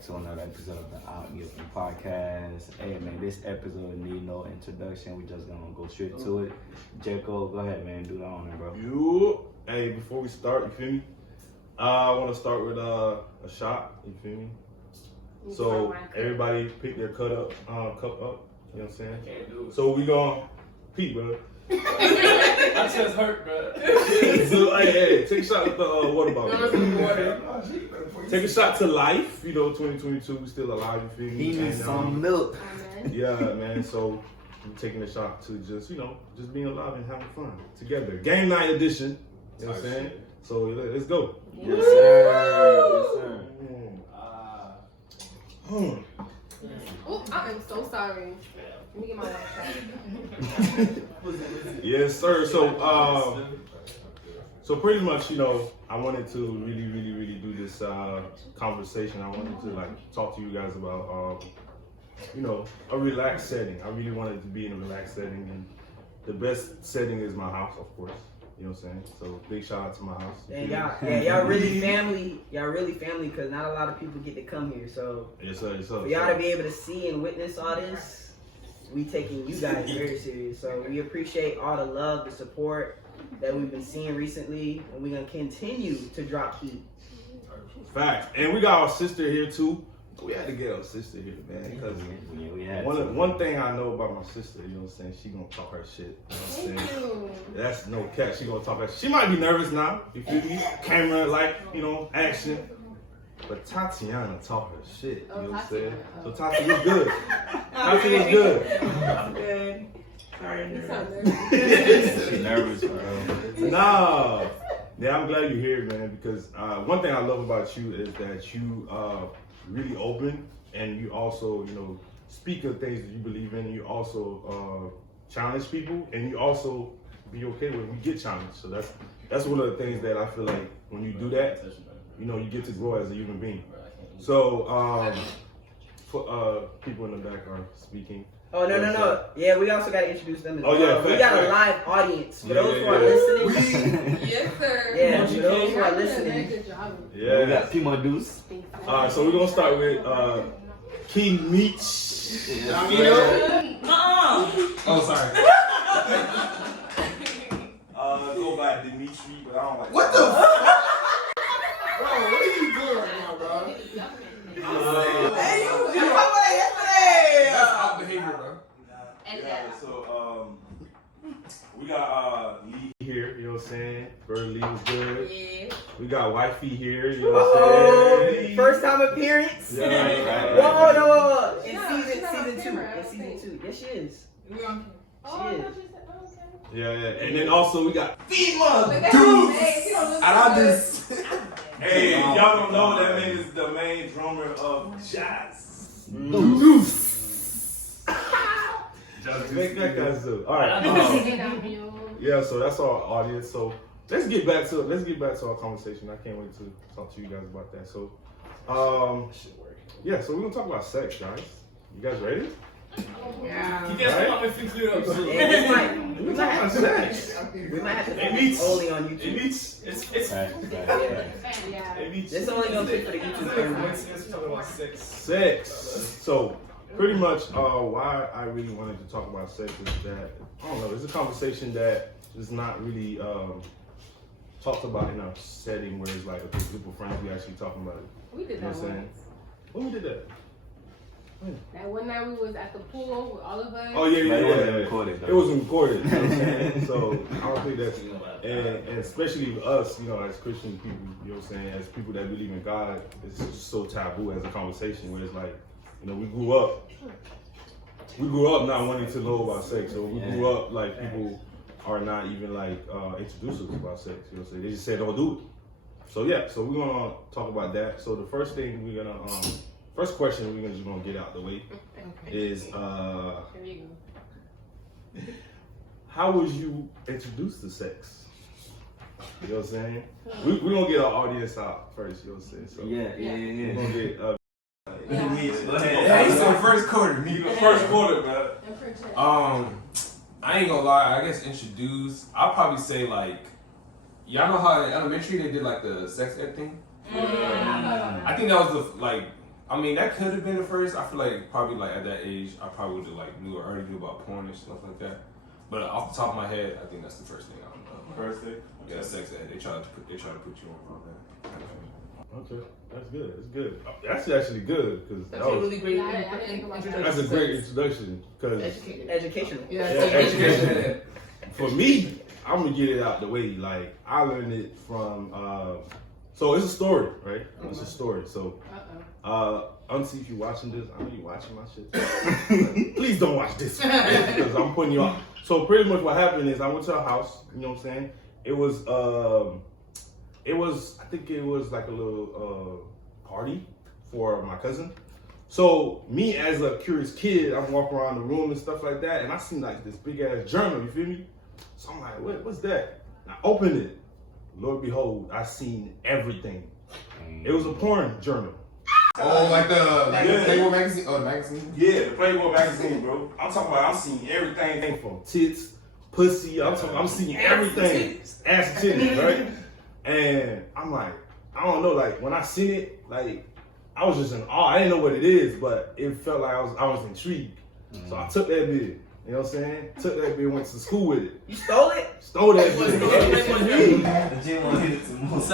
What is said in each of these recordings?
back to another episode of the Out Giving Podcast. Hey man, this episode need no introduction. We just gonna go straight to it. Jericho, go ahead, man. Do the honor, bro. Hey, before we start, you feel me? I want to start with a shot. You feel me? So everybody pick their cup up. You know what I'm saying? Can't do it. So we gonna Pete, bro. I just hurt, bro. So hey, take a shot with the water bottle. Take a shot to life. You know, 2022, we still alive. You feel me? He needs some milk. Yeah, man. So we're taking a shot to just being alive and having fun together. Game night edition. You know what I'm saying? So let's go. Yes, sir. Yes, sir. Oh, I am so sorry. Let me get my water. Yes, sir. So pretty much, I wanted to really do this conversation. I wanted to talk to you guys about, a relaxed setting. I really wanted to be in a relaxed setting, and the best setting is my house, of course. You know what I'm saying? So big shout out to my house. And y'all really family. Y'all really family because not a lot of people get to come here. So yes, sir. Yes, sir. for y'all to be able to see and witness all this, we taking you guys very serious. So we appreciate all the love, the support that we've been seeing recently, and we're gonna continue to drop heat. Facts. And we got our sister here too. We had to get our sister here, man. Because one thing I know about my sister, you know what I'm saying, she gonna talk her shit. You know what I'm saying? That's no cap. She gonna talk her shit. She might be nervous now, you feel me? Camera, action. But Tatiana talk her shit, you know what I'm saying? So Tati, what's good? Tati, what's good? I'm good. She nervous, bro. Nah. Yeah, I'm glad you're here, man, because one thing I love about you is that you really open, and you also, speak of things that you believe in. You also challenge people, and you also be okay when you get challenged. So that's one of the things that I feel like when you do that, you get to grow as a human being. So for people in the back are speaking. Oh, no. Yeah, we also got to introduce them as well. Yeah, we got a live audience. For those who are listening. Yes, sir. Yeah, for those who are listening. Yeah. We got Pima Deuce. Alright, so we're going to start with King Meech. Oh, sorry. Go by Dimitri, but I don't like What the fuck? Bro, what are you doing right now, bro? Hey, you talking about yesterday. That's out behavior, bro. So we got Lee here, you know what I'm saying? Bird Lee was good. Yeah. We got Wifey here, you know what I'm saying? First time appearance. Yeah. Whoa, no. In season two. Yes, she is. Oh, She is. Yeah. And then also we got FEMA, dude. Hey, y'all don't know that man is the main drummer of Jazz. Make that guy so. All right. Yeah, so that's our audience. So let's get back to our conversation. I can't wait to talk to you guys about that. So, so we're gonna talk about sex, guys. You guys ready? Yeah. You guys come up and fix it up. We're talking about sex. We might have to focus only on YouTube. It's This only gonna be for the YouTube camera. talking about sex. Sex. So pretty much why I really wanted to talk about sex is that, I don't know, it's a conversation that is not really talked about in a setting where it's like a group of friends, we actually talking about it. We did You know that what I'm saying? once. When we did that? That one night we was at the pool with all of us. Oh yeah. It wasn't recorded, though. It wasn't recorded. You know what I'm saying? So I don't think that's, and especially with us, as Christian people, you know what I'm saying, as people that believe in God, it's just so taboo as a conversation where it's like, we grew up not wanting to know about sex. So we grew up like people are not even introduced us about sex. You know what I'm saying? They just say don't do it. So so we're gonna talk about that. So the first thing first question we're just gonna get out the way is There you go. how was you introduced to sex? You know what I'm saying? We're gonna get our audience out first, you know what I'm saying? So we're gonna get Go ahead. Yeah, he's in the first quarter. first quarter, man. I ain't gonna lie. I guess introduce. I'll probably say y'all know how in elementary they did the sex ed thing. I think that was I mean, that could have been the first. I feel like probably like at that age, I probably would have like already knew about porn and stuff like that. But off the top of my head, I think that's the first thing I know. First thing? Yeah, sex ed. They try to put you on all that. Okay, that's good. That's good. That's actually good because That's a really great that's introduction. a great introduction. Because Educational. Yeah, education. For me, I'm gonna get it out the way. Like I learned it from. So it's a story, right? It's a story. So, Auntie, if you're watching this, I know you're watching my shit. Please don't watch this because I'm putting you on. So pretty much what happened is I went to a house. You know what I'm saying? It was. I think it was like a little party for my cousin. So me as a curious kid, I'm walking around the room and stuff like that, and I seen like this big ass journal. You feel me? So I'm like, what's that? And I opened it. Lord behold, I seen everything. It was a porn journal. Oh, like the Playboy magazine? Oh, the magazine? Yeah, the Playboy magazine, bro. I'm talking about I'm seeing everything from tits, pussy. I'm seeing everything. Ass and titties, right? And I'm like, I don't know, like when I seen it, like I was just in awe. I didn't know what it is, but it felt like I was intrigued. So I took that bit. You know what I'm saying? Took that bit, went to school with it. You stole it? Stole that bit. The gym won't hit it too much.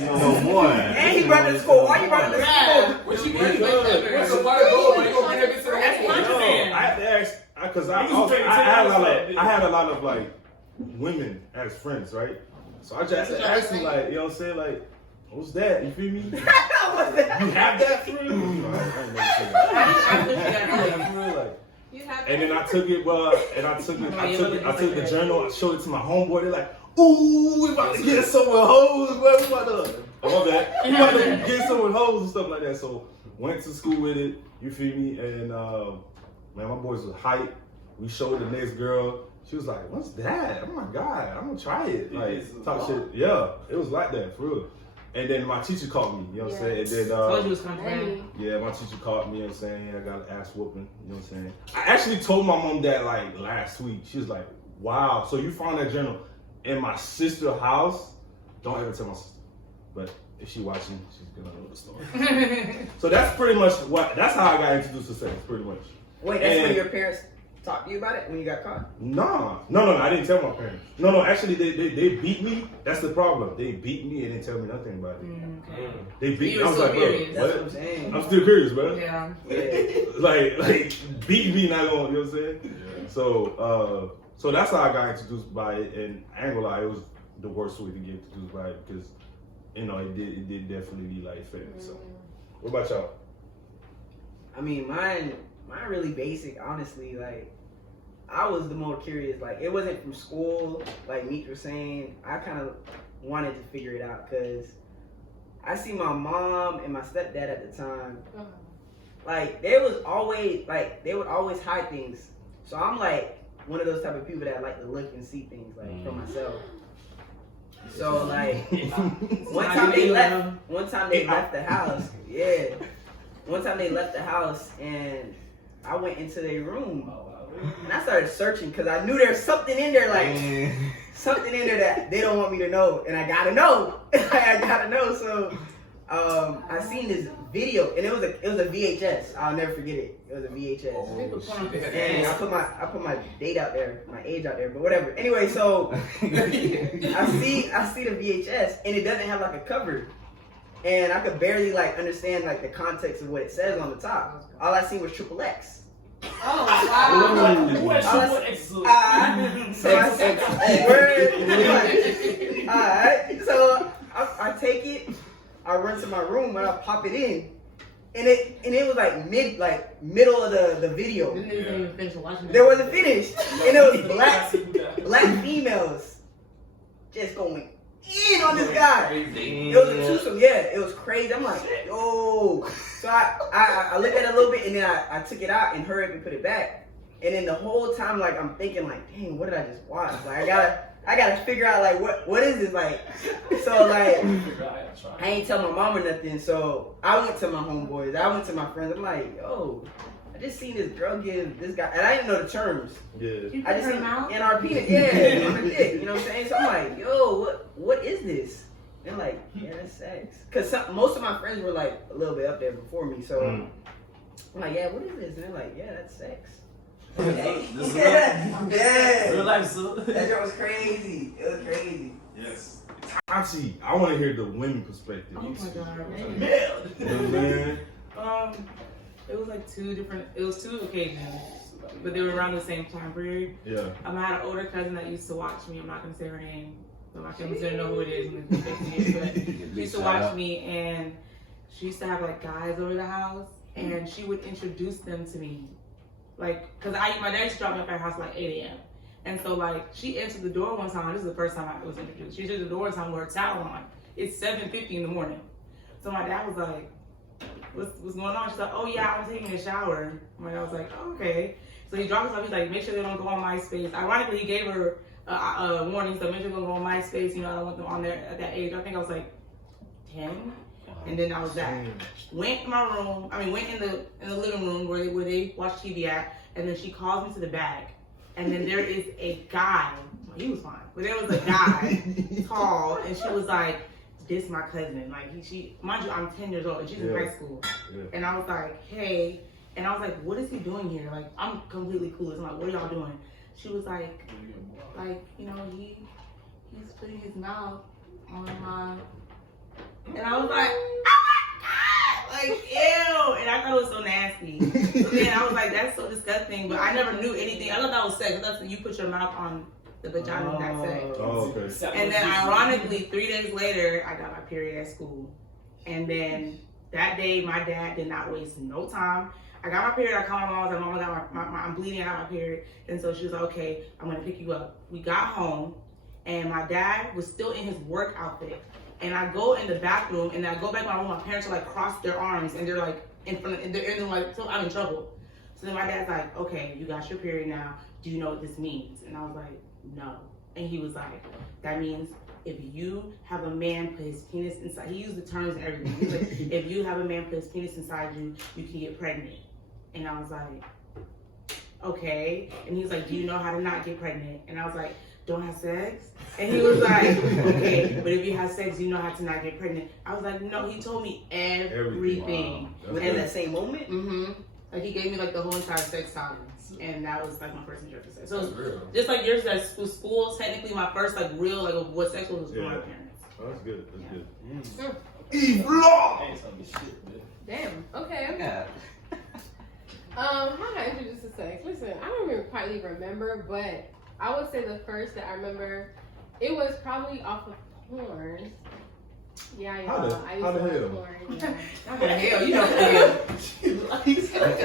No more. And he brought it to school. Why you brought it to school? What you mean? What's the water go? Why you gonna bring that bitch to the I had to ask because I had a lot of like women as friends, right? So I just asked them like, you know what I'm saying, like, what's that? You feel me? You have that for real? And then I took it, and I took the journal, I showed it to my homeboy. They're like, ooh, we about to get some with hoes, bro. We about to get some with hoes and stuff like that. So went to school with it, you feel me? And man, my boys was hype. We showed the next girl. She was like, what's that? Oh my God, I'm gonna try it. Like, talk shit. Yeah, it was like that, for real. And then my teacher called me, you know what I'm saying? And then, yeah, my teacher called me, you know what I'm saying? I got an ass whooping, you know what I'm saying? I actually told my mom that like last week. She was like, wow, so you found that journal in my sister's house? Don't ever tell my sister. But if she's watching, she's gonna know the story. So that's pretty much that's how I got introduced to sex, pretty much. Wait, that's when your parents talked to you about it when you got caught? No, I didn't tell my parents. No, actually, they beat me. That's the problem. They beat me and didn't tell me nothing about it. Okay. They beat me. So I was like, bro, That's what I'm saying. I'm still curious, bro. Yeah. Like beat me, not gonna, you know what I'm saying? Yeah. So that's how I got introduced by it, and I ain't gonna lie, it was the worst way to get introduced by it because, you know, it did definitely like fit me. So, what about y'all? I mean, mine really basic, honestly. Like, I was the more curious. Like, it wasn't from school, like Meek was saying. I kind of wanted to figure it out because I see my mom and my stepdad at the time. Like, they would always hide things. So I'm like one of those type of people that like to look and see things like for myself. So like one time they left the house. Yeah. One time they left the house and I went into their room and I started searching because I knew there's something in there, like something in there that they don't want me to know, and I gotta know. I gotta know. So I seen this video and it was a VHS. I'll never forget it. It was a VHS. Oh, and I put my date out there, my age out there, but whatever. Anyway, so I see the VHS and it doesn't have like a cover. And I could barely like understand like the context of what it says on the top. All I seen was XXX. Oh wow! So I take it, I run to my room and I pop it in, and it was like middle of the video. There wasn't finished, and it was black females just going in on this guy. It was a twosome, yeah. It was crazy. I'm like, yo. So I looked at it a little bit and then I took it out and hurried up and put it back. And then the whole time, like, I'm thinking, like, dang, what did I just watch? Like, I gotta figure out, like, what is this, like? So like, I ain't tell my mom or nothing. So I went to my homeboys. I went to my friends. I'm like, yo, I just seen this girl give this guy, and I didn't know the terms. Yeah. I just seen in our penis, yeah, on her dick, you know what I'm saying? So I'm like, yo, what is this? They're like, yeah, that's sex. Cause most of my friends were like a little bit up there before me, so I'm like, yeah, what is this? And they're like, yeah, that's sex. Yeah. Real life, so. That shit was crazy. It was crazy. Yes. Actually, I want to hear the women perspective. Oh my god. Man. It was like two occasions, but they were around the same time period. Yeah. I had an older cousin that used to watch me. I'm not gonna say her name, so my kids don't know who it is. But she used to watch me, and she used to have like guys over the house, and she would introduce them to me, like, cause my dad used to drop me up at her house like 8 a.m. And so like she answered the door one time. This is the first time I was introduced. She answered the door one time with her towel on. It's 7:50 in the morning. So my dad was like, What's going on? She's like, oh yeah, I'm taking a shower. My dad was like, oh, okay. So he dropped us off. He's like, make sure they don't go on MySpace. Ironically, he gave her a warning. So make sure they don't go on MySpace. You know, I don't want them on there at that age. I think I was like 10, and then I was that. Went in my room. Went in the living room where they watch TV at, and then she calls me to the back, and then there is a guy. Well, he was fine, but there was a guy, tall, and she was like, this my cousin, like she mind you, I'm 10 years old and she's in high school, and I was like, hey, and I was like, what is he doing here? Like, I'm completely clueless. I'm like, what are y'all doing? She was like, you know, he's putting his mouth on my, and I was like, oh my god, like ew, and I thought it was so nasty. So then I was like, that's so disgusting, but I never knew anything. I thought that was sex. I thought you put your mouth on the vagina, that's sex. Oh, okay. And then ironically, 3 days later, I got my period at school. And then that day, my dad did not waste no time. I got my period. I called my mom. I was like, Mom, I got I'm bleeding. I got my period. And so she was like, okay, I'm going to pick you up. We got home, and my dad was still in his work outfit. And I go in the bathroom, and I go back to my room. My parents are like crossed their arms, and they're like in front of, and they're like, so I'm in trouble. So then my dad's like, okay, you got your period now. Do you know what this means? And I was like, no. And he was like, that means if you have a man put his penis inside, he used the terms and everything. He was like, if you have a man put his penis inside you, you can get pregnant. And I was like, okay. And he was like, do you know how to not get pregnant? And I was like, don't have sex? And he was like, okay, but if you have sex, you know how to not get pregnant. I was like, no, he told me everything. Wow. Within that same moment? Mm-hmm. Like, he gave me like the whole entire sex topics. And that was like my first introduction to sex. So just like yours, that school, technically my first like real like what sex was with my parents. Oh, that's good. That's good. Damn. Okay. Yeah. How I introduced to sex? Listen, I don't even quite remember, but I would say the first that I remember, it was probably off of porn. Yeah, How the I used to watch hell? porn. Yeah. How the hell? You know hell. She I used to watch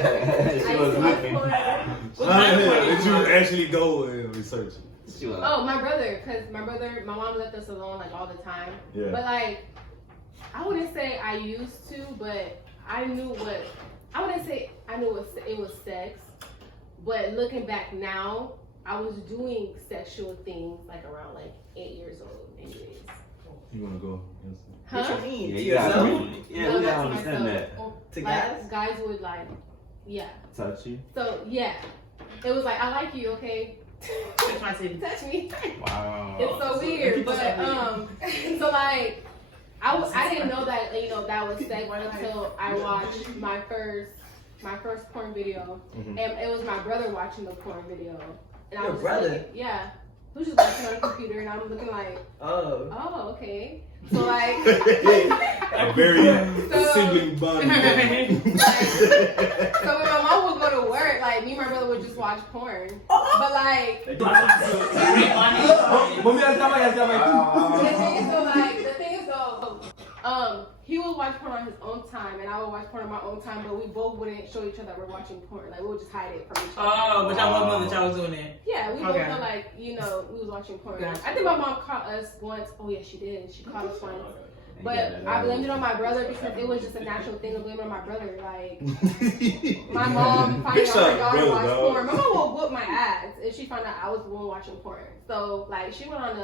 porn. How the hell did you actually go and research it? Oh, my brother, because my mom left us alone like all the time. Yeah. But like, I wouldn't say I used to, but I knew what, I wouldn't say I knew it was sex. But looking back now, I was doing sexual things like around like 8 years old, anyways. You want to go? Huh? What you mean? Yeah, To you gotta, yourself? yeah, No, we not gotta to understand myself. that. To Like, guys? guys would like, yeah. Touch you. So yeah, it was like, I like you, okay? Touch my titty. Touch me. Wow. It's so weird, but so like, I didn't know that that was sex until I watched my first porn video, and it was my brother watching the porn video, and I Your was brother? Looking, yeah, he was just watching on the computer, and I'm looking like, Oh. oh, okay, so like, A very sibling bond. so when my mom would go to work, like me and my brother would just watch porn, but like. The thing is though, he would watch porn on his own time, and I would watch porn on my own time, but we both wouldn't show each other we're watching porn. Like, we would just hide it from each other. Oh, but y'all wouldn't know that y'all was doing it. Yeah, we Okay. both know, like, we was watching porn. Gotcha. I think my mom caught us once. Oh, yeah, she did. She caught us once. And But yeah, I blamed it on my brother because it was just a natural thing to blame it on my brother. Like, my mom finding out her daughter watched porn. My mom would whoop my ass if she found out I was the one watching porn. So, like, she went on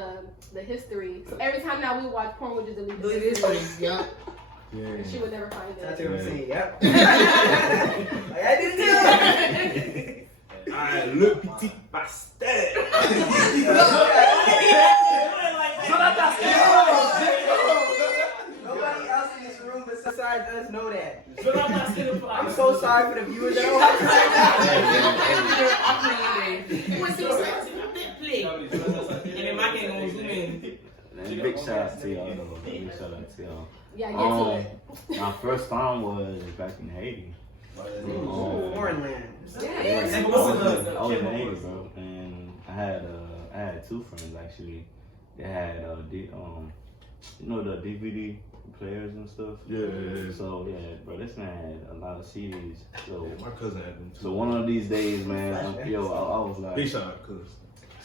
the history. So every time now we watch porn, we just delete the history. Yep. Yeah. And she would never find That's it. what I'm saying. Yep. Like, I did it too. Ah, le petit pastel. sorry for the viewers that are watching right now. And then my game gonna zoom in. Big shout out to y'all. Big shout out to y'all. Yeah, get to it. My first time was back in Haiti. Foreign land. I was in Haiti, bro, and I had two friends actually. They had you know the DVD players and stuff. Yeah. So yeah, bro, this man had a lot of CDs. So My cousin had them too. so one of these days, man, I was like, Big shout out, cuz.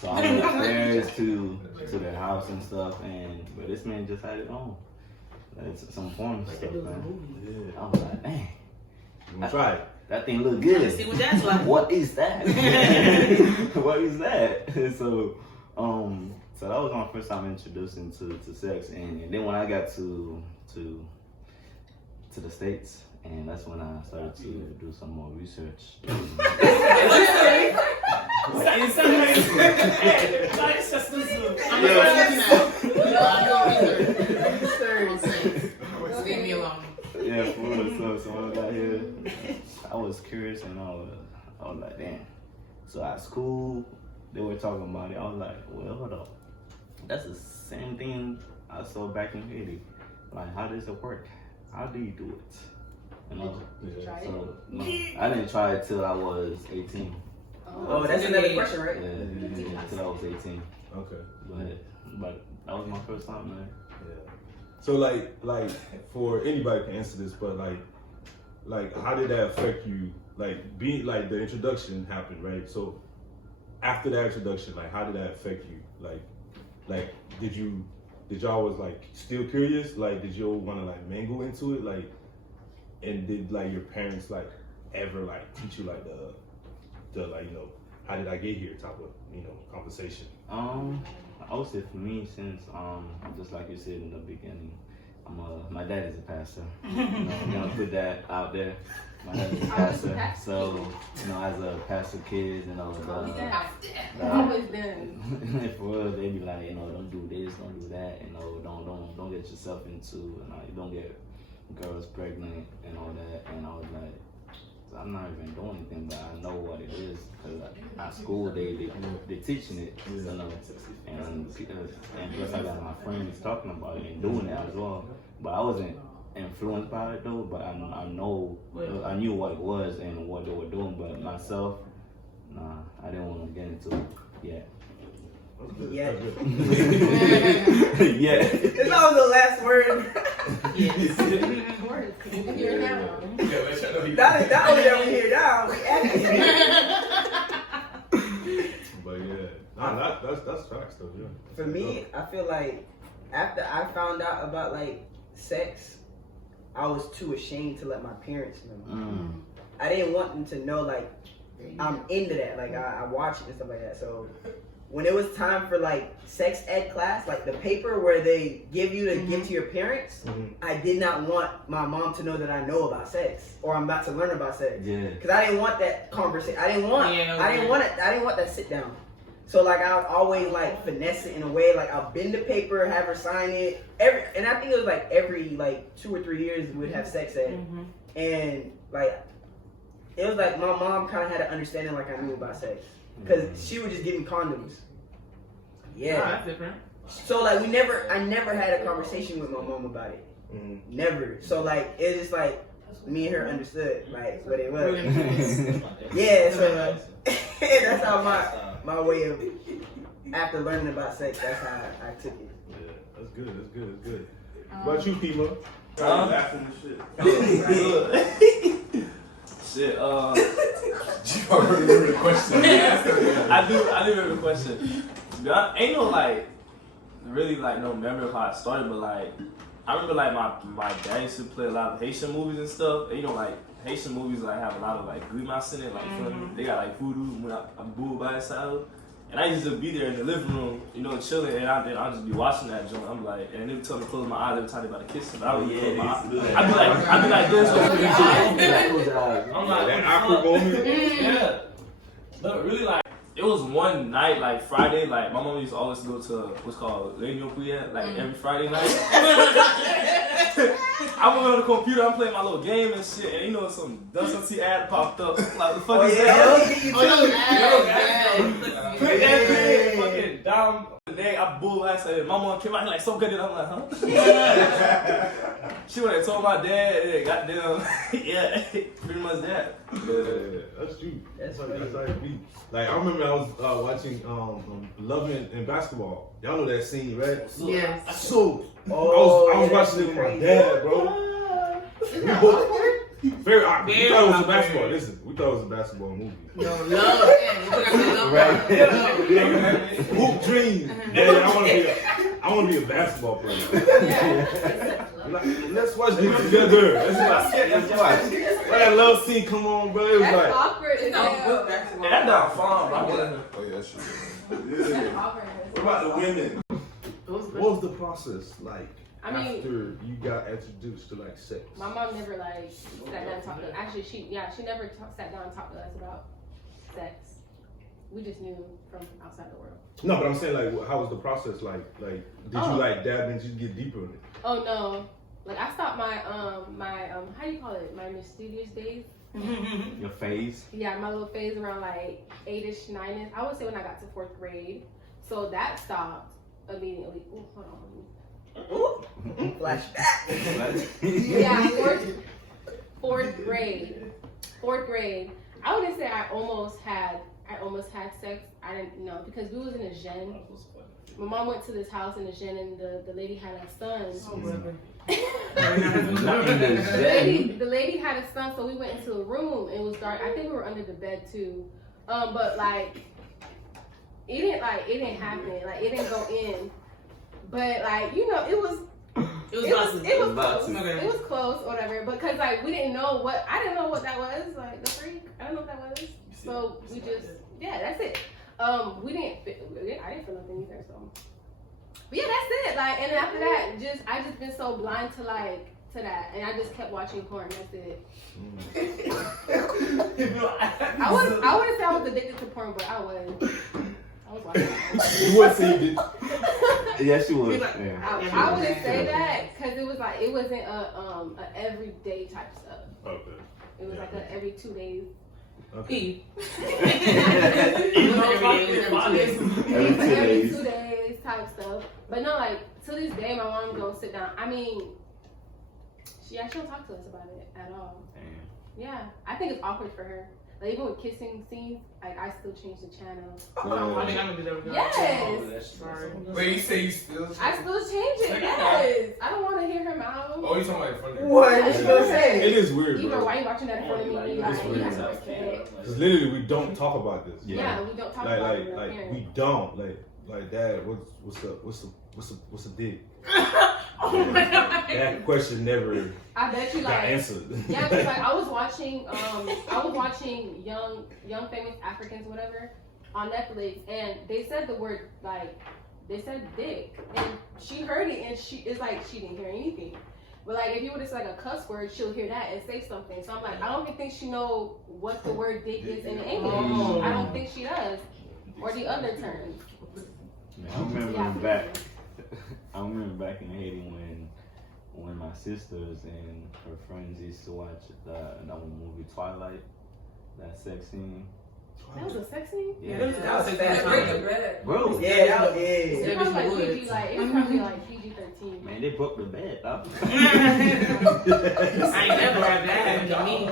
so I went upstairs to their house and stuff, and but this man just had it on. It's some porn stuff, man. Yeah. I was like, man, You wanna try it? that thing look good. See what that's like. What is that? What is that? So that was my first time introducing to sex, and then when I got to the States, and that's when I started to do some more research. Leave me alone. Yeah, for real. So when I got here, I was curious, and I was like, damn. So at school, they were talking about it. I was like, well, hold up. That's the same thing I saw back in Haiti. Like, how does it work? How do you do it? You know? Try it? So no, I didn't try it till I was 18. Oh, that's another question, right? Yeah, till I was 18. Okay. But that was my first time, man. Yeah. So like for anybody can answer this, but like how did that affect you? Like being like the introduction happened, right? So after that introduction, like how did that affect you? Like did y'all was like still curious? Like did you want to like mingle into it? Like and did like your parents like ever like teach you like the like, you know, how did I get here type of, you know, conversation? I would say for me, since just like you said in the beginning, my dad is a pastor. I'm gonna put that out there. My dad is a pastor, so you know, as a pastor kid, you know, Always done. for real, they be like, you know, don't do this, don't do that, you know, don't get yourself into, you know, you don't get girls pregnant and all that, and I was like, I'm not even doing anything, but I know what it is because at school they teaching it, you know, and plus I got my friends talking about it and doing it as well. But I wasn't influenced by it though. But I knew what it was and what they were doing. But myself, nah, I didn't want to get into it yet. Yeah. Yeah. It's always the last word. Words. You can hear it now. That was that we hear now. We acting. But yeah, that's facts though. Yeah. For me, I feel like after I found out about like sex, I was too ashamed to let my parents know. I didn't want them to know like I'm into that. Like I watch it and stuff like that. So when it was time for like sex ed class, like the paper where they give you to give to your parents, I did not want my mom to know that I know about sex or I'm about to learn about sex. Yeah. Cause I didn't want that conversation. I didn't want that sit down. So like I would always like finesse it in a way, like I'll bend the paper, have her sign it. And I think it was like every like 2 or 3 years we'd have sex ed. And like it was like my mom kind of had an understanding like I knew about sex. Because she would just give me condoms. Yeah. Oh, that's different. So like I never had a conversation with my mom about it. Never. So like it's just like me and her understood like what it was. Yeah, so that's how my way of after learning about sex, that's how I took it. Yeah, that's good. What about you, Pima? Laughing and shit. Shit, You already remember the question. I do remember the question. Ain't no like really like no memory of how it started, but like I remember like my dad used to play a lot of Haitian movies and stuff. And, you know, like Haitian movies like have a lot of like grimace in it, like they got like voodoo, boo by his side. And I used to be there in the living room, you know, chilling, and I'll just be watching that joint. I'm like, and they would tell me to close my eyes every time they about to kiss him. I would close my eyes. I'd be like this. I'm like, that awkward moment. yeah. But really, like, it was one night, like Friday, like my mom used to always go to what's called Les Mieux, like every Friday night. I'm on the computer, I'm playing my little game and shit, and you know some Dusty ad popped up. Like the fuck is that? Click that thing, fucking down the day, I bull ass at it. My mom came out here like so good, and I'm like, huh? She went and told my dad, and goddamn, yeah, pretty much that. Yeah, that's true. That's like me. Like I remember I was watching Love and Basketball. Y'all know that scene, right? Yes. So I was watching it with my dad, bro. Isn't that awkward? Very awkward. We thought it was a basketball. Listen, we thought it was a basketball movie. No, love. Hoop dreams. Yeah, I want to be a basketball player. Let's watch this together. Let's watch. That love scene come on, bro. It was That's like awkward. It's That down fun, bro. Oh yeah, that's true. awkward. What about the women? what was the process like I mean, after you got introduced to like sex? my mom never like sat down and talked to us. Actually, she never sat down and talked to us about sex. We just knew from outside the world. No, but I'm saying like, how was the process like? Like, did you like dab into get deeper in it? Oh no! Like I stopped my how do you call it? My mischievous days. Your face. Yeah, my little phase around like 8ish, 9ish. I would say when I got to 4th grade. So that stopped immediately. Ooh, hold on. Flashback. Yeah, fourth grade. I wouldn't say I almost had sex. I didn't know because we was in a gen. My mom went to this house in a gen and the lady had a son. The lady had a son, so we went into a room and it was dark. I think we were under the bed too. But like it didn't happen. Like it didn't go in. But like, you know, it was close. It was close, whatever. Because like I didn't know what that was. Like the freak, I don't know what that was. So we just, that's it. I didn't feel nothing either. So, but yeah, that's it. Like, and after that, I just been so blind to that, and I just kept watching porn. That's it. I wouldn't say I was addicted to porn, but I was watching. You would say you did. Yeah, she was. I wouldn't say that because it was like it wasn't a everyday type stuff. Okay. It was like a every 2 days. Okay. Every 2 days type stuff. But no, like to this day, my mom don't sit down. I mean, she don't talk to us about it at all. Damn. Yeah, I think it's awkward for her. Like even with kissing scenes, like I still change the channel. I think I'm gonna do that with Yes. Wait, you say you still? I still change it. Yes. I don't want to hear her mouth. Oh, you talking about in front of her? What you gonna say? It is weird, Even bro. why you watching that in front of me? Like, you have to respect. Because literally, we don't talk about this. Yeah, we don't talk about it. Like we don't like Dad. What's the dick? Oh my God. That question never I bet you got like answered. yeah, because like I was watching young famous Africans whatever on Netflix, and they said the word they said dick, and she heard it, and she didn't hear anything. But like if you were to say like a cuss word, she'll hear that and say something. So I'm like, I don't even think she know what the word dick is in English. Oh. I don't think she does, or the other terms. Man, I remember back in Haiti when my sisters and her friends used to watch that movie Twilight, that sex scene. That was a sex scene? Yeah. That was a bad Bro. Yeah, that was It was like PG, like it was probably like PG-13. Man, they broke the bed, dog. I ain't never had that happen to me.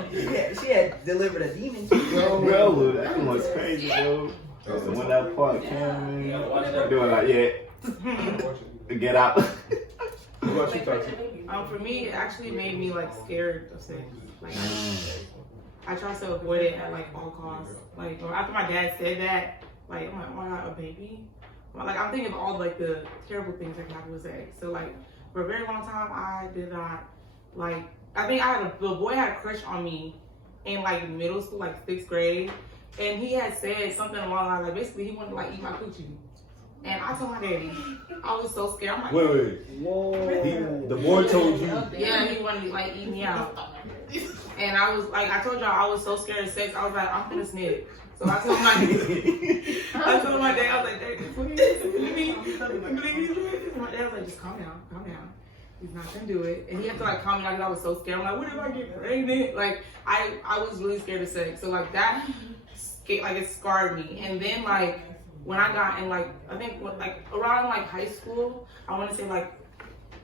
She had delivered a demon. Bro, that was crazy, bro. When that part came in, they were like, get out. What about you, Tati? For me, it actually made me like scared of sex. Like I try to avoid it at like all costs. Like after my dad said that, like I'm like, oh my God, a baby. Like I'm thinking of all like the terrible things that can happen with sex. So like for a very long time, I did not like. I think the boy had a crush on me in like middle school, like 6th grade, and he had said something along the lines like basically he wanted to like eat my coochie. And I told my daddy, I was so scared. I'm like, Wait. Whoa. The boy told you. yeah, he wanted to like eat me out. And I was like, I told y'all I was so scared of sex. I was like, I'm finna snitch. So I told my dad, I was like, Dad, believe me. My dad was like, just calm down. He's not gonna do it. And he had to like calm me down because I was so scared. I'm like, what if I get pregnant? Like, I was really scared of sex. So like that, like it scarred me. And then like, when I got in like, I think like around like high school, I want to say like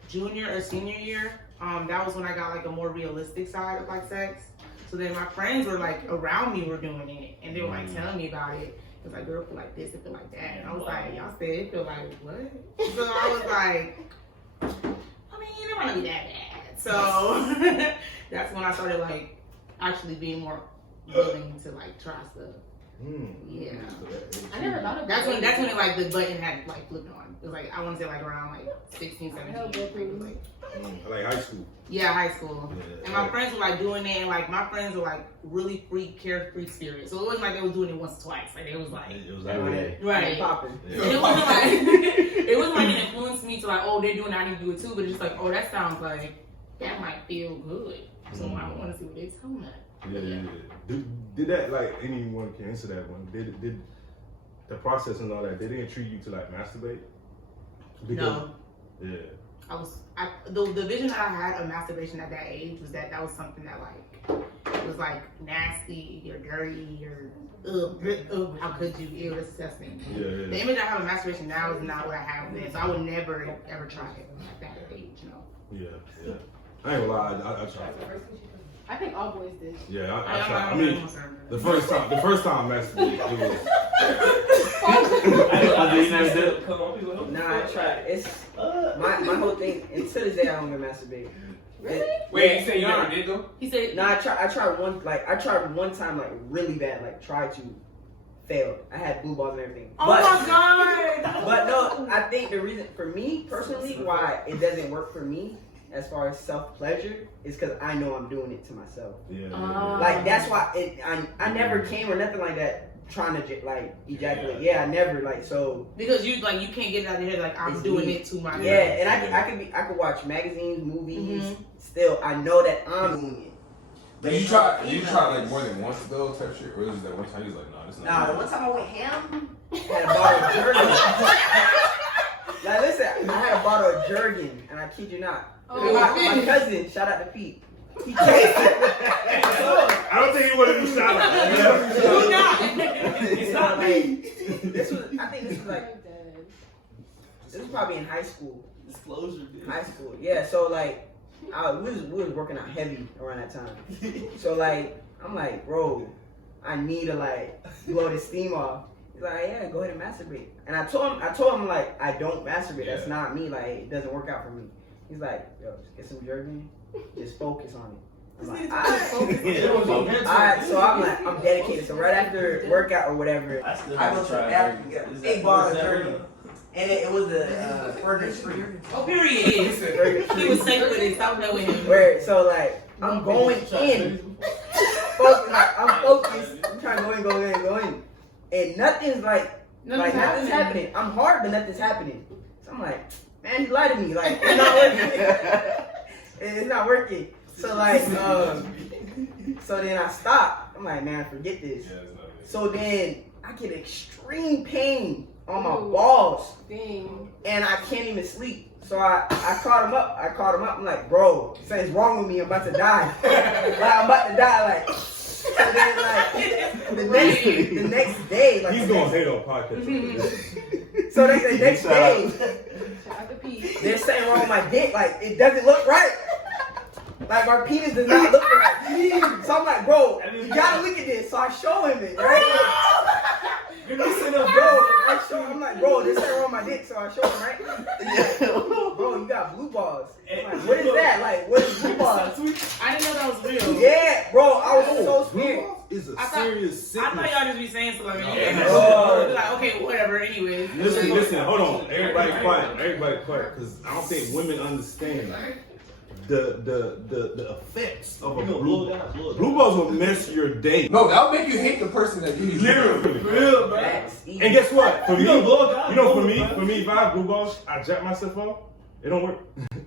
junior or senior year, that was when I got like a more realistic side of like sex. So then my friends were like around me were doing it, and they were like telling me about it. It was like, girl, feel like this, it feel like that. And I was like, y'all said it feel like what? So I was like, I mean, it might not be that bad. So that's when I started like actually being more willing to like try stuff. Yeah. I never thought of That's when it, like the button had like flipped on. It was like I want to say like around like 16, 17. Like high school. Yeah, high school. Yeah. And my friends were like doing it, and like my friends were like really carefree spirit. So it wasn't like they was doing it once or twice. Like it was like It was every day. right. Popping. And it wasn't like it wasn't like it influenced me to like, oh, they're doing that, I need to do it too. But it's just like, oh, that sounds like that might feel good. So I want to see what they're talking about. Yeah. Did that, like, anyone can answer that one? Did the process and all that, did they intrigue you to like masturbate? No. Yeah. The vision that I had of masturbation at that age was that was something that like was like nasty or dirty or ugh, how could you? Ew, that's disgusting. Yeah. The image I have of masturbation now is not what I have then, so I would never ever try it at that age, Yeah. I ain't gonna lie, I tried. I think all boys did. Yeah, I tried. I mean, the first time I masturbated, it was. You never did it? Nah, I tried. It's my whole thing. And to this day, I don't even masturbate. Really? Wait, you said you never did though? He said, No, I tried one time like really bad, like tried to, failed. I had blue balls and everything. "Oh my god!" But no, I think the reason for me personally why it doesn't work for me as far as self pleasure is because I know I'm doing it to myself. Yeah. Like that's why I never came or nothing like that trying to like ejaculate. Yeah, I never like so. Because you can't get it out of your head like I'm It's doing me. it to myself. Yeah, and I could watch magazines, movies. Still, I know that I'm doing it. Did you try like more than once though, type shit? Or was it that one time you was like, nah, this is Nah, not the good? one time I went ham, had a bottle of Jergen. Now listen, I had a bottle of Jergen, and I kid you not. My cousin, shout out to Pete. He tasted it. I don't think he wanted to shout out. Do not. So, like, this was probably in high school. Disclosure, dude. High school, yeah. So like, we was working out heavy around that time. So like, I'm like, bro, I need to like blow this steam off. He's like, yeah, go ahead and masturbate. And I told him like, I don't masturbate. That's not me. Like, it doesn't work out for me. He's like, yo, just get some jerky. Just focus on it. I'm like, alright. So I'm like, I'm dedicated. So right after workout or whatever, I still I have go to to the try bathroom, it. get a Is big that- bottle is of that jerky. real? And it was a burger free. Oh, period. He was safe with it. Stop playing with him. Where so like I'm going in, focused, like I'm focused. I'm trying to go in, and nothing's nothing's happening. I'm hard, but nothing's happening. So I'm like, man, you lied to me. Like it's not working. It's not working. So like, so then I stop. I'm like, man, forget this. Yeah, it's not good. So then I get extreme pain on my balls. Dang. And I can't even sleep. So I called him up. I'm like, bro, something's wrong with me. I'm about to die. I'm about to die. Like, so then, like, the next day, like, He's gonna hate on podcast. so the next day, Shout out to Pete. there's something wrong with my dick. Like, it doesn't look right. Like, my penis does not look right. So I'm like, bro, you gotta look at this. So I show him it, right? I'm like, bro, this ain't wrong with my dick. So I show him, right? Bro, you got blue balls. I'm like, what is that? Like, what is blue balls? I didn't know that was real. Yeah, bro, I was so scared. Is a I thought- serious I sickness. thought y'all just be saying stuff like that. Oh. Be like, okay, whatever, anyway. Listen, hold on. Everybody quiet, because I don't think women understand the effects of a blue balls will mess your day. No, that would make you hate the person that gave you. Literally. Real, man. That's easy. And guess what? For me, blow down. for me, if I have blue balls, I jack myself off. It don't work.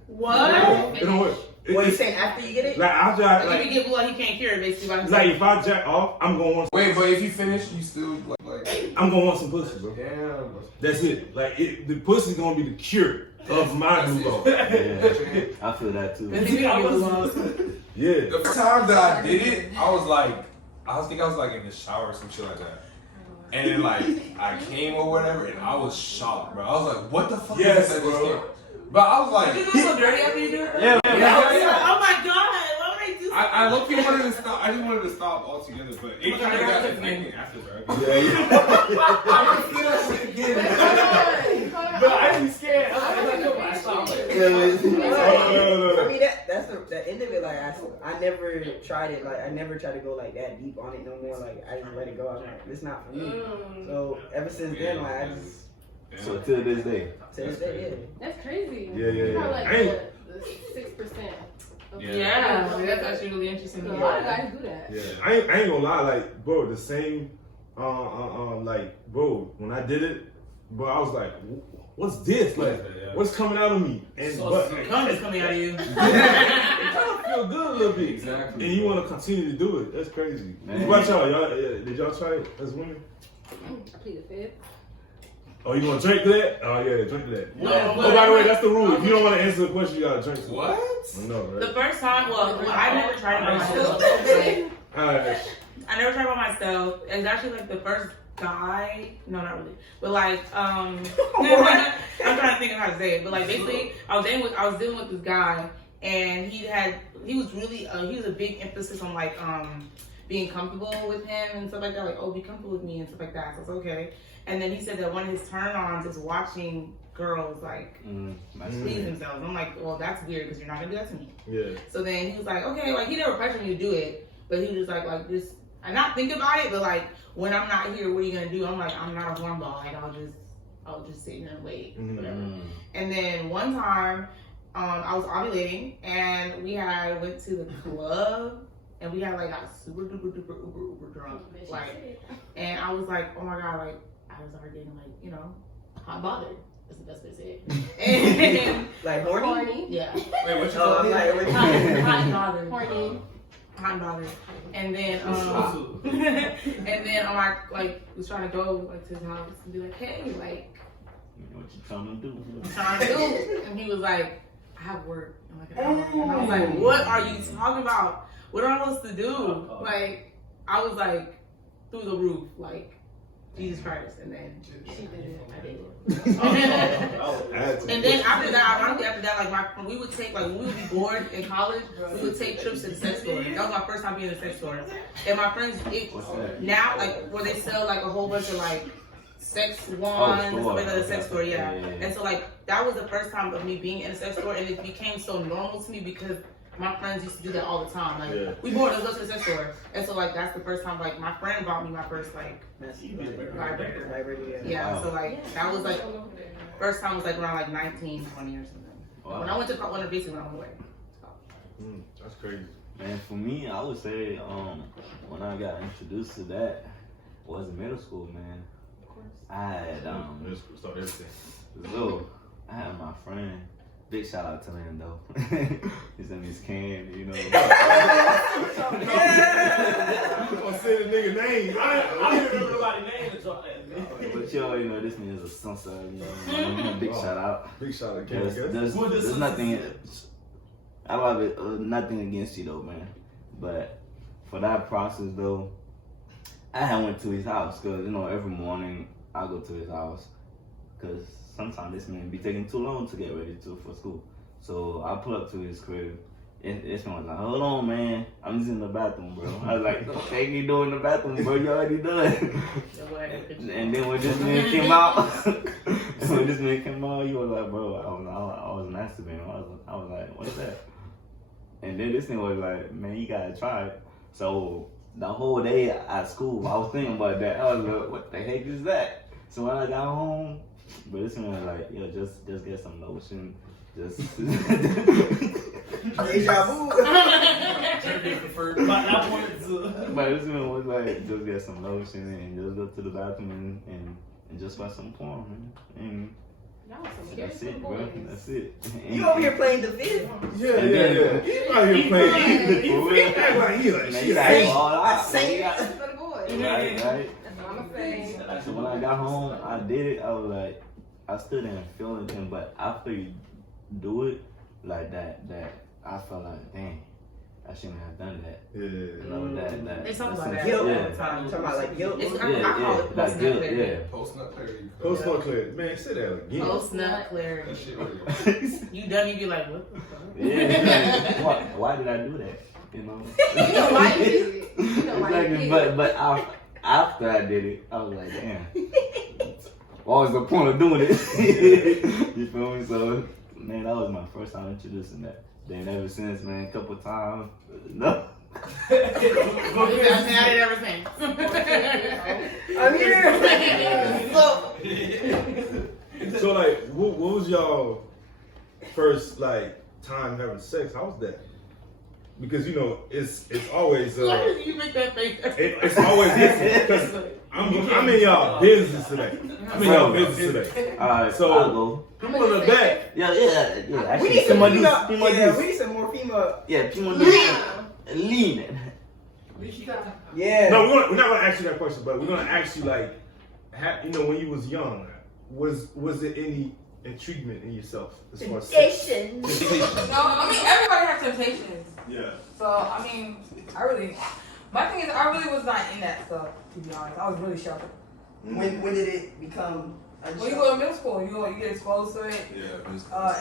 What? It don't work. What you saying after you get it? Like I jack, Like, if you get blue, he can't cure it basically by himself. like if I jack off, I'm gonna want. Wait, but if you finish, you still like. I'm gonna want some pussy, bro. Damn. That's it. Like the pussy's gonna be the cure of my blue ball. Yeah, I feel that too. If you don't get blue balls. Yeah. The first time that I did it, I was like in the shower or some shit like that. And then like I came or whatever, and I was shocked, bro. I was like, "What the fuck Yes, is that?" bro. But I was like, Did you feel dirty after you do it? Yeah, Oh my god! Why would I do I low-key wanted to stop. I just wanted to stop altogether, but it kind of got connecting after, bro. Yeah. I can feel that shit again. But I be scared. I stopped. I mean that's the end of it. Like I never tried it. Like I never tried to go like that deep on it no more. Like I just let it go. I'm like, it's not for me. So ever since then, like I just So till this day. to this day, That's crazy. Yeah, yeah, yeah. Probably like Ain't- the 6%. Yeah, that's actually really interesting. A lot of guys do that. Yeah, I ain't gonna lie, like, bro, the same, like, bro, when I did it, bro, I was like, what's this? Like, what's coming out of me? And but Cum is coming out of you. it kind of feel good a little bit. Exactly. And you want to continue to do it. That's crazy. Man. What about y'all? Did y'all try it as women? I plead the fifth. Oh, you want to drink to that? Oh, yeah, drink to that. No, Oh, but- by the way, that's the rule. If you don't want to answer the question, you got to drink to it. What? I know, The right? first time, well, I never tried it by myself. All right. I never tried it by myself. It's actually like the first guy. No, not really. But like, I'm trying to think of how to say it. But like, basically, I was dealing with this guy, and he was a big emphasis on like being comfortable with him and stuff like that. Like, oh, be comfortable with me and stuff like that. So I was okay. And then he said that one of his turn-ons is watching girls like please themselves. I'm like, well, that's weird because you're not gonna do that to me. Yeah. So then he was like, okay, like he never pressured me to do it, but he was like just I not think about it, but like when I'm not here, what are you gonna do? I'm like, I'm not a hornball. Like I'll just sit here and wait, whatever. And then one time, I was ovulating and we went to the club and we had like got super duper uber drunk, like, and I was like, oh my god, like I was already getting like, you know, hot bothered. That's the best way to say it. And like horny. Horny. yeah, Wait, what you Oh, I'm call like, hot bothered. Horny. Hot bothered. And then and then I like was trying to go like to his house and be like, hey, like You know what you trying to do? what you trying to do? And he was like, I have work in like an hour. And I was like, what are you talking about? What am I supposed to do? Like I was like through the roof, like Jesus Christ, and then she did it. I did it. And then after that, ironically after that, like we would take when we would be bored in college, we would take trips to the sex store. That was my first time being in a sex store. And my friends, now like where they sell like a whole bunch of like sex wands and stuff like that, the sex store, yeah. And so like that was the first time of me being in a sex store, and it became so normal to me because my friends used to do that all the time. Like we bored, let's go to the sex store. And so like that's the first time like my friend bought me my first like vibrator. Yeah, so like that was like first time was like around like 19, 20 or something. Wow. When I went to one of basically when I went away. That's crazy. Man, for me, I would say when I got introduced to that was in middle school, man. I had Start everything. so I had my friend. Big shout out to him though. He's in his can, you know. You gonna say the nigga name? I don't remember nobody's name. But yo, you know, this man is a sunset, you know. Big shout out. Big shout out, Ken. There's nothing. I love it. Nothing against you though, man. But for that process though, I had went to his house because you know every morning I go to his house because sometimes this man be taking too long to get ready for school. So I pull up to his crib. This man was like, hold on, man. I'm just in the bathroom, bro. I was like, okay, you doing in the bathroom, bro? You already done. And then when this man came out, he was like, bro, I was nasty, man. I was like, what's that? And then this thing was like, man, you gotta try it. So the whole day at school, I was thinking about that. I was like, what the heck is that? So when I got home, but this man was like, yo, just get some lotion Just. Deja vu. But this one was like just get some lotion and just go to the bathroom and just watch some porn, man. And that's it, bro. That's it. You over here playing the fifth? Yeah. He's out here playing. He act like he like shit. Right. So when I got home, I did it. I was like, I still didn't feel anything, but after you do it like that, I felt like, dang, I shouldn't have done that. Yeah. You know, that. They talk about that Guilt. all Yeah. the time. Talking about like guilt. I call it That post-nut guilt, clarity. yeah. Post-nut clarity. Post-nut clarity. Man, say that again. Post-nut clarity. That shit really. You done, you be like, what the fuck? Yeah. Why did I do that? You know? You know why you did it. You know why you Exactly. did it. But after I did it, I was like, damn. What was the point of doing it? You feel me? So, man, that was my first time introducing that. Then ever since, man, a couple times, no. I've had it ever since. I'm here. So like, what was y'all first like time having sex? How was that? Because you know, it's always Why did you make that face? it's always because I'm in y'all business today. I'm in y'all business today. Alright, So- I'll go. People in the back. Yeah. We Actually, need some Pima female. Deuce, Yeah, we need some more female. Yeah, Pima Deuce. Leaning. Yeah. No, we're not gonna ask you that question, but we're gonna ask you like, you know, when you was young, was there any intriguement in yourself as far as sex? No, I mean everybody has temptations. Yeah. So I mean, my thing is I really was not in that stuff, to be honest. I was really sheltered. When did it become? When you go to middle school, you get exposed to it. Yeah.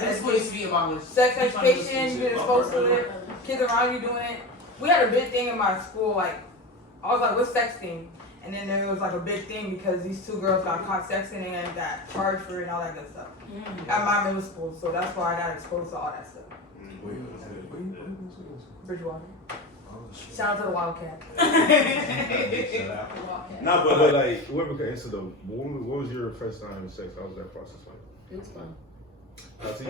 That's what used to be abolished. Sex education, you get exposed to it. Kids around you doing it. We had a big thing in my school, like I was like, what's sexting? And then there was like a big thing because these two girls got caught sexting and got charged for it and all that good stuff. At my middle school, so that's why I got exposed to all that stuff. Bridgewater. Shout out to the Wildcat. No, but like, whoever can answer though, what was your first time having sex? How was that process like? It was fun. What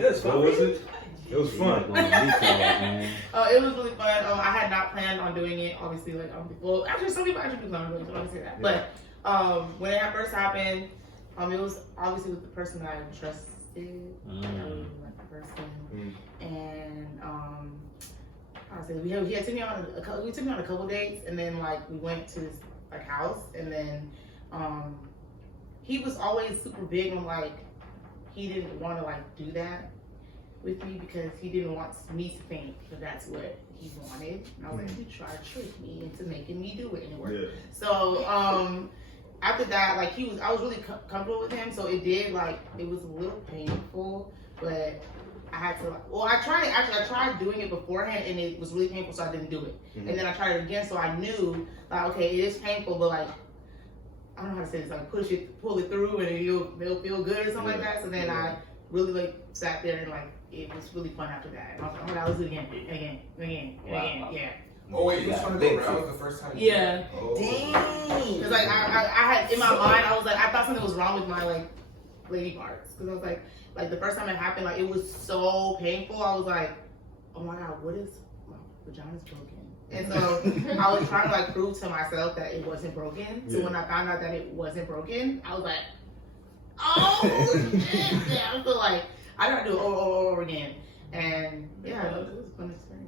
was it? It was fun. It was really fun. I had not planned on doing it. Obviously, like well, actually, some people actually do plan on doing it. So I don't say that. Yeah. But when it first happened, it was obviously with the person that I trusted. I really liked the person, and I said he had took me on a couple dates, and then like we went to this like house, and then he was always super big on like he didn't want to like do that with me because he didn't want me to think that that's what he wanted. And I was like, you tried to trick me into making me do it, and it worked. Yeah. So after that, like I was really comfortable with him. So it did like it was a little painful, but I had to I tried doing it beforehand, and it was really painful, so I didn't do it. And then I tried it again, so I knew like okay, it is painful, but like I don't know how to say this, like pull it through, and it'll feel good or something like that. So then I really like sat there and like it was really fun after that. And I was like, oh my God, let's do it again, yeah. Oh wait, you just want to go around the first time? Yeah. Oh. Dang. Cause like I had in my mind, I was like I thought something was wrong with my like lady parts. Cause I was like the first time it happened, like it was so painful. I was like, oh my God, what is my vagina's broken? And so I was trying to like prove to myself that it wasn't broken. So when I found out that it wasn't broken, I was like, oh shit. Yeah, I feel like I gotta do it over again. And yeah, it was a fun experience.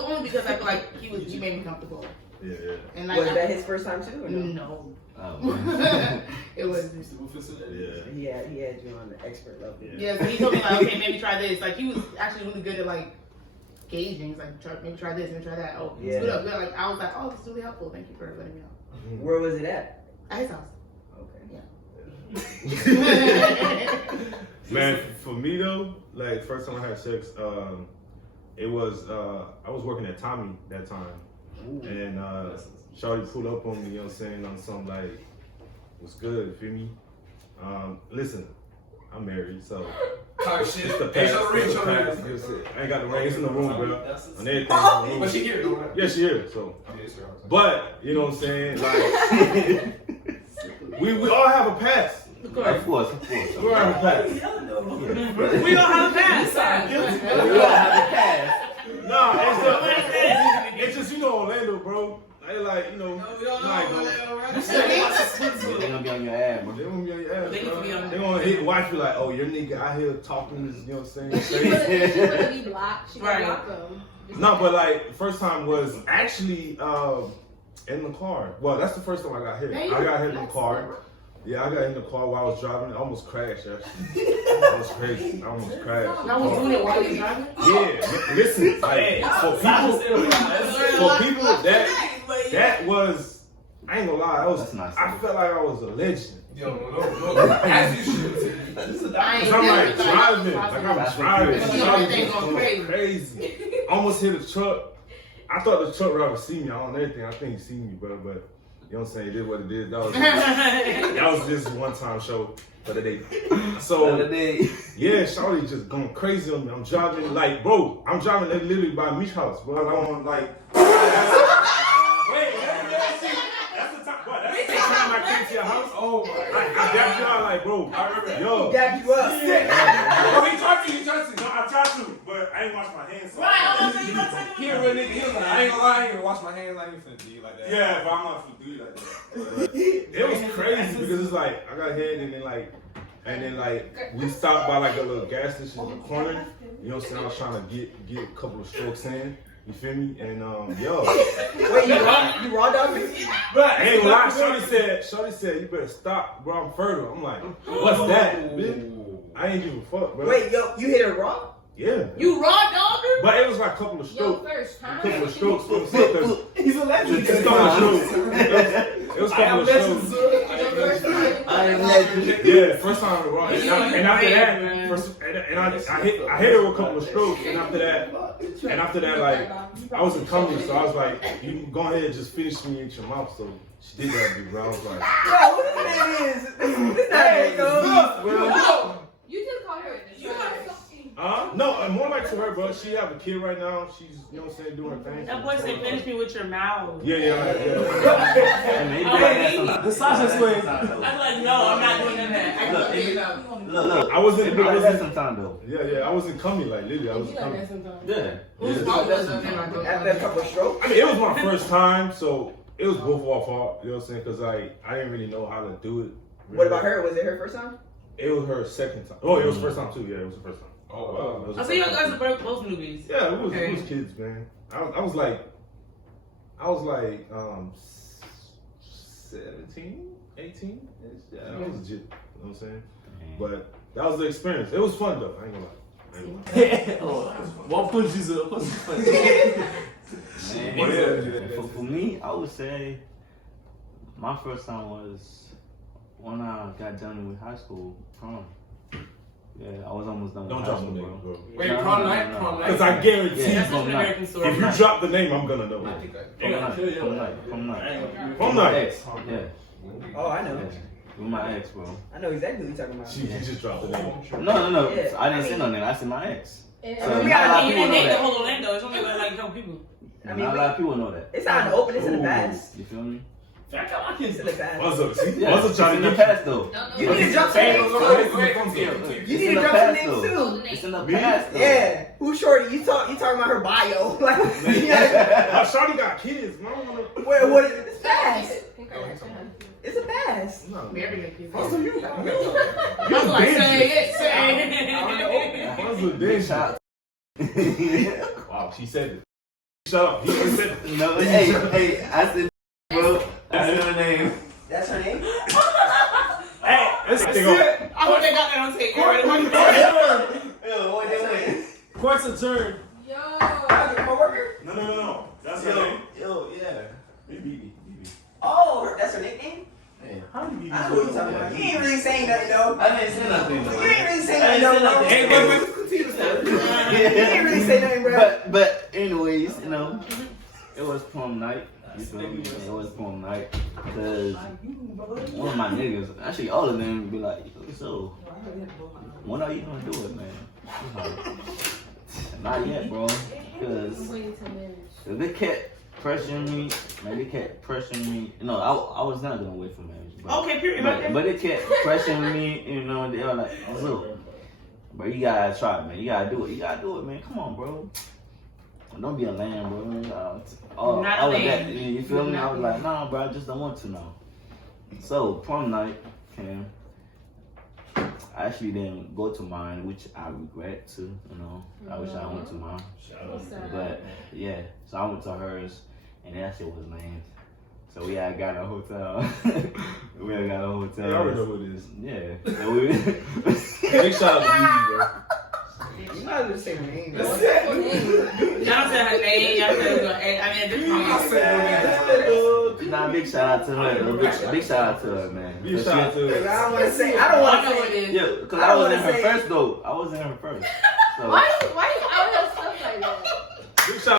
Only because I feel like he made me comfortable. Yeah. And like Was that his first time too? Or no? No. Oh, It was. Yeah. He had you on the expert level. Yeah, so he told me like, okay, maybe try this. Like he was actually really good at like gauging. He's like, maybe try this, maybe try that. Oh, Yeah. good up, good. Like I was like, oh, this is really helpful. Thank you for letting me know. Where was it at? At his house. Okay. Man, for me though, like first time I had sex, it was I was working at Tommy that time, and Shawty pulled up on me, you know what I'm saying, on something like, what's good, you feel me? Listen, I'm married, so Talk shit. it's the Hey, past. show the ring, It's show the the past. ring. I ain't got the ring, it's in the room, bro. On everything. But she here, though. Yeah, she here, so. But, you know what I'm saying, like, we all have a past. Of course. We're on the pass. We don't have a pass. We all have a pass. No, it's just you know Orlando, bro. They like you know. They gonna be on your ass, bro. They gonna be on your ass. They Bro. be on They gonna hit watch you like, oh, your nigga out here talking this, you know what I'm She saying? wouldn't be blocked. She would Right. block them. No, but like first time was actually in the car. Well, that's the first time I got hit. I got hit in the car. Yeah, I got in the car while I was driving. I almost crashed. Actually, that was crazy. I almost crashed. I was doing it while you were driving. Yeah, listen, like for people that was, I ain't gonna lie, that was. That's not I felt like I was a legend. Yo, no. As you should. Cause I'm like driving, like I'm driving. Everything going Going crazy. Almost hit a truck. I thought the truck driver see me. I don't know anything. I think he seen me, bro. But you know what I'm saying? It is what it is. That was just one time show for the day. So yeah, Shawty just going crazy on me. I'm driving like, bro. I'm driving literally by Meach House, bro. I'm on like. Wait, that's the time. Bro, that's the time I came to your house. Oh my! I dapped you out like, bro. I remember. Yo, Dap you up. Oh, he tried to. No, I tried to, but I ain't wash my hands. So He a real nigga. He was like, I ain't gonna lie, I ain't gonna wash my hands. I ain't finna do you like that. yeah, but I'm not finna do you like that. It was crazy because it's like I got hit and then like we stopped by like a little gas station in the corner. You know what I'm saying? I was trying to get a couple of strokes in. You feel me? And yo. Wait, you raw dog me? But hey, when Shorty said, you better stop, bro. I'm fertile. I'm like, what's that, bitch? I ain't give a fuck, bro. Wait, yo, you hit her raw? Yeah. You raw dog her? But it was like a couple of Yo, strokes. first time. A couple of strokes. You know what I'm saying? He's a legend. It was a couple of strokes. It was a couple of strokes. I am legend. Yeah, first time raw. And after that, I hit her with a couple of strokes. And after that, like, I wasn't coming, so I was like, you can go ahead and just finish me in your mouth. So she did that, dude, bro. I was like, Yo, what this name is? This not go. You just called her. no, more like to her, bro. She have a kid right now. She's, you know what I'm saying, doing her thing. That boy said, finish me with your mouth. Yeah. The Sasha swing. I'm like, no, I'm not doing that. Look. I wasn't It be like that sometimes though. Yeah. I wasn't coming like literally. I wasn't coming. Yeah. Whose fault was it? After a couple of strokes? I mean, it was my first time, so it was both of our fault. You know what I'm saying? Because I didn't really know how to do it. Really. What about her? Was it her first time? It was her second time. Oh, it was first time too. Yeah, it was the first time. Oh, wow. It was I the see you first guys time. are both newbies. Yeah, it was Okay. kids, man. I was like 17, 18. Yeah, I was legit. You know what I'm saying? But that was the experience. It was fun though. I ain't gonna lie. What punch is it? What's the punch? Man, for me, I would say my first time was when I got done with high school prom. Yeah, I was almost done. Don't with drop high the school, name, bro. Wait, No, prom no, night? no, Prom no. night? Because I guarantee Yeah, That's from an night. American story. if you drop the name, I'm gonna know. I think I- From night. From night. Ex. Yeah. Oh, I know. Yeah. With my ex, bro. I know exactly what you're talking about. She just dropped the name. No. Yeah, I I didn't say mean- no name. I said my ex. And So we not a gotta- lot of You people didn't know name the that. whole Orlando. It's only like a couple people. I mean, Not a lot of people know that. it's out in the open. It's in the past. You feel me? It's in the past. What's up? See? Yeah, What's up, it's Johnny? in the past though. You need to drop some names too. You It's need in to the drop some past names though. too. It's in the Me? past though. Yeah. Who's Shorty? You talking about her bio? Like, Shawty got kids, man. I don't wanna- what is it? It's past. Kardashian. It's a past. No. Very good people. What's up, you? I was like, say it. What's up, bitch? Shout- Wow, she said it. Shut up. He said it. No, hey, I said, bro, that's her name. That's her name? Hey, it's I hope they got that on tape. Wait. court's adjourned. Yo. My worker? No. That's her name. Yo, yeah. BB. Oh, that's her nickname? Hey, how do you I know what you're talking about. You ain't really saying nothing though. I didn't say nothing. You Bro. ain't really I saying didn't say nothing, nothing. bro. You ain't really say nothing, bro. But anyways, you know, it was prom night. You feel me? It was prom night because one of my niggas, actually all of them, be like, so when are you gonna do it, man? I'm like, not yet, bro. Because Waiting to marriage. if they kept pressuring me. Man, they kept pressuring me. No, I was not gonna wait for marriage. Okay, period. But they kept pressuring me. You know, they were like, look, bro, you gotta try it, man. You gotta do it. You gotta do it, man. Come on, bro. Don't be a lamb, bro. Not a lamb. You feel me? I was like, nah, bro, I just don't want to now. So prom night came. I actually didn't go to mine, which I regret too. You know, I wish I went to mine. But yeah, so I went to hers, and that shit was lame. So we had got a hotel. We had got a hotel. I already know who it is. Yeah. So we Big shout out to BB, bro. You might as well say her name. Y'all said her name. Y'all said her name. I mean, this Nah, big shout out to her. Big shout out to her, man. Big shout out to her. I don't want to say. I don't want to know what say. it is. Yeah, because I was in her first though. I was in her first. So. Why you out here stuff like that? Big shout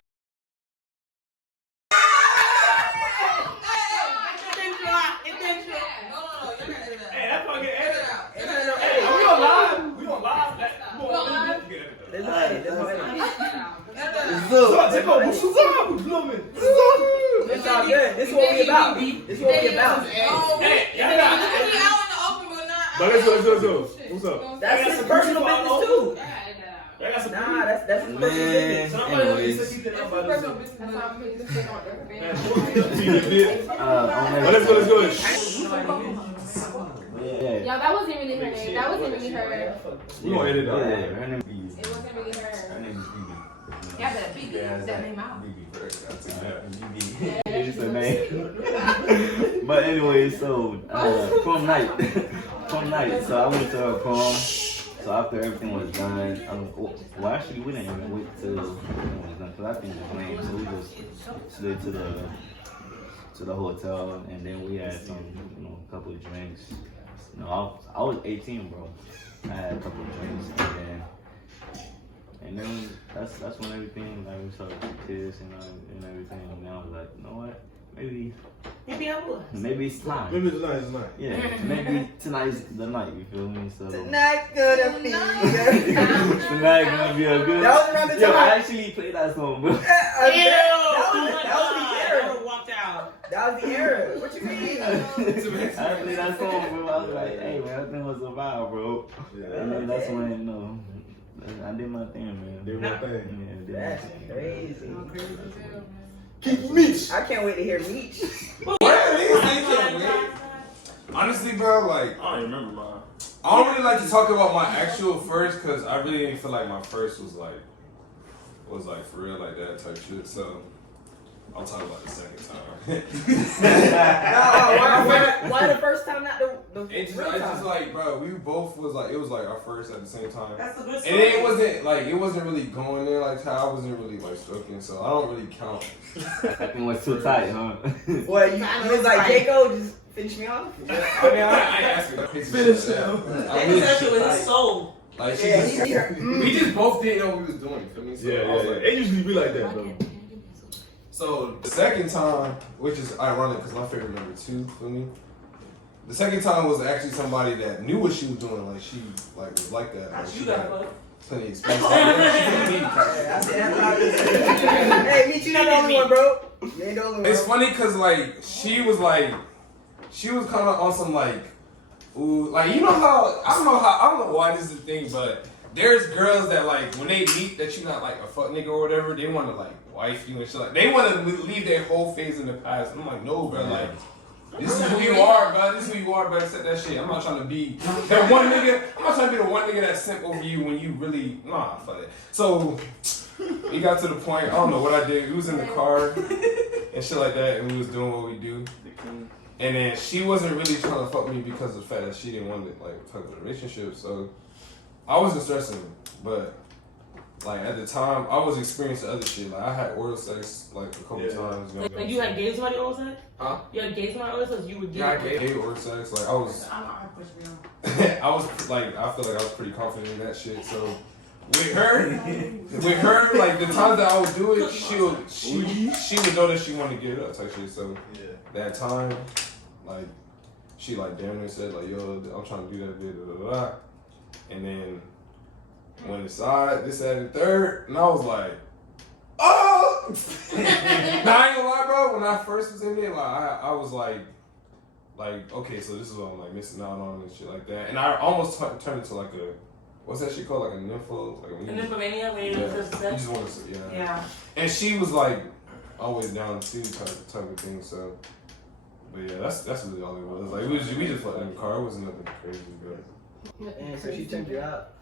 It's all good. This is what we about. This is what we about. But let's go. What's up? That's his personal business too. Nah, that's his personal business. Anyways, Let's go. yeah. Y'all, that wasn't really her name. That wasn't really her. We gonna edit that. Yeah, her name It wasn't really her. Her name is BB. Yeah, that BB. That name out. It's a name. But anyway, so prom night. So I went to her prom. So after everything was done, well actually we didn't even wait till everything was done because I think it was lame. So we just slid to the hotel and then we had some, a couple of drinks. I was 18, bro. I had a couple of drinks and then that's when everything, like, we started to kiss and everything. And I was like, you know what? Maybe it's time. Maybe it's night. Yeah, maybe tonight's the night. You feel me? So Tonight gonna be good. tonight gonna be a good. That was around the time. Yo, I actually played that song, bro. That was the era. walked out. That was the era. What you mean? I played that song, bro. I was like, hey, man, that thing was a vibe, bro. And then that's when, I did my thing, man. Did my thing. Yeah, did That's my thing. crazy. Keep Meech. I can't wait to hear Meech. Honestly, bro, like, I don't even remember mine. I don't really like to talk about my actual first because I really didn't feel like my first was like for real like that type shit. So I'll talk about the second time. Why the first time, not the It's real just time? like, bro, we both was like, it was like our first at the same time. That's a good And story. then it wasn't really going there like how I wasn't really like stroking, so I don't really count. That thing was too tight, huh? What, you was like, Jaco, just finish me off? I mean, I asked her finish him. That shit with his soul. Like Yeah, we just both didn't know what we was doing. You feel me? So I was like, It usually be like that, bro. So the second time, which is ironic because my favorite number 2 for me. The second time was actually somebody that knew what she was doing. Like she was like that. Like, she got plenty of experience. Hey, Meech, you not the only one, bro. You ain't the only one. It's funny because like she was kind of on some like, ooh, like I don't know why this is the thing, but there's girls that like when they meet that you're not like a fuck nigga or whatever, they want to like wife you and shit. Like they want to leave their whole phase in the past. I'm like, no, bro, like. This is who you are, bro. This is who you are, bro. Set that shit. I'm not trying to be that one nigga. I'm not trying to be the one nigga that sent over you when you really fuck it. So we got to the point. I don't know what I did. We was in the car and shit like that, and we was doing what we do. And then she wasn't really trying to fuck me because of the fact that she didn't want to like talk about a relationship. So I wasn't stressing, but like at the time I was experiencing other shit. Like I had oral sex like a couple times. You know, Like you had gay somebody oral sex? Huh? You had gay somebody oral sex? You would Yeah, I gave oral sex. Like I was like I feel like I was pretty confident in that shit. So with her, like the times that I would do it, she would know that she wanted to get it up type shit. So that time, like she like damn near said like, yo, I'm trying to do that, blah, blah, blah. And then when it's side, this, that, and third, and I was like, oh, Nah, I ain't gonna lie, bro. When I first was in it, like I was like, okay, so this is what I'm like missing out on and shit like that. And I almost turned into like a, what's that shit called? Like a nympho? Like A nymphomania when you just want to, yeah. And she was like always down to see type of thing. So, but yeah, that's really all it was. Like we just fucked in the car. It wasn't nothing crazy, bro. And so she turned you out.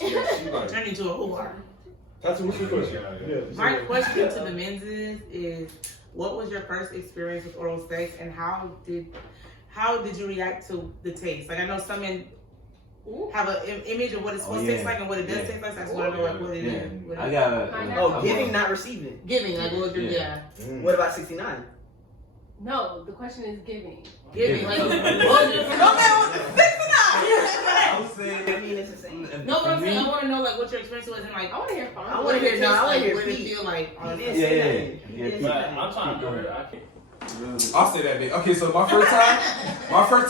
Yeah, she like turned into a whore. That's what's your question. My question to the men's is what was your first experience with oral sex and how did you react to the taste? Like I know some men have an image of what it's supposed to taste like and what it does taste like. So I just want to know what it is. I got giving, not receiving. Giving, like what was your What about 69? No, the question is giving. Giving, like No man wants to 69. I would say, I mean, it's the same. no, but I'm saying I want to know like what your experience was and like I want to hear fun. I want to hear. I want to hear what it feel like. He didn't say nothing. He didn't say Like, nothing. I'm trying to do it. I can't. I'll say that bit. Okay, so my first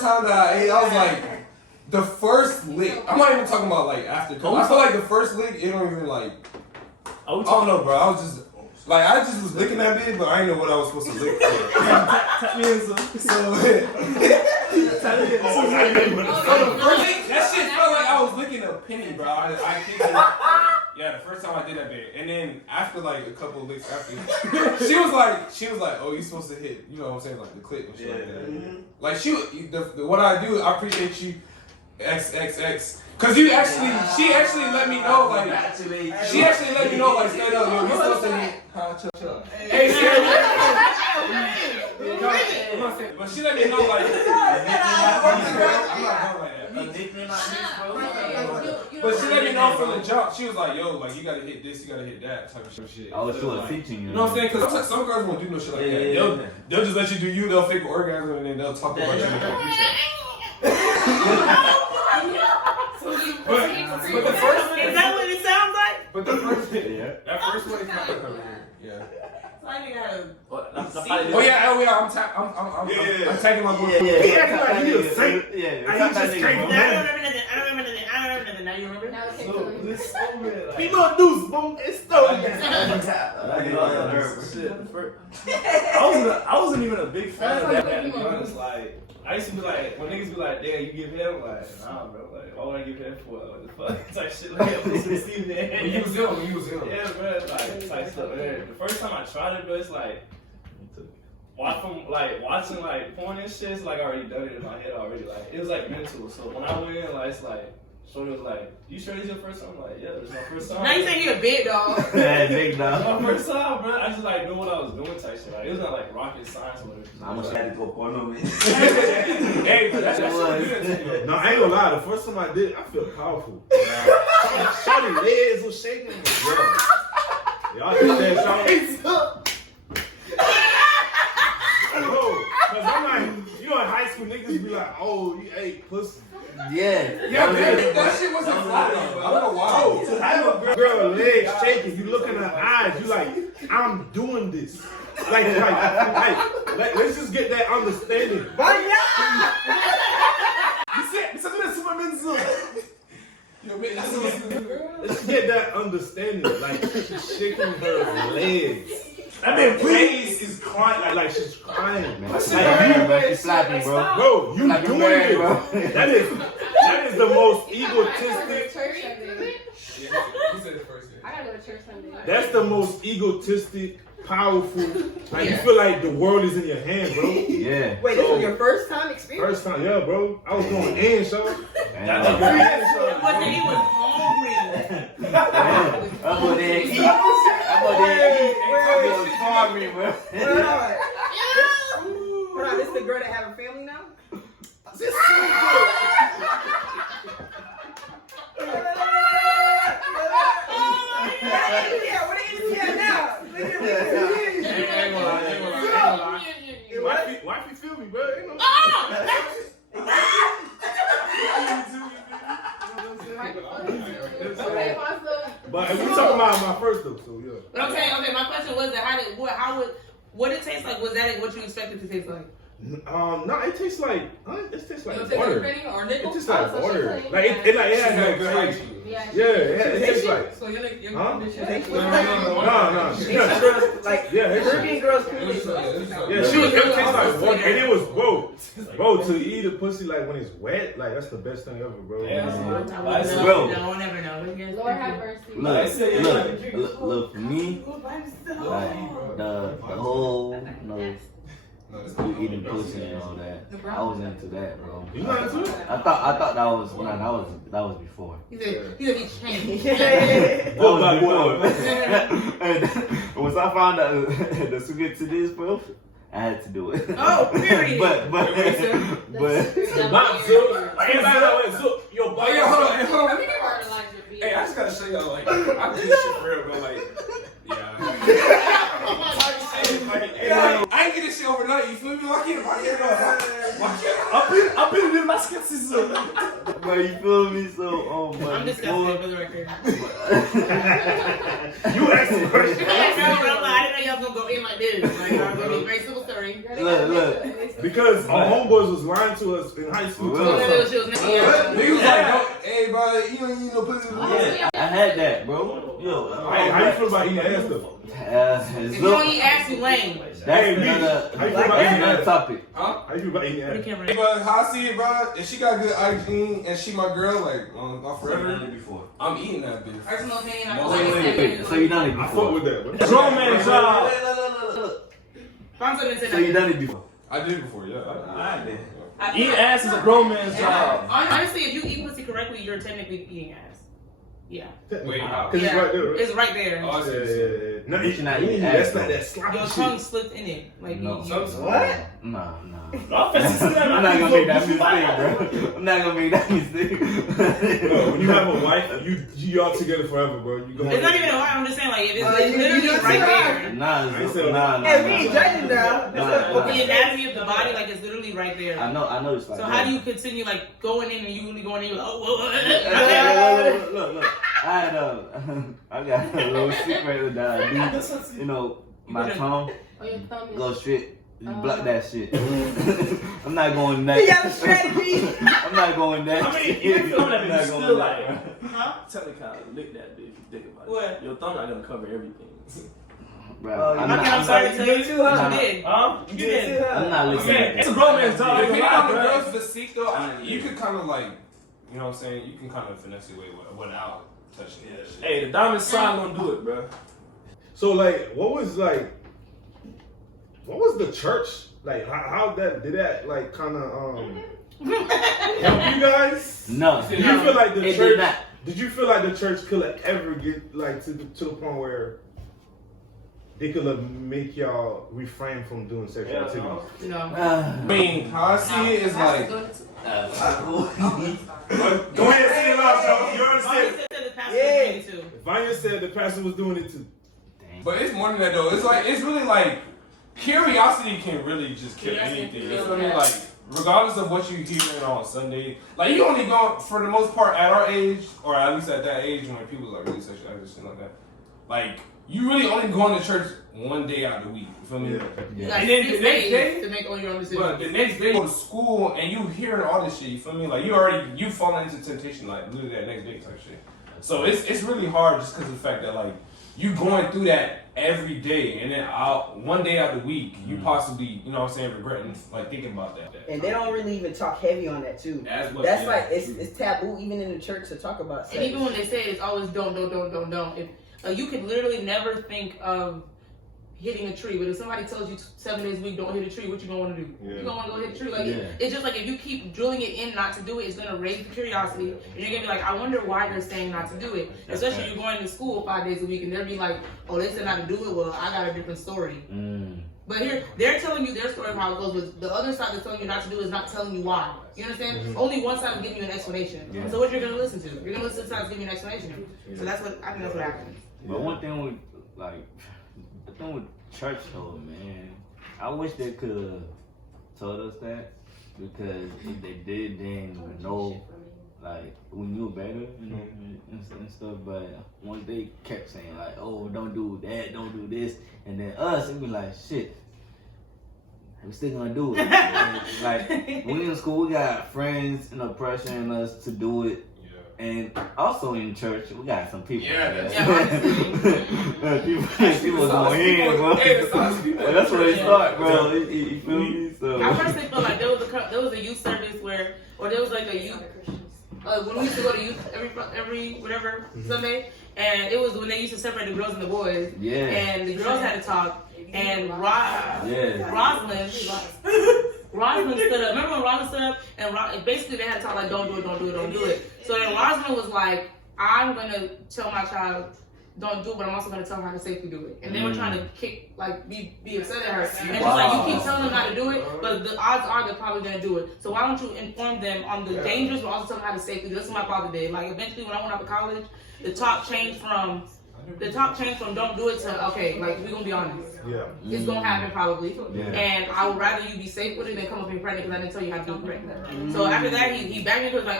time that I ate, I was like, the first lick. I'm not even talking about like after. I feel like the first lick, it don't even like. I don't know, bro. I was just like, I just was licking that bit, but I didn't know what I was supposed to lick. Tap me in some. So that shit felt like I was licking a penny, bro. I can't get it. Yeah, the first time I did that bit, and then after like a couple of licks after, she was like, oh, you supposed to hit, you know what I'm saying, like the clip and shit like that. Like what I do, I appreciate you, XXX, cause she actually let me know, like, straight up, yo, you supposed to hit, but she let me know, like, I'm not going like that. But she let me know from the jump. She was like, yo, like, you gotta hit this, you gotta hit that type of shit. I was still teaching you. You know what I'm saying? Because some girls won't do no shit like that. They'll just let you do you, they'll fake orgasm, and then they'll talk about you in the future. But the first is that what it sounds like? But the first that first one is not coming here. Yeah. So I think I gotta. Oh yeah, I'm tagging my boy. He acting like he was safe. Yeah, I don't remember nothing. Now you remember? Now let's take it. He little deuce, boom, it's stolen. I wasn't even a big fan of that. To be honest, like I used to be like, when niggas be like, damn, you give head, I'm like, nah, bro, like, why would I give head for? Like, what the fuck? Type shit like that. When you was young. Yeah, bro, like, type stuff. Man. The first time I tried it, bro, it's like, watching like porn and shit, it's like I already done it in my head already. Like, it was like mental. So when I went in, like, it's like, Shorty was like, you sure this your first time? I'm like, yeah, this is my first time. Now you think you're a big dog. Yeah, big dog. My first time, bro. I just like knew what I was doing type shit. Like, it was not like rocket science or whatever. I'm gonna try to go porno, man. Hey, but that's what No, I ain't gonna lie. The first time I did, I feel powerful. Shorty legs was shaking. Y'all did that, Shorty. No, cause I'm like, you know, in high school niggas be like, oh, you ate pussy. Yeah, that shit wasn't flat though. I don't know why. Girl, legs shaking. You look in her eyes. You like, I'm doing this. Like, let's just get that understanding. Let's get that understanding. Like, she's shaking her legs. That man please is crying. Like she's crying, man. She's slapping, bro. Bro, you Like doing married, it. bro. That is the most egotistic. I gotta go to church Sunday. That's the most egotistic, powerful. Like you feel like the world is in your hand, bro. Yeah. Wait, this was your first time experience? First time, yeah, bro. I was going in, so. He was hungry. I'm over there eat. I'm over there eat. I'm going farming, bro. Hold on, this is the girl that have a family now? This is so good. What are you doing now? Why you feel me, bro? You know. But if we talking about my first though, so yeah. Okay. My question was that what did it taste like? Was that what you expected to taste like? No, it tastes like it tastes like You take water. a penny or nickel? It tastes like Oh, so water. she's Like it has Good like hygiene. Yeah. it tastes like. So you're Huh? No, No, she's not sure. Like Yeah, Caribbean girls cool. Yeah, she was. It tastes like water, and it was bro. To eat a pussy like when it's wet, like that's the best thing ever, bro. Bro. No one ever know. Lord have mercy. Look, for me, like the whole, you know, you eating pussy and all that. I was into that, bro. You not into it? I thought that was before. He said he changed. That was before. And once I found out the secret to this, bro, I had to do it. Oh, period. but Not Zook. Everybody that went Zook. Yo, Oh, buddy. yeah, hold on. Fertilize your beard. Hey, I just gotta show y'all, like, I do this shit for real, bro. Like, yeah. I ain't get this shit overnight, you feel me? Why can't I've been in my skepticism. Bro, you feel me? So, I'm disgusted for the record. You asked the question. I didn't know y'all was gonna go in like this. Like, y'all gonna be very simple story. Look. Because our homeboys was lying to us in high school. Well, telling us She was naked. Niggas was like, no, hey, bro, you don't eat no pussy. Yeah, I had that, bro. Yo, Hey, how you feel about eating ass though? If you don't eat ass, you lame. Hey, That's how you feel about eating another ass? topic. Huh? How you feel about eating ass? Hey, but how I see it, bro, if she got good hygiene and she my girl, like, forever, before. I'm eating that bitch. Personal opinion, I'm Wait. So you done it I fuck before? with that, bro. Grown man job. Fonzo didn't say So you that. done it before? I did it before, yeah. I did. Eating ass is a grown man's job. Honestly, if you eat pussy correctly, you're technically eating ass. Yeah. Wait, how? Cause it's right there, right? It's right there. Oh, I see what you're saying. No, You should not eat that's ass, not though. that sloppy Your shit. tongue slipped in it. Like No. you. What? No. I'm I'm not gonna make that mistake, bro. I'm not gonna make that mistake. Bro, when you have a wife, you all together forever, bro. You go. It's not even a lie. I'm just saying, like, if it's you literally just right said there. Nah. Hey, we ain't judging now. The anatomy of the body, like, it's literally right there. I know it's like So that. how do you continue, like, going in and you really going in, like, oh, Look. I got a little secret that I do. You know, my tongue Oh, your thumb is. go straight. You block that shit. I'm not going that. He got a strategy. I'm not going that. I mean, shit. even if you don't I'm have not it, you going still that. like, huh? technically lick that bitch if you think about it. What? Your thumb not gonna cover everything. Bro, I'm sorry to tell you, too, huh? you did. Huh? You did. I'm not listening. Okay, it's a grown man's job. Depending It's a on the lot, girl's bro. physique, though, you could kind of like, you know what I'm saying? You can kind of finesse your way without touching that shit. Hey, the diamond sign gonna do it, bro. So like, what was the church like? How that did that like kind of help you guys? No. Did you feel like the It did church? not. Did you feel like the church could have ever get like to the point where they could have make y'all refrain from doing sexual Yeah, activities? No. I mean, how I see it is like, Go ahead, say it loud, Joe. You understand? Yeah. Vanya said the pastor was doing it too. but it's more than that though. It's like, it's really like, curiosity can really just kill anything. You feel me? Like, regardless of what you hearing on Sunday, like you only go for the most part at our age, or at least at that age when people are really sexual active shit like that. Like, you really only going to church one day out of the week. You feel me? You Yeah. got And then 6 the next days day- to make all your own decisions. But the next day you go to school and you hearing all this shit, you feel me? Like you falling into temptation like literally that next day type shit. So it's really hard just because of the fact that like you going through that every day and then one day out of the week you possibly, you know what I'm saying, regretting like thinking about that. And they don't really even talk heavy on that too. That's what- That's yeah. like it's taboo even in the church to talk about sex. And even when they say it, it's always don't. If you could literally never think of hitting a tree, but if somebody tells you 7 days a week don't hit a tree, what you gonna want to do? Yeah. You gonna want to go hit a tree? Like Yeah. it's just like if you keep drilling it in not to do it, it's gonna raise the curiosity, and you're gonna be like, I wonder why they're saying not to do it. Especially if you're going to school 5 days a week, and they'll be like, oh, they said not to do it. Well, I got a different story. But here, they're telling you their story of how it goes, but the other side that's telling you not to do is not telling you why. You understand? Only one side is giving you an explanation. Yeah. So what you're gonna listen to? You're gonna listen to sides giving you an explanation. So that's what I think that's what happens. But one thing with the thing with church though, man, I wish they could have told us that, because if they did, then we know, like, we knew better, you know, and stuff. But once they kept saying like, oh, don't do that, don't do this, and then us, it be like, shit, we still gonna do it. Like when we in school, we got friends and pressuring us to do it. And also in church, we got some people. People going in, bro. That's where they start, bro. You feel me? So I personally feel like there was a youth service where, or there was like a youth. When we used to go to youth every whatever Sunday, and it was when they used to separate the girls and the boys. Yeah. And the girls had to talk, and Rosalind stood up. Remember when Rosalind stood up and basically they had to talk like, don't do it, don't do it, don't do it. So then Rosalind was like, I'm gonna tell my child don't do it, but I'm also gonna tell her how to safely do it. And they were trying to be upset at her. And she's like, you keep telling them how to do it, but the odds are they're probably gonna do it. So why don't you inform them on the dangers, but also tell them how to safely do it? That's what my father did. Like eventually when I went out to college, the talk changed from don't do it to, okay, like we're gonna be honest. Yeah. It's gonna happen probably. Yeah. And I would rather you be safe with it than come up and pregnant because I didn't tell you how to do it pregnant. So after that he backed me into it, like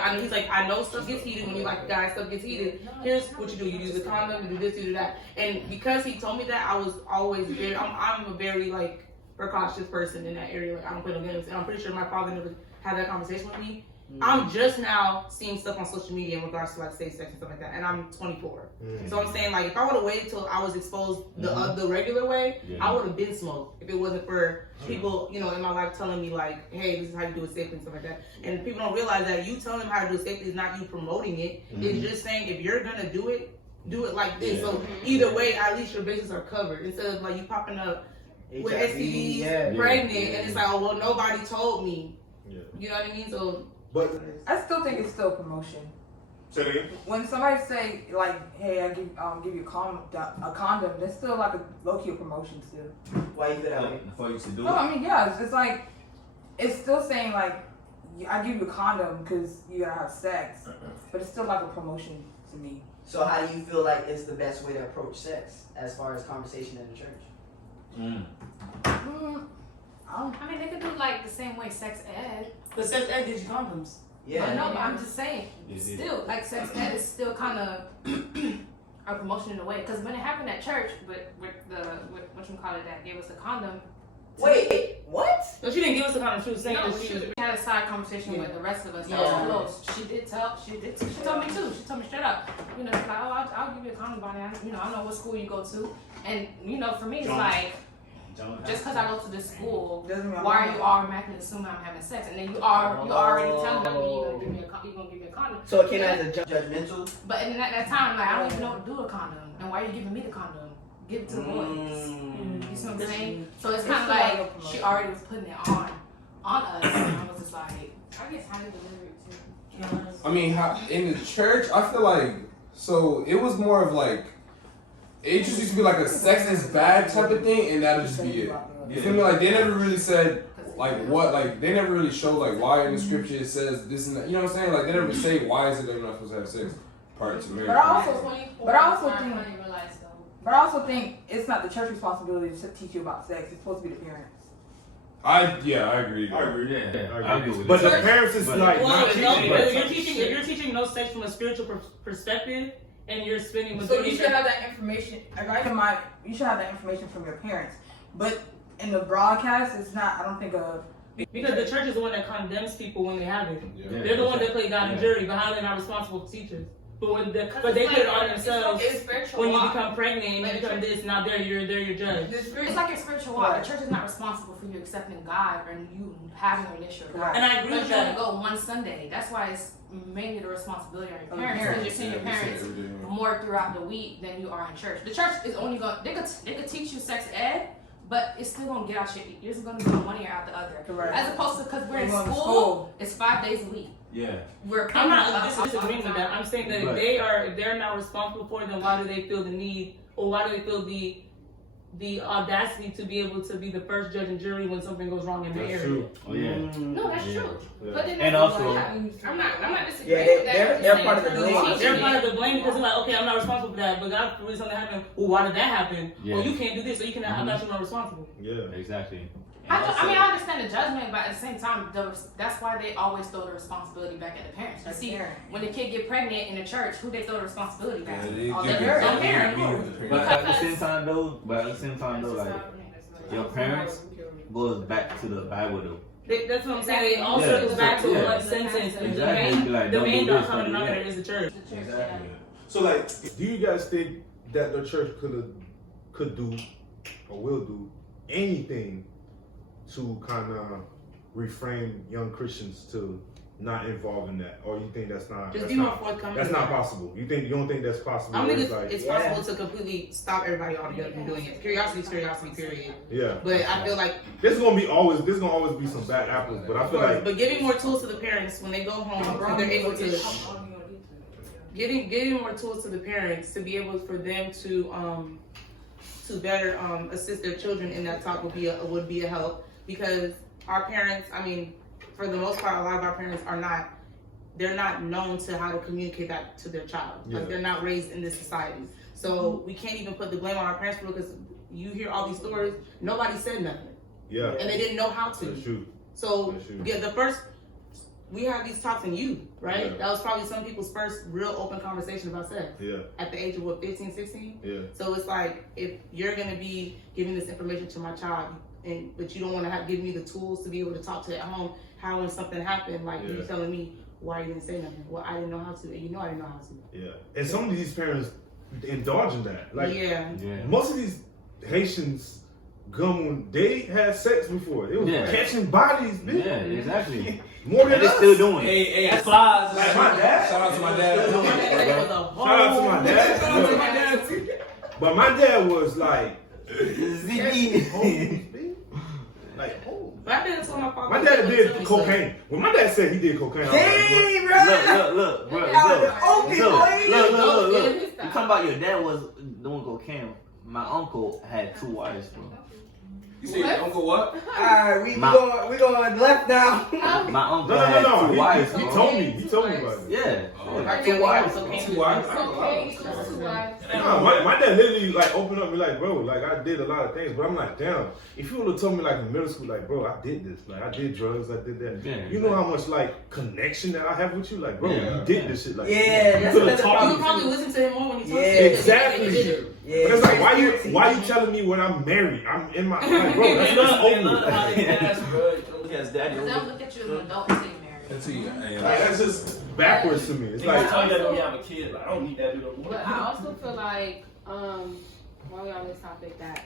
I know stuff gets heated when you like guys, stuff gets heated. Here's what you do. You use the condom, you do this, you do that. And because he told me that, I was always very I'm a very like precautious person in that area. Like I don't play no games. And I'm pretty sure my father never had that conversation with me. I'm just now seeing stuff on social media in regards to like safe sex and stuff like that, and I'm 24. So I'm saying like if I would have waited till I was exposed the regular way, I would have been smoked if it wasn't for people, you know, in my life telling me like, hey, this is how you do it safely and stuff like that. And people don't realize that you telling them how to do it safely is not you promoting it. It's just saying if you're gonna do it like this. So either way, at least your bases are covered instead of like you popping up with STDs, pregnant, and it's like, oh well, nobody told me. You know what I mean? So. But I still think it's still promotion. say it again. When somebody say like, "Hey, I give you a condom," that's still like a low-key promotion still. Why you feel that way? For you to do No, I mean, yeah, it's like it's still saying like, I give you a condom because you gotta have sex, but it's still like a promotion to me. So how do you feel like it's the best way to approach sex as far as conversation in the church? I mean, they could do like the same way sex ed. But sex ed gives you condoms. Yeah. I know, but I'm just saying, still, like sex ed is still kind of a promotion in a way. Because when it happened at church, with whatchamacallit that gave us a condom. Wait, what? No, she didn't give us a condom. She was saying that she had a side conversation with the rest of us that Yeah. was close. She told me too. She told me straight up. You know, she's like, oh, I'll give you a condom, Bonnie. I know what school you go to. And, you know, for me, it's like, just because I go to this school, why are you automatically assuming I'm having sex? And then you already telling me you're gonna give me a condom. So it came as a judgmental. But in that time, like I don't even know what to do with a condom. And why are you giving me the condom? Give it to the boys. You see what I'm saying? So it's kind of like she already was putting it on us, and I was just like, I guess how you deliver it too. I mean, in the church, I feel like so it was more of like. It just used to be like a sex is bad type of thing, and that'll just be it. You feel me? Like they never really said like what, like they never really showed like why in the scripture it says this and that. You know what I'm saying? Like they never really say why is it they're not supposed to have sex prior to marriage. But I also think it's not the church responsibility to teach you about sex. It's supposed to be the parents. I agree. I agree. I agree with But that. the parents is like not teaching. If you're teaching no sex from a spiritual perspective, and you're spending So you should have that information. You should have that information from your parents. But in the broadcast, it's not. I don't think because the church is the one that condemns people when they have it. Yeah. They're the one that play God and jury, but how are they not responsible for teachers? But they put it on themselves when you become pregnant and you become this. Now they're your judge. It's like a spiritual walk. The church is not responsible for you accepting God and you having a relationship with God. And I agree with you that. only go one Sunday. That's why it's mainly the responsibility of your parents, because you're seeing your parents more throughout the week than you are in church. The church is only going. They could teach you sex ed, but it's still gonna get out your. It's gonna go one ear out the other. Correct. As opposed to because we're in school, it's 5 days a week. Yeah. I'm not disagreeing with that. I'm saying that if they're not responsible for it, then why do they feel the need, or why do they feel the audacity to be able to be the first judge and jury when something goes wrong in their area? True. Oh yeah. No, that's true. Yeah. But then And also, I'm not disagreeing Yeah, with that. they're part of the blame. They're part of the blame because they're like, okay, I'm not responsible for that, but God forbid something happened. Well, why did that happen? Yeah. Well, you can't do this, so you cannot. I thought you were not responsible. Yeah. Exactly. I mean, I understand the judgment, but at the same time, that's why they always throw the responsibility back at the parents. You see, when the kid get pregnant in the church, who they throw the responsibility back to? On the parent. But at the same time though, like your parents, goes back to the Bible though. That's what I'm saying. It all circles back to what sentence. Exactly. The main doctrine of the matter is the church. Exactly. So like, do you guys think that the church could do or will do anything to kind of reframe young Christians to not involve in that, or you think that's not? Just be more forthcoming. That's not possible. You don't think that's possible? I don't think it's possible to completely stop everybody altogether from doing it. Curiosity is curiosity, period. Yeah. But I feel like there's gonna always be some bad apples, but I feel like. But giving more tools to the parents when they go home, and they're able to. Getting more tools to the parents to be able for them to better assist their children in that talk would be a help, because our parents, I mean, for the most part, a lot of our parents they're not known to how to communicate that to their child. Yeah. Like, they're not raised in this society. So we can't even put the blame on our parents for it, because you hear all these stories, nobody said nothing. Yeah. And they didn't know how to. That's true. So That's true. yeah, the first we had these talks in youth, right? Yeah. That was probably some people's first real open conversation about sex. Yeah. At the age of what, 15, 16? Yeah. So it's like, if you're gonna be giving this information to my child, but you don't want to give me the tools to be able to talk to it at home, how when something happened, like you telling me why you didn't say nothing? Well, I didn't know how to, and you know I didn't know how to. Yeah. And some of these parents indulge in that. Like, most of these Haitians, they had sex before. They was catching bodies, bitch. Yeah, exactly. More than they us. still doing it. Hey, flies. Like my dad. Shout out to my dad. Shout out to my dad. Shout out to my dad too. But my dad was like, my dad did cocaine. When my dad said he did cocaine, Dang, Look, bro. Open, Look. You talking about your dad was doing cocaine. My uncle had 2 wives, bro. You say your uncle what? Alright, we going left now. My uncle had 2 wives, He bro. told me about it. Yeah. Like 2 wives. 2 wives? My dad literally like opened up and be like, bro, like I did a lot of things, but I'm like, damn, if you would have told me like in middle school, like, bro, I did this, like I did drugs, I did that. Yeah, you know how much like connection that I have with you, like, bro, you did this shit, like, Yeah, you that's could have what taught You me. probably listen to him more when he talks to you. Exactly. Yeah, But it's like, why you telling me when I'm married? I'm in my like, bro, that's over. Because daddy. They'll look at you as an adult and say married. Until Like, that's just backwards to me. It's like, tell you that you have a kid. Like, I don't need that dude. But I also feel like, while we're on this topic, that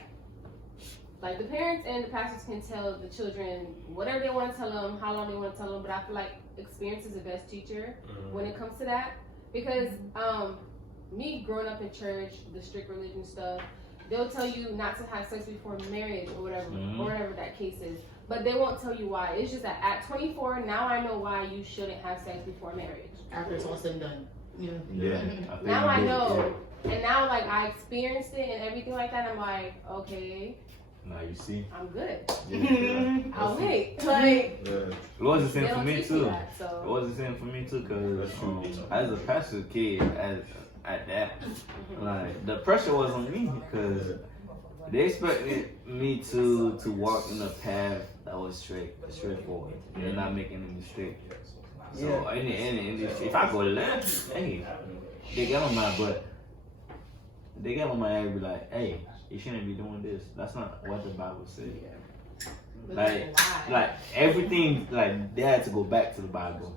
like the parents and the pastors can tell the children whatever they want to tell them, how long they want to tell them, but I feel like experience is the best teacher when it comes to that. Because me growing up in church, the strict religion stuff, they'll tell you not to have sex before marriage or whatever that case is. But they won't tell you why. It's just that at 24, now I know why you shouldn't have sex before marriage. After it's all said and done. Yeah. Now I know. And now, like, I experienced it and everything like that. I'm like, okay, Now you see. I'm good. Yeah. I'll wait. Like, It was the they same for don't me teach you too. that, so. It was the same for me too, cause as a pastor kid, at that, like the pressure was on me because they expected me to walk in a path that was straightforward. They're not making any mistake. So in the if I go left, hey, they get on my butt. They get on my head and be like, hey, you shouldn't be doing this. That's not what the Bible said. Like everything, like they had to go back to the Bible.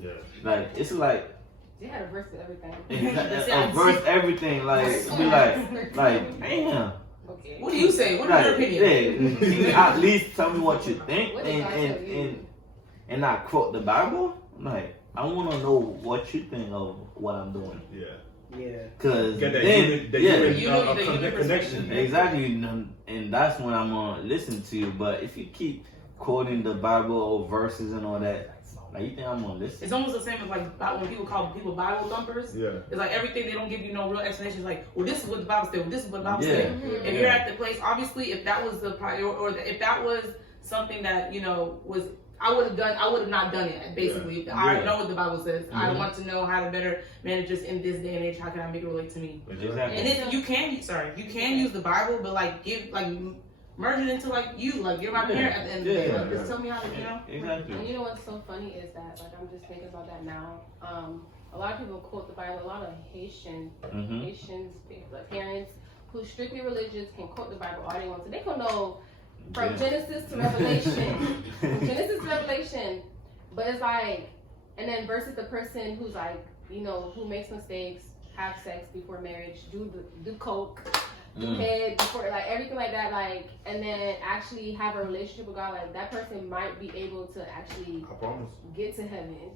yeah. Like it's like They had a verse for everything. a verse everything. Like be like damn. Okay. What do you say? What is your opinion? Yeah, can you at least tell me what you think What did God tell you? and not quote the Bible? Like I want to know what you think of what I'm doing. Yeah. Yeah. Cause Get that then, unit connection. Exactly, and that's when I'm gonna listen to you. But if you keep quoting the Bible or verses and all that, like you think I'm gonna listen? It's almost the same as like when people call people Bible thumpers. Yeah. It's like everything they don't give you no real explanation. Like, well, this is what the Bible said. Well, this is what the Bible Yeah. said. If you're at the place, obviously, if that was the priority, or if that was something that was, I would have not done it. Basically, Yeah. I already know what the Bible says. I Mhm. want to know how to better manage this in this day and age. How can I make it relate to me? Exactly. And then you can use the Bible, but like merge it into like you're my parent at the end of the day. Like, just tell me how to, Exactly. And you know what's so funny is that, like, I'm just thinking about that now. A lot of people quote the Bible. A lot of Haitians, like, parents who's strictly religious can quote the Bible all they want to. They can know From Genesis to Revelation. From Genesis to Revelation. But it's like, and then versus the person who's like, you know, who makes mistakes, have sex before marriage, do coke, do head before, like everything like that, like, and then actually have a relationship with God, like that person might be able to actually get to heaven.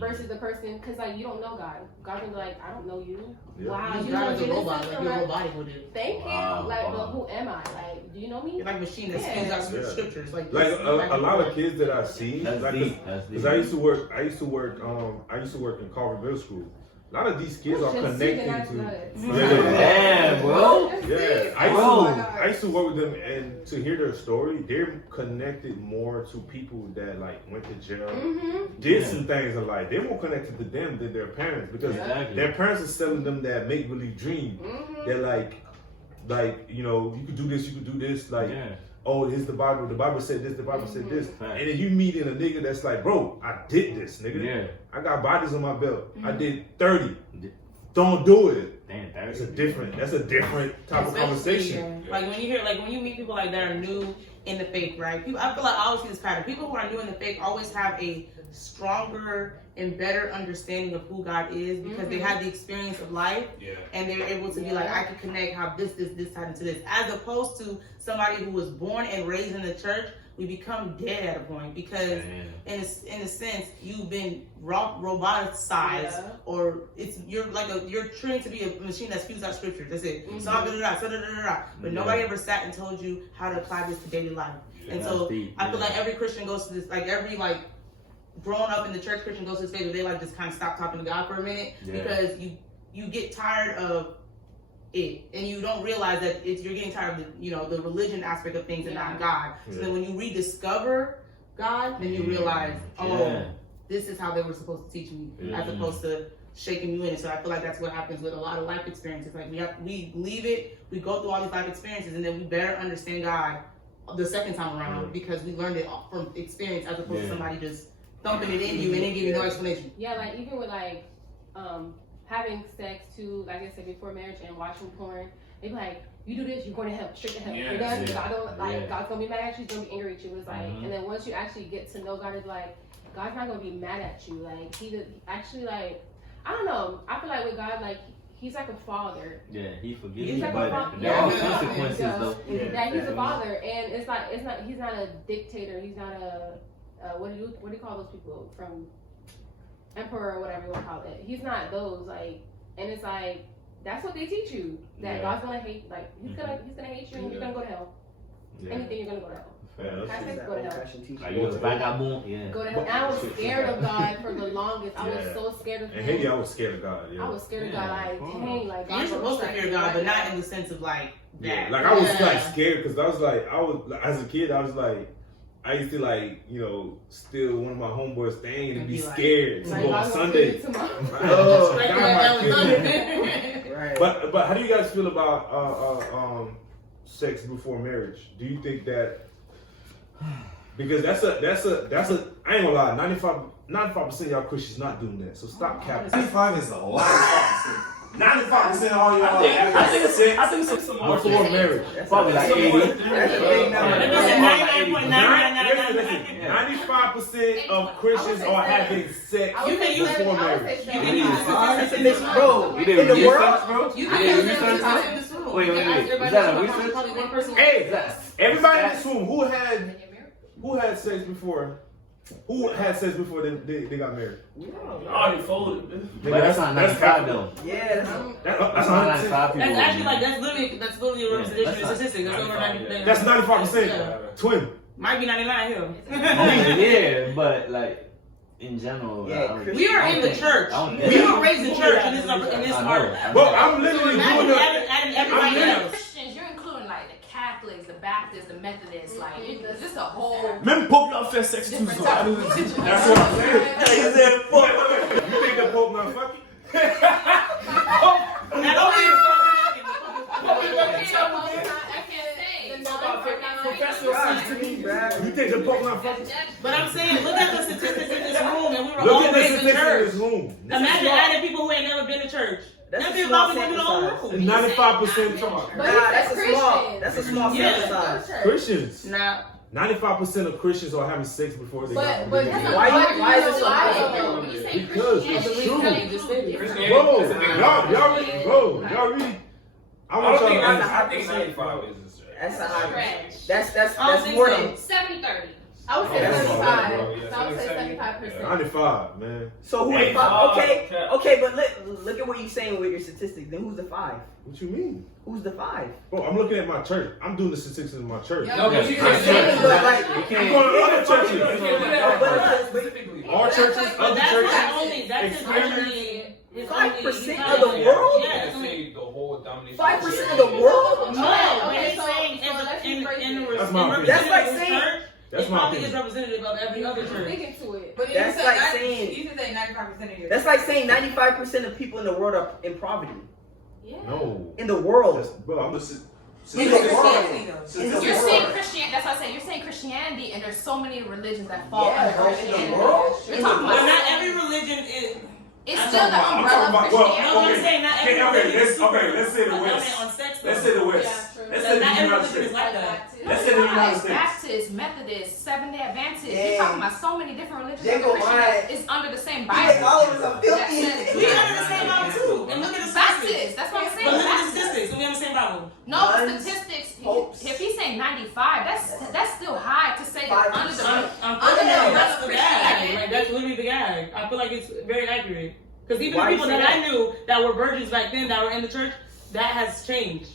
Versus the person, because like you don't know God. God can be like, I don't know you. Yeah. Wow, You God know is a robot. Like Genesis, you're robotic with it. Thank you. Like, but who am I? Like, do you know me? You're like a machine that spews out scriptures. Like a lot of kids that I see, That's like, deep. because I used to work in Carver Middle School. A lot of these kids are connecting to. Yeah, bro. Yeah, I used to work with them, and to hear their story, they're connected more to people that like went to jail, did some things in life. They're more connected to them than their parents because their parents are selling them that make believe dream. They're like you know, you could do this, you could do this, like. Oh, here's the Bible. The Bible said this. The Bible said this. And then you meet in a nigga that's like, bro, I did this, nigga. Yeah. I got bodies on my belt. I did 30. Don't do it. Damn, that's a different type of conversation. Yeah. Like when you hear, like when you meet people like that are new in the faith, right? People, I feel like I always see this pattern. People who are new in the faith always have a stronger and better understanding of who God is because they had the experience of life and they're able to be like, I can connect how this tied into this. As opposed to somebody who was born and raised in the church, we become dead at a point because in a sense you've been roboticized or you're trained to be a machine that spews out scriptures. That's it. But nobody ever sat and told you how to apply this to daily life. And so I feel like every Christian goes to this, like every like grown up in the church Christian goes to this phase where they like just kind of stop talking to God for a minute because you get tired of it and you don't realize that you're getting tired of the this aspect of things and not God. So then when you rediscover God, then you realize, this is how they were supposed to teach me as opposed to shaking you in. And so I feel like that's what happens with a lot of life experiences. Like we leave it, we go through all these life experiences and then we better understand God the second time around because we learned it from experience as opposed to somebody just thumping it in you and then giving no explanation. Yeah, like even with like having sex too, like I said before marriage and watching porn, they be like, you do this, you're going to hell, straight to hell. You're done. God don't like God's gonna be mad at you, he's gonna be angry at you. It's like and then once you actually get to know God, it's like God's not gonna be mad at you. Like he actually like I don't know. I feel like with God, like he's like a father. Yeah, he forgives you, like but there are consequences though. Yeah, he's a father, and it's not. He's not a dictator. He's not a what do you call those people from emperor or whatever you want to call it? He's not those like, and it's like that's what they teach you that God's gonna hate. Like he's gonna hate you, and you're gonna go to hell. Anything you're gonna go to hell. Go to hell. Like you was vagabond, Go to hell. And I was scared of God for the longest. I was so scared of him. And Haiti, I was scared of God. I was scared of God. Like dang, like you're supposed to fear God, but not in the sense of like that. Like I was like scared because I was as a kid, I was like. I used to like, steal one of my homeboys' thing and be scared to go on Sunday. Right. But how do you guys feel about sex before marriage? Do you think that because that's a I ain't gonna lie, 95% of y'all Christians not doing that. So stop capping. 95 is a lot. 95% of all y'all. I think it's some more before marriage. Probably like 80. That's 95% of Christians are having sex before marriage. You can use this, bro. In the world, you can use this. Wait. Is that a research? Hey, everybody in this room who had sex before? Who had sex before they got married? I already folded. But that's not 95 though. Yeah, that's not 95 people. That's actually like that's literally a representation of statistic. That's over 90%. That's 95%. Twin. Might be 99 here. Yeah, but like in general, we are in the church. We were raised in church, and this part. Well, I'm literally doing everybody else. Christians, you're including like the Catholics, the Baptists, the Methodists, like it's just a whole. Remember Pope y'all fed sex too, so that's what I'm saying. He said, "Fuck." You think the Pope not fucking? You think the Pope not fucking? But I'm saying, look at the statistics in this room, and we were all raised in church. Imagine adding people who ain't never been to church. That's That'd a be small about sample the whole size. room. 95% talking about But Nah, that's a small. Christians. That's a small Yeah. sample size. Christians. Nah. 95% of Christians are having sex before they got But married. Why is it so high? Because it's true. Christianity Bro, is a big y'all really. I want y'all to I think 95 is a stretch. That's a high. Stretch. That's more than. 70-30. I would say That's 75. small. So I would say 75%. 95, man. So who's the 5? Okay, but look at what you're saying with your statistics. Then who's the 5? What you mean? Who's the 5? Bro, I'm looking at my church. I'm doing the statistics in my church. No, but you I'm can't saying, but like, I'm going to other churches. Specifically. All churches, But other that's churches. not only, that's Exclusion. only 5% of the world? Yeah, it's only Say the whole domination. 5% of the world? no, but Okay, he's so- saying so let's rephrase it. That's my opinion. That's like representative saying- church, That's it my probably is opinion. representative of every other church. Dig into it. But That's like saying- you should say 95% of your. That's like saying 95% of people in the world are in poverty. Yeah. No. In the world. Bro, I'm just. In the world. You're saying Christianity. That's what I say. You're saying Christianity, and there's so many religions that fall Yeah, under bro, in the Christianity. world. You're talking But about not every religion is. It's still the I'm umbrella talking of about- well, Christianity. No, I'm saying not every religion is super. let's say the I mean, West. on sex, Let's though. say the West. Yeah, true. Let's Not say the every United religion is States. like that. Let's say the United States. Baptist, Methodist, Seventh-day Adventist. Yeah. You're talking about so many different religions. They under go Christianity. mad. It's under the same Yeah, Bible. all of us are filthy. We under the same Bible too. And look at the statistics. Baptist. That's what I'm saying. But look at the Baptist. statistics. We have the same Bible. No, the Nuns, statistics. popes. If he's saying 95, that's still high to say that under the. I'm Under feeling the that's the gag. Christianity. Like that's literally the gag. I feel like it's very accurate. Because even Why the you people say that that? I knew that were virgins back then that were in the church, that has changed.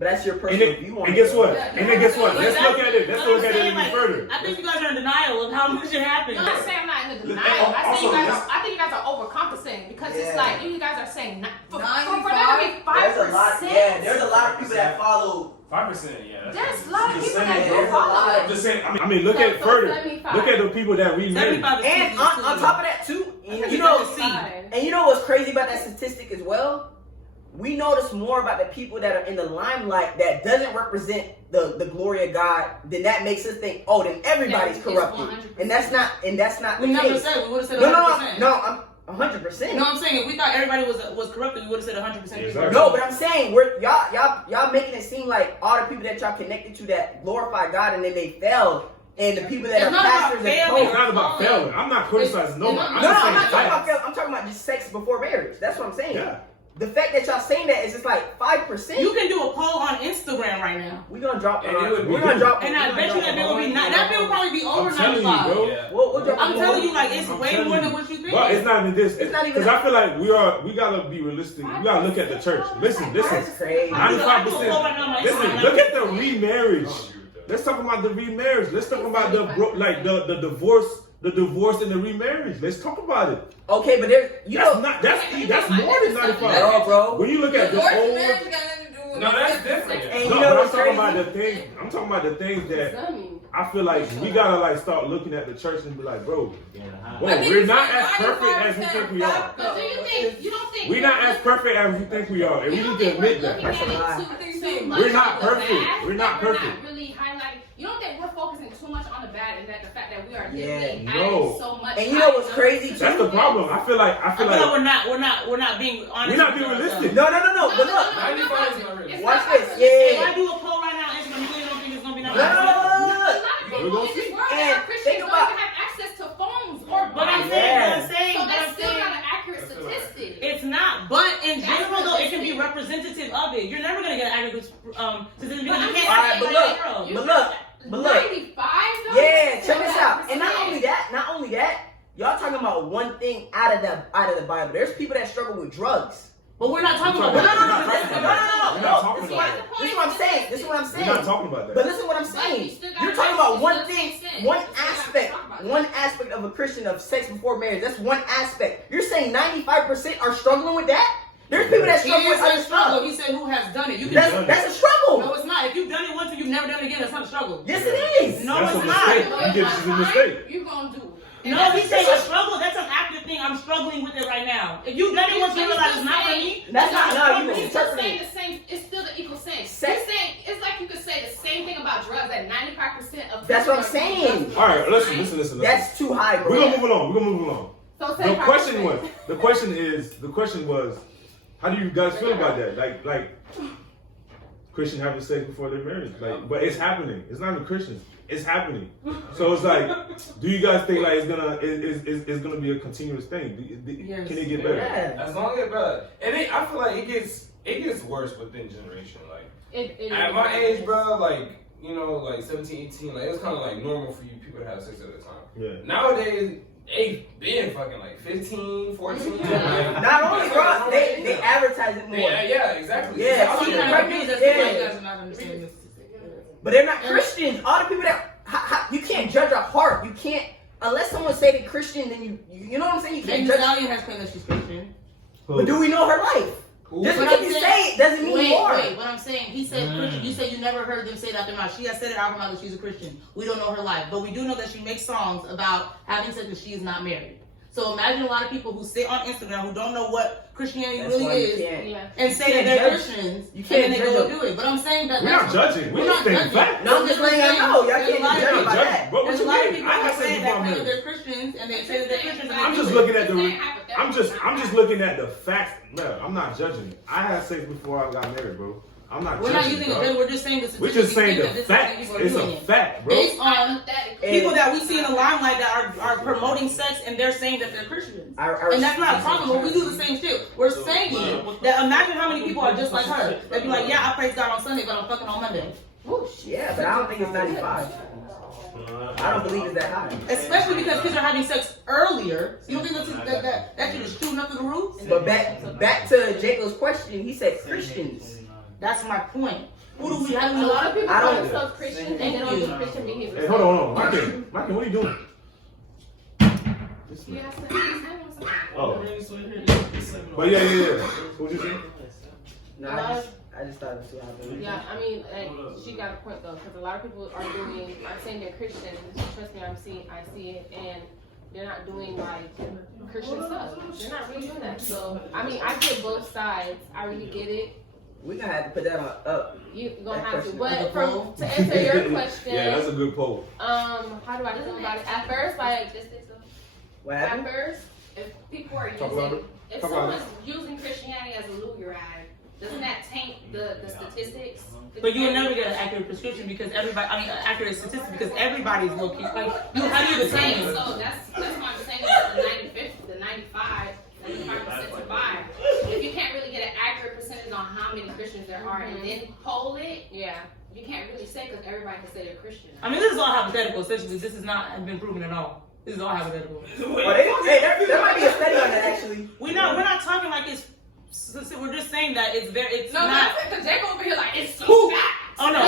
But that's your And, personal view on and it. guess what? Yeah, And then guess what? but Let's that's- look at it. Let's but I'm look at it saying, even further. I think you guys are in denial of how much it happened. I'm not saying I'm not in the Look, denial. I also, think you guys let's- are. I think you guys are overcompensating because it's Yeah. like you guys are saying for there to 95? be 5%. There's a lot. Yeah, there's a lot of people that follow. 5%, yeah. There's a lot of people that saying, do there's a follow lot. it. I'm just saying. I mean, look at it So further. 75. Look at the people that remarried. 75 is And too on top of that too, you know what's crazy about that statistic as well? We notice more about the people that are in the limelight that doesn't represent the glory of God. Then that makes us think, oh, then everybody's It's corrupted, 100%. and that's not We the never case. said, we would have said No, 100%. I'm 100%. You know what I'm saying? If we thought everybody was corrupted, we would have said 100%. Exactly. No, but I'm saying y'all making it seem like all the people that y'all connected to that glorify God and then they fell, and the people that It's are not about pastors and failing. It's not about failing. I'm not criticizing nobody. I'm No, just I'm saying not talking about facts. fail. I'm talking about just sex before marriage. That's what I'm saying. Yeah. The fact that y'all saying that is just like 5%. You can do a poll on Instagram right now. We're gonna drop. And it would be- We're gonna drop. And I bet you that bill will be not. That bill will probably be over I'm telling you, 95. bro. Yeah. We'll drop. I'm telling you, like it's I'm way telling more you. than what you think. But it's not even this. It's not even Because I feel like we gotta be realistic. We gotta look at the church. Listen. That's crazy. 95%. Listen, look at the remarriage. Let's talk about the remarriage. Let's talk about the divorce. The divorce and the remarriage. Let's talk about it. Okay, but there's That's more than 95. No, bro. When you look at the Divorce old. marriage got nothing to do with No, that's sex. different. And No, you know but I'm what's talking crazy? about the things. I'm talking about the things that I feel like we gotta like start looking at the church and be like, bro, we're not as perfect as we think we are. But do you don't think We're not as perfect as we think we are, and we you don't need to think we're admit that. looking at That's a it lie. too much We're not on the perfect. bad, We're not that we're perfect. not really highlighting. You don't think we're focusing too much on the bad, and that the fact that we are Yeah, literally no. adding so much. And you know what's crazy? That's the problem. I feel like I feel like we're not being honest. we're not being with ourselves. realistic. No. But look, 95 is not real. watch this. If Yeah. I do a poll right now, Instagram, you really don't think it's gonna be No. nothing? A lot of We're people gonna in this see. world that And are Christians think don't about- even have access to phones or But I'm Bibles. saying, So but that's I'm still saying, not an accurate statistic. it's not. But in That's general, though, it can be realistic. representative of it. You're never gonna get an accurate statistic because you I'm can't. All right, saying, but like, look, you- but look. 95 though? Yeah, check So this out. And not 5%. only that, y'all talking about one thing out of the Bible. There's people that struggle with drugs. But we're not talking about We're that. not No. talking This about is that. what I'm saying. This is what I'm We're saying. not talking about that. But listen to what I'm But you saying. still gotta You're talking make about it one still thing, make sense. one You still gotta aspect, talk about it. one aspect of a Christian of sex before marriage. That's one aspect. You're saying 95% are struggling with that? There's people that He struggle didn't with say other struggle. stuff. He said who has done it. You can That's a struggle. No, it's not. If you've done it once and you've never done it again, that's not a struggle. Yes, it is. No, That's it's a not. mistake. You get this is a mistake. You gonna do it. No, he said a struggle. That's an active thing. I'm struggling with it right now. If you've done it once, you realize it's not for me. That's not. No, you It's still misinterpreting. saying the same. It's still the equal same. Sex- You're saying it's like you could say the same thing about drugs. That 95% of That's what I'm people are saying. using drugs. All right, listen. That's too high, bro. We're gonna move along. So The 75%. question was, How do you guys feel about that? Like Christians having sex before they're married. Like, but it's happening. It's not even Christians. It's happening. So it's like, do you guys think like it's gonna be a continuous thing? Can it get better? Yeah. As long as bro, and I feel like it gets worse within generation. Like at my age, bro, like you know, like 17, 18, like it was kind of like normal for you people to have sex at the time. Yeah. Nowadays, they been fucking like 15, 14. Like, not only bro, they advertise it more. Yeah, exactly. Yeah. But they're not Christians. All the people that you can't judge a heart. You can't unless someone say they're Christian. Then you know what I'm saying. You can't judge. Stallion has claimed that she's Christian. But do we know her life? Just because you say it doesn't mean you are. Wait, what I'm saying, he said Christian. You said you never heard them say that they're not. She has said it out her mouth that she's a Christian. We don't know her life, but we do know that she makes songs about having sex and she is not married. So imagine a lot of people who sit on Instagram who don't know what Christianity really is and say that they're Christians, and then they go do it. But I'm saying that we're not judging. We're not judging. No, I'm just letting you know. Y'all can't judge about that. There's a lot of people who say that they're Christians and they say that they're Christians. I'm just looking at I'm just looking at the facts. No, I'm not judging. I had sex before I got married, bro. I'm not We're judging, not using it. We're just saying this. We're just saying the facts. It's a fact, bro. Based on people that we see in the limelight that are promoting sex and they're saying that they're Christians. And that's not a problem. But we do the same shit. We're saying that imagine how many people are just like her. They'd be like, yeah, I praise God on Sunday, but I'm fucking on Monday. Yeah, but I don't think it's 95. I don't believe it's that high. Especially because kids are having sex earlier. You don't think that shit is shooting up to the roof? But back to Jacob's question, he said Christians. That's my point. A lot of people call themselves Christians and they don't do Christian behavior. Hey, hold on. Markin, what are you doing? Oh. But yeah. What you saying? No, I just thought it was too high. Yeah, I mean, she got a point though, because a lot of people are doing. I'm saying they're Christians. Trust me, I see it, and they're not doing like Christian stuff. They're not really doing that. So I mean, I get both sides. I really get it. We're gonna have to put that on up. You're gonna have to. But to answer your question, yeah, that's a good poll. How do I feel about it? At first, like what happened? At first, if people are using, if someone's using Christianity as a lure ride, doesn't that taint the statistics? But you will never get an accurate prescription because accurate statistics because everybody's low key. Like you the same. So that's why I'm saying about the 95% to buy. If you can't really get an accurate percentage on how many Christians there are and then poll it, you can't really say because everybody can say they're Christian. I mean, this is all hypothetical. Essentially, this has not been proven at all. This is all hypothetical. There might be a study on that actually. We're not talking like it's. We're just saying that it's very. It's no, not. Because Jacob over here like it's so bad. Oh no, I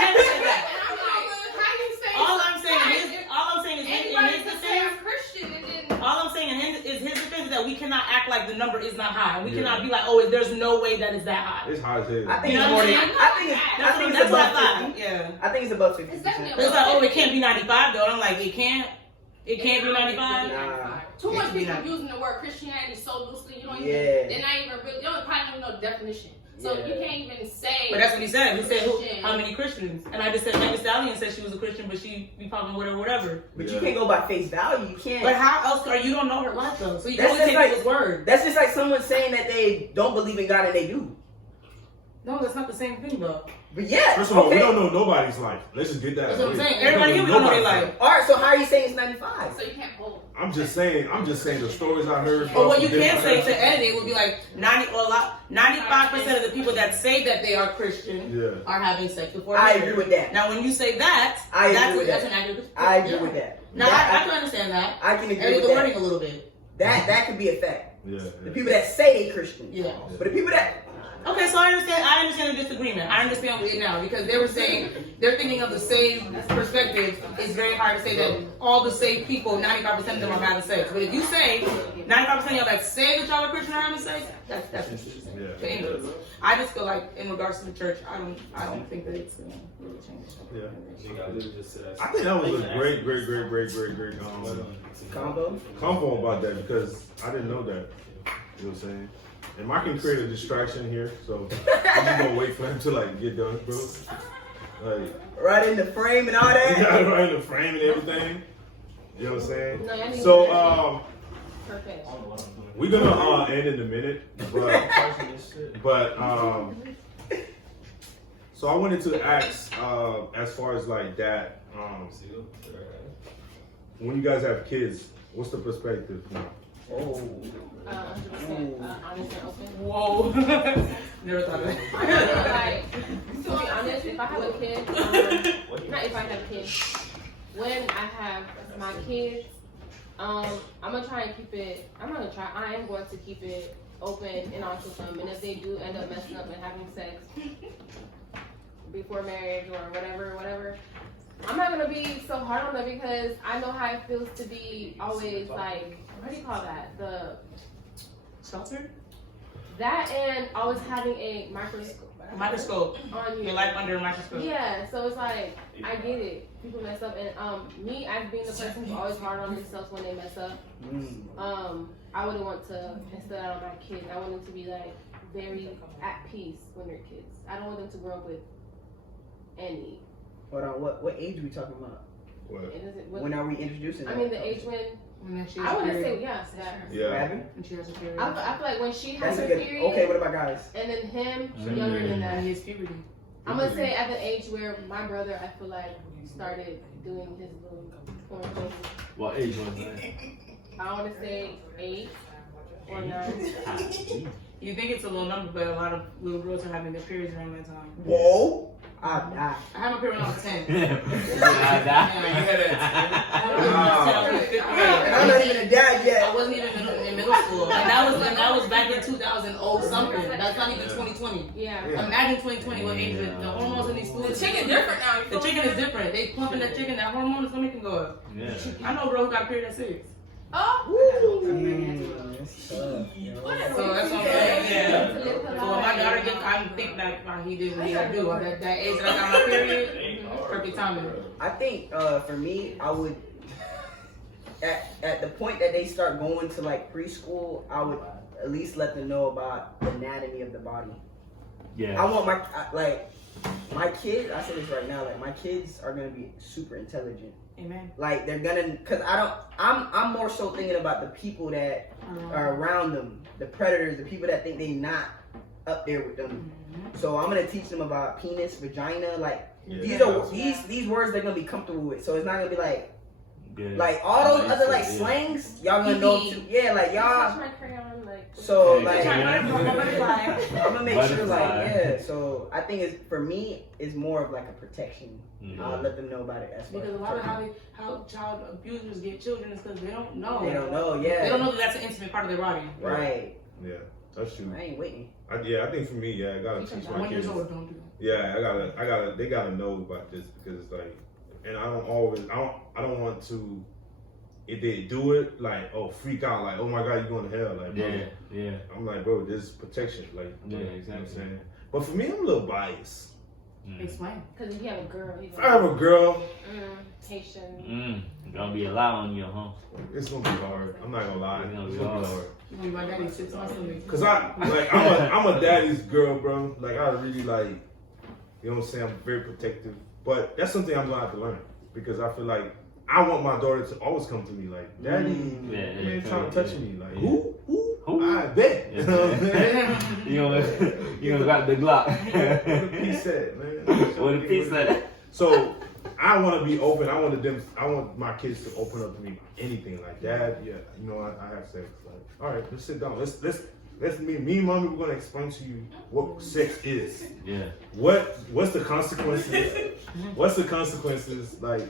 never said that. And I'm like, how you say? All I'm saying is anybody can say I'm Christian and then. All I'm saying is his defense is that we cannot act like the number is not high. We cannot be like, oh, there's no way that is that high. It's high as hell. I think it's more than. I think it's above 50. Yeah. I think it's above 50%. It's like, oh, it can't be 95 though. I'm like, it can't be 95. Nah. Too much people using the word Christianity so loosely. You don't even. They're not even really. They don't probably even know the definition. So you can't even say. But that's what he said. He said, how many Christians? And I just said, Megan Stallion said she was a Christian, but she be popping whatever. But you can't go by face value. You can't. But how else you don't know her life though? So you can only take his word. That's just like someone saying that they don't believe in God and they do. No, that's not the same thing though. But yeah. First of all, we don't know nobody's life. Let's just get that. That's what I'm saying. Everybody here, we don't know their life. All right, so how are you saying it's 95? So you can't hold. I'm just saying the stories I heard. But what you can say to edit it would be like 95% of the people that say that they are Christian are having sex before. I agree with that. Now, when you say that, that's an accurate. I agree with that. Now, I can understand that. I can agree edit with the that. wording a little bit. That could be a fact. Yeah. The people that say they Christian. Yeah. But the people that. Okay, so I understand the disagreement. I understand it now because they were saying they're thinking of the saved perspective. It's very hard to say that all the saved people, 95% of them are having sex. But if you say 95% of y'all that say that y'all are Christian are having sex, that's interesting. Yeah. I just feel like in regards to the church, I don't think that it's gonna really change. Yeah. I think that was a great combo about that because I didn't know that. You know what I'm saying? And Mark can create a distraction here, so I'm just gonna wait for him to like get done, bro. Like right in the frame and all that. Yeah, right in the frame and everything. You know what I'm saying? So perfect. We're gonna end in a minute, but so I wanted to ask, as far as like that, when you guys have kids, what's the perspective now? 100% honest and open. Whoa. Never thought of that. Like, to be honest, if I have a kid, not if I have a kid, when I have my kids, I'm gonna try and keep it. I am going to keep it open and honest with them. And if they do end up messing up and having sex before marriage or whatever, I'm not gonna be so hard on them because I know how it feels to be always like, what do you call that? The Shelter? That and always having a microscope on you. Your life under a microscope. Yeah, so it's like, I get it. People mess up, and me as being the person who's always hard on themselves when they mess up, I wouldn't want to instill that on my kids. I want them to be like very at peace when they're kids. I don't want them to grow up with any. Hold on, what age are we talking about? When are we introducing that? I mean, the age when I wouldn't say yes. Yeah. When she has a period. I feel like when she has That's her a good. period. Okay, what about guys? And then him younger than that. His puberty. I'm gonna say at the age where my brother, I feel like, started doing his little porn thing. What age was that? I want to say 8 or 9. You think it's a low number, but a lot of little girls are having their periods around that time. Whoa! I have a period when I was 10. I And I'm not even a dad yet. I wasn't even in middle school. And that was back in 2000 something. That's not even 2020. Yeah. Imagine 2020 what age the hormones in these schools. The chicken different now. The chicken is different. They pumping that chicken, that hormone is gonna make them go up. Yeah. I know a girl who got a period at 6. Oh. That's tough. So that's what I'm saying. Yeah. So when my daughter gets, I think that he did what he had to do. At that age that I got my period, perfect timing. I think for me, I would at the point that they start going to like preschool, I would at least let them know about the anatomy of the body. Yeah. I want my kids. I say this right now, like my kids are gonna be super intelligent. Amen. Like they're gonna, cause I'm more so thinking about the people that are around them, the predators, the people that think they not up there with them. So I'm gonna teach them about penis, vagina, like these words they're gonna be comfortable with. So it's not gonna be like all those other like slangs, y'all gonna know too. Yeah, like y'all. So like I'm gonna make sure like so I think it's for me it's more of like a protection. I'll let them know about it as well. Because a lot of how child abusers get children is because they don't know. They don't know, yeah. They don't know that that's an intimate part of their body. Right. Yeah, that's true. I ain't waiting. I think for me, I gotta teach my 1 year kids. old, don't do that. Yeah, they gotta know about this because it's like, and I don't want to, if they do it, like, freak out, like, oh my God, you're going to hell, like, bro. Yeah. I'm like, bro, this is protection, like, yeah, exactly. You know what I'm saying? But for me, I'm a little biased. Explain. Because if you have a girl, if I have a girl, Haitian. Gonna be a lot on you, huh? It's gonna be hard. I'm not gonna lie. It's gonna be hard. My daddy sits on something. Cause I'm a daddy's girl, bro. Like I really like, you know what I'm saying? I'm very protective, but that's something I'm gonna have to learn because I feel like I want my daughter to always come to me like, Daddy, you ain't trying to touch me. Like who? I bet. You know what I'm saying? You gonna got the Glock. What the piece said, man. What the piece said. So I want to be open. I want my kids to open up to me about anything. Like, Dad, yeah, you know, I have sex. Like, all right, let's sit down. Let's me and Mommy, we're gonna explain to you what sex is. Yeah. What's the consequences? What's the consequences? Like,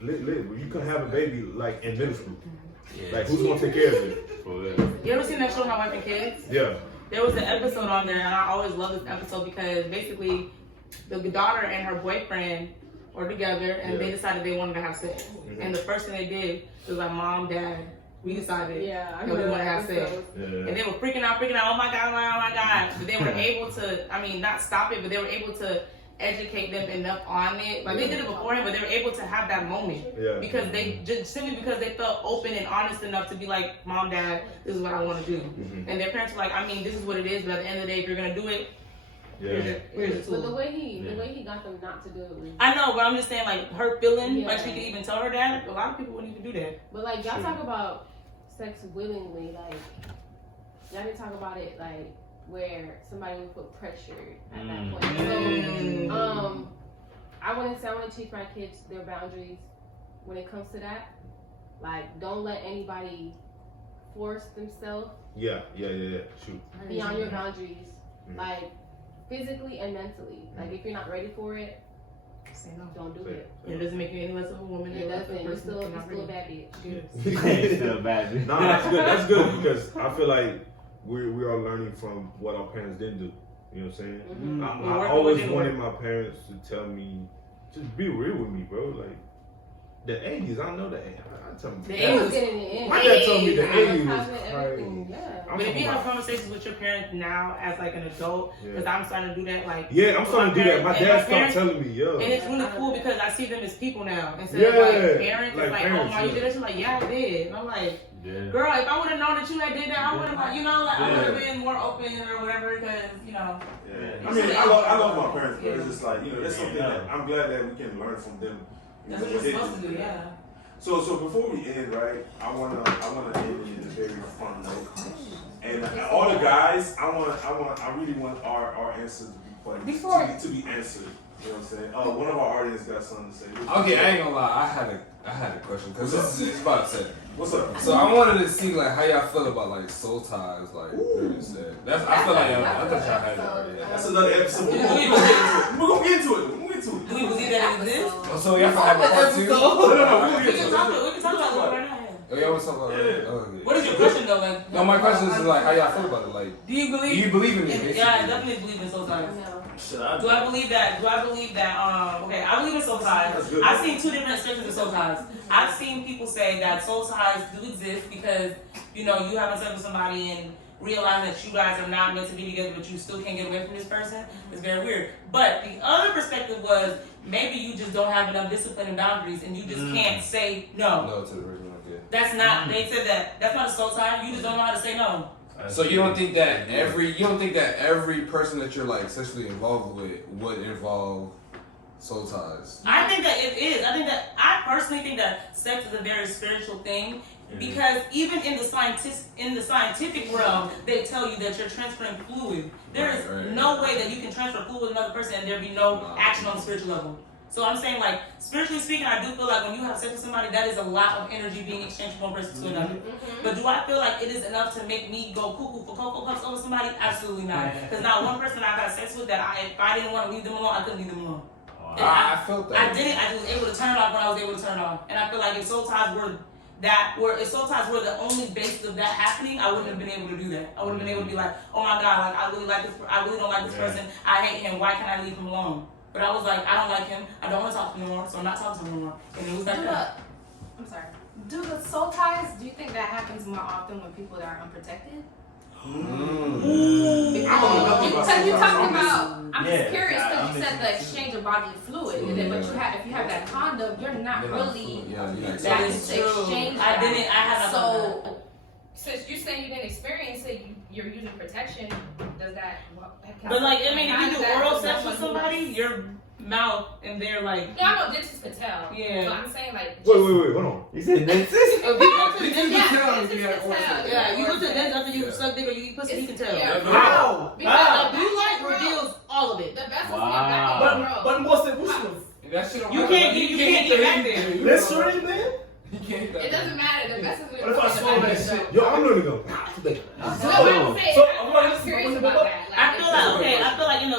you can have a baby like in middle school. Yeah. Like, who's gonna take care of it? You ever seen that show, My Wife and Kids? Yeah. There was an episode on there, and I always love this episode because basically the daughter and her boyfriend were together, and they decided they wanted to have sex. And the first thing they did was like, Mom, Dad, we decided that we want to have sex. And they were freaking out, oh my God. But they were able to, not stop it, but they were able to educate them enough on it. Like they did it beforehand, but they were able to have that moment because they simply because they felt open and honest enough to be like, Mom, Dad, this is what I want to do. And their parents were like, this is what it is, but at the end of the day, if you're gonna do it, here's the tool. But the way he got them not to do it was... I know, but I'm just saying, like her feeling, like she could even tell her dad. A lot of people wouldn't even do that. But like y'all talk about sex willingly, like y'all can talk about it like where somebody would put pressure at that point. So I wouldn't say I want to teach my kids their boundaries when it comes to that. Like, don't let anybody force themselves Yeah. Shoot. beyond your boundaries, like physically and mentally. Like, if you're not ready for it, Say no. don't do it. It doesn't make you any less of a woman. It doesn't. You're still a bad bitch. Still bad. No, that's good. That's good because I feel like we are learning from what our parents didn't do. You know what I'm saying? I always wanted my parents to tell me, just be real with me, bro. Like the 80s, I know the 80s. I tell me the 80s was getting it in. My dad told me the 80s was everything. crazy. Yeah. But if you have conversations with your parents now as like an adult, because I'm starting to do that, like I'm starting to do that. My dad started telling me, and it's really cool because I see them as people now instead Yeah. of like parents. Like It's like, parents, oh my, you did this? She's like, yeah, I did. And I'm like, girl, if I would have known that you had did that, I would have, like, you know, like I would have been more open or whatever, because you know. I mean, I love my parents, but it's just like, you know, that's something that I'm glad that we can learn from them. That's what you're supposed to do, yeah. So before we end, right? I wanna end in a very fun note. And all the guys, I really want our answers to be to be answered. You know what I'm saying? One of our audience got something to say. Okay, I ain't gonna lie. I had a question because it's about to say. What's up? So I wanted to see like how y'all feel about like soul ties, like during sex. I feel like I thought y'all had that already. That's another episode. We're gonna get into it. Do we believe that it exists? So y'all have a part 2? No, We can talk about it right now. Oh, y'all want to talk about it? What is your question though? Like, no, my question is like how y'all feel about it. Like, do you believe in it? Yeah, I definitely believe in soul ties. No. Do I believe that? Okay, I believe in soul ties. I've seen two different expressions of soul ties. I've seen people say that soul ties do exist because, you know, you having sex with somebody and realize that you guys are not meant to be together, but you still can't get away from this person. It's very weird. But the other perspective was maybe you just don't have enough discipline and boundaries, and you just can't say no. No to the original. That's not. They said that. That's not a soul tie. You just don't know how to say no. So you don't think that every person that you're like sexually involved with would involve soul ties? I think that it is. I personally think that sex is a very spiritual thing. Because even in the scientific realm, they tell you that you're transferring fluid. There is no way that you can transfer fluid with another person and there be no action on the spiritual level. So I'm saying, like, spiritually speaking, I do feel like when you have sex with somebody, that is a lot of energy being exchanged from one person to another. But do I feel like it is enough to make me go cuckoo for Cocoa Puffs over somebody? Absolutely not. Because not one person I got sex with that if I didn't want to leave them alone, I couldn't leave them alone. I felt that. I didn't. I was able to turn it off when I was able to turn it off. And I feel like if soul ties were the only basis of that happening, I wouldn't have been able to do that. I wouldn't have been able to be like, oh my God, like I really don't like this person. I hate him. Why can't I leave him alone? But I was like, I don't like him. I don't want to talk to him anymore, so I'm not talking to him anymore. And it was like that. I'm sorry. Do the soul ties, do you think that happens more often with people that are unprotected? Because you're talking about, I'm just curious because you said the exchange of bodily fluid, but if you have that condom, you're not really that is exchange. I had so since you're saying you didn't experience it, you're using protection. Does that? But like, I mean, if you do oral sex with somebody, your mouth and they're like. No, I know dentists could tell. Yeah. But I'm saying like. Wait, hold on. You said dentist? Yeah, you go to the dentist after you suck dick or you eat pussy, you can tell. How? Because the blue light reveals all of it. The vessels get back in the world. But most of the You can't get back there. That's right, man. It doesn't matter. The vessels What if I saw that shit? Yo, I'm gonna go. I'm curious about that. I feel like in the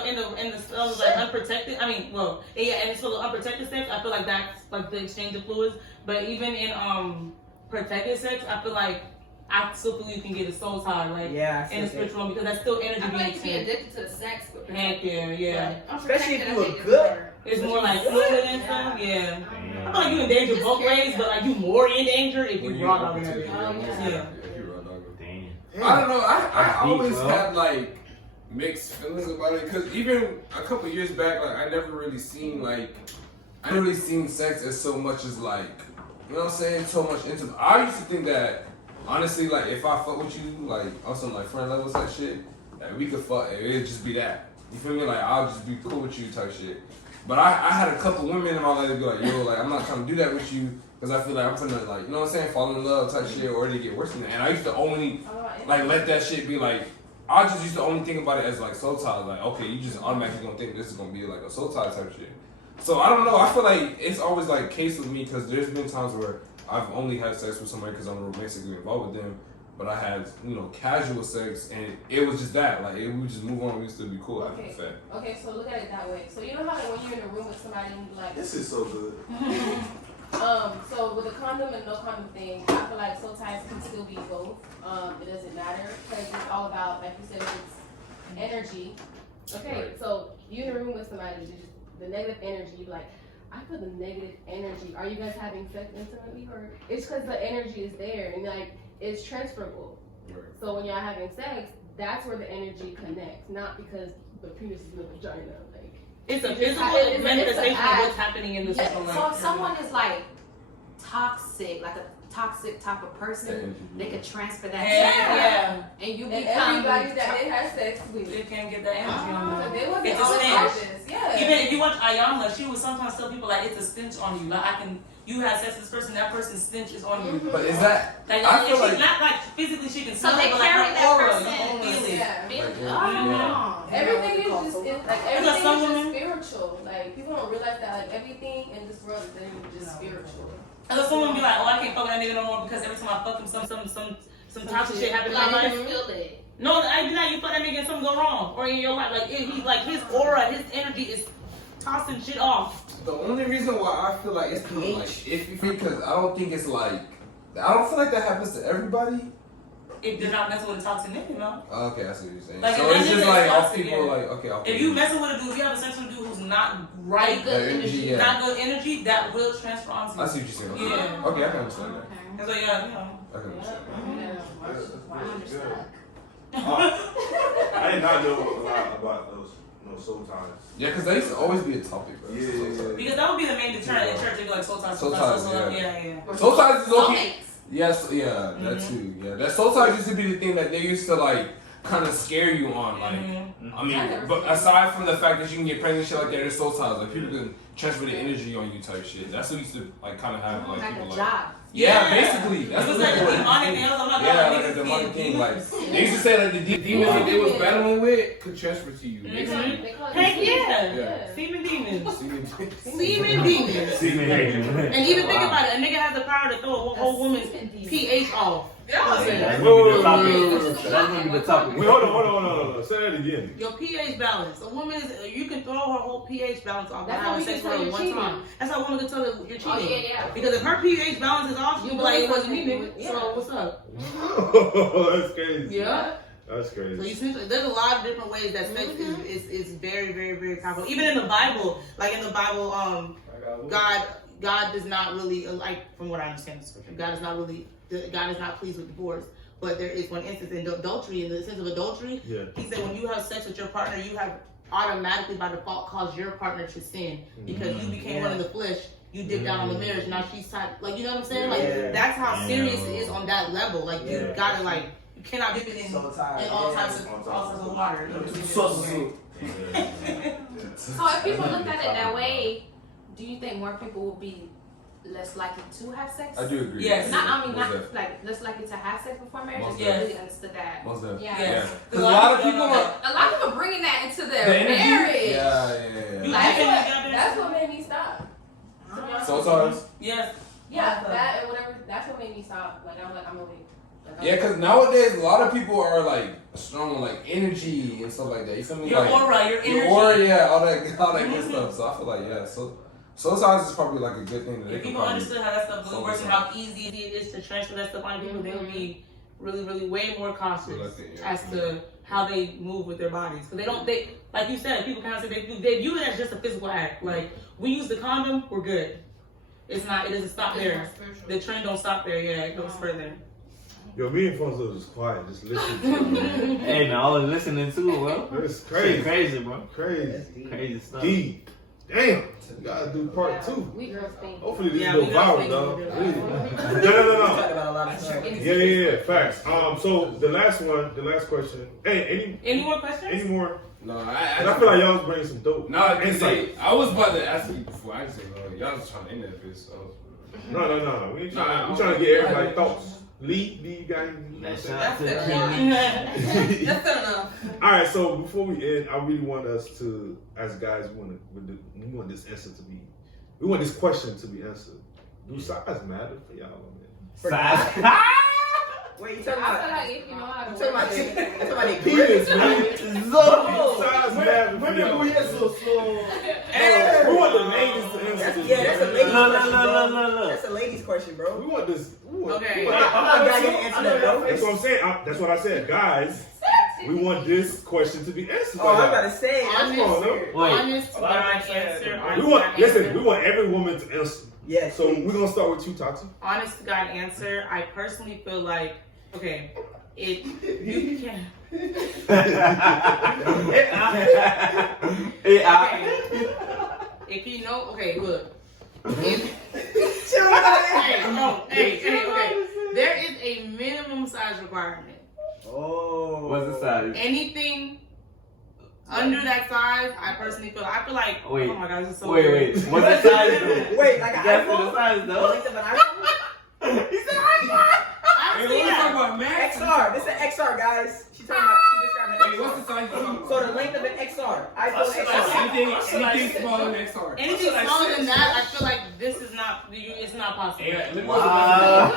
like unprotected. I mean, well, yeah, and it's for the unprotected sex. I feel like that's like the exchange of fluids. But even in protected sex, I feel like I still feel you can get a soul tie, like in the spiritual realm, because that's still energy I feel being like you be exchanged. addicted to the sex. Heck yeah. Especially if you look good. It's more like fluid and stuff. Yeah. I feel like you in danger both ways, but like you more in danger if you raw dog it. Yeah. I don't know. I always had like mixed feelings about it because even a couple years back, like I never really seen sex as so much as like, you know what I'm saying, so much intimate. I used to think that honestly, like if I fuck with you, like on some like friend level type shit, like we could fuck, it'd just be that. You feel me? Like I'll just be cool with you type shit. But I had a couple women in my life that be like, yo, like I'm not trying to do that with you. Because I feel like I'm finna, like, you know what I'm saying, fall in love type shit, or to get worse than that. And I used to only, like, let that shit be like, I just used to only think about it as like soul ties. Like, okay, you just automatically gonna think this is gonna be like a soul tie type shit. So I don't know. I feel like it's always like case with me because there's been times where I've only had sex with somebody because I'm romantically involved with them, but I had casual sex and it was just that. Like we would just move on. We'd still be cool after the fact. Okay, so look at it that way. So you know how like, when you're in a room with somebody and you like. This is so good. So with the condom and no condom thing, I feel like soul ties can still be both. It doesn't matter because it's all about, like you said, it's energy. Okay, Right. so you in a room with somebody, just the negative energy, like, I feel the negative energy. Are you guys having sex intimately, or it's because the energy is there and like it's transferable? Right. So when y'all having sex, that's where the energy connects, not because the penis is in the vagina. Like It's a just physical it's manifestation of act. what's happening in the Yeah, sexual so life. if someone is like toxic, like a toxic type of person, they could transfer that Yeah. and you And become everybody that they have sex with, They can't get that energy on them. they wasn't It's a on stench. purpose. Yeah. Even if you watch Ayana, she would sometimes tell people like it's a stench on you. Like you have sex with this person, that person's stench is on you. But is that? Like, I feel like not like physically she can so smell they it, but like carry her that aura, person. you can feel it. Yeah. Oh. Everything is just like everything some is just women- spiritual. Like people don't realize that like everything in this world is just spiritual. And so someone be like, oh, I can't fuck with that nigga no more because every time I fuck him, some toxic shit happens in my Like life. feel it. No, I be like, you fuck that nigga and something go wrong, or in your life, like he, like his aura, his energy is tossing shit off. the only reason why I feel like it's kind of like iffy because I don't think it's like I don't feel like that happens to everybody. If they're not messing with a toxic nigga, you know. Okay, I see what you're saying. Like, so if it's that just nigga like is all toxic, people yeah. like okay. I'll If you messing with a dude, if you have a sex with a dude who's not right, Good that energy, yeah. not good energy, that will transfer onto you. I see what you're saying. Okay. Yeah. Okay, I can understand that. And so yeah, you know. I can understand I did not know a lot about those soul ties. Yeah, because that used to always be a topic, bro. Yeah. Because that would be the main deterrent in church. They go like soul ties, Soul ties, yeah. Soul ties is okay. Soulmates. Yes, yeah, that too. Yeah, that soul ties used to be the thing that they used to like kind of scare you on. Like, I mean, but aside from the fact that you can get pregnant and shit like that, there's soul ties. Like people can transfer the energy on you type shit. That's what used to like kind of have like Like people a like. job. Yeah, basically. That's It was what like they a were. demonic thing. I'm like, Yeah, oh, like a niggas demonic being thing. Like they used to say like the demons that they was battling with could transfer to you. Basically. They call it Heck yeah. Yeah. Semen demons. See, Semen demons. See, And even think about it, a nigga has the power to throw a whole woman's pH off. That's Whoa, gonna be the whoa, whoa, topic. That's gonna be the topic. Wait, hold on. Say that again. Your pH balance. A woman is, you can throw her whole pH balance off by That's how having we sex can with tell her you're one cheating. time. That's how a woman can tell that you're cheating. Oh yeah. Because if her pH balance is off, you be like, it wasn't me, nigga. Yeah. So what's up? That's crazy. Yeah. That's So crazy. you see, there's a lot of different ways that sex is very, very, very powerful. Even in the Bible, like in the Bible, God does not really, like from what I understand the scripture, God is not pleased with divorce. But there is one instance in adultery, in the sense of adultery. Yeah. He said when you have sex with your partner, you have automatically by default caused your partner to sin because you became one in the flesh. You dipped down on the marriage. Now she's tied. Like, you know what I'm saying? Like that's how serious it is on that level. Like you gotta like you cannot dip it in all types of water. So if people look at it that way, do you think more people will be less likely to have sex? I do agree. Yes. Not Most like less likely to have sex before marriage. Most I really understood that. Most definitely. Yeah. Yes. Because a lot of people are. A lot of people bringing that into their The energy? marriage. You Like, That's what made me stop. Soul ties. Yes. Yeah, that and whatever. That's what made me stop. Like I'm awake. Yeah, because nowadays a lot of people are like strong on like energy and stuff like that. You feel me? Your like, aura, your energy. Your aura, yeah, all that good stuff. So I feel like soul ties is probably like a good thing that they If can people probably understood how that stuff really works and focus how easy it is to transfer that stuff on people, they would be really, really way more cautious as to how they move with their bodies. Because they like you said, people kind of say they view it as just a physical act. Like we use the condom, we're good. It doesn't stop there. The trend don't stop there. Yeah, it goes further. Yo, me and Fonzo just quiet, just listening to it. Hey man, I was listening too, bro. It's crazy. Shit crazy, bro. Crazy. Crazy stuff. Deep. Damn. We gotta do part 2. We girls think. Hopefully this Yeah, go we girls viral, dog. think Please. We No. talked about a lot of stuff. Yeah. Facts. So the last question. Hey, Any more questions? any more? No, 'Cause I feel like y'all was bringing some dope. No, insight. I was about to ask you before. I just said, y'all was trying to end that bitch. So. No. We trying to get everybody's thoughts. Lee, you got anything? That's good enough. All right, so before we end, I really want us to, as guys, we want this answer to be, we want this question to be answered. Do size matter for y'all, man? Size? Wait, you talking about? I feel like if you know how to You talking about work it. you talking about Penis, man. Size matter. Women, we are so slow. We want the ladies to answer this. Yeah, that's a ladies question, bro. No. That's a ladies question, bro. We want this. Okay. I'm not gonna answer that, bro. That's what I'm saying. That's what I said, guys. We want this question to be answered. Oh, I'm about to say. Honest, honest to God answer. We want every woman to answer. Yes. So we're gonna start with you, Tati. Honest to God answer. I personally feel like, okay, you can. If you know, okay, look. Okay. There is a minimum size requirement. Oh. What's the size? Anything under that size, I personally feel like, Wait. oh my God, this is so Wait. weird. What's the size though? Wait, like an That's iPhone? the size The though. length of an iPhone? He said iPhone. I don't see that. XR. This is an XR, guys. She described an Wait, what's the XR. size you're talking So about? the length of an XR. iPhone XR. Anything smaller than XR. Anything smaller than that, I feel like this is not, it's not possible. Wow.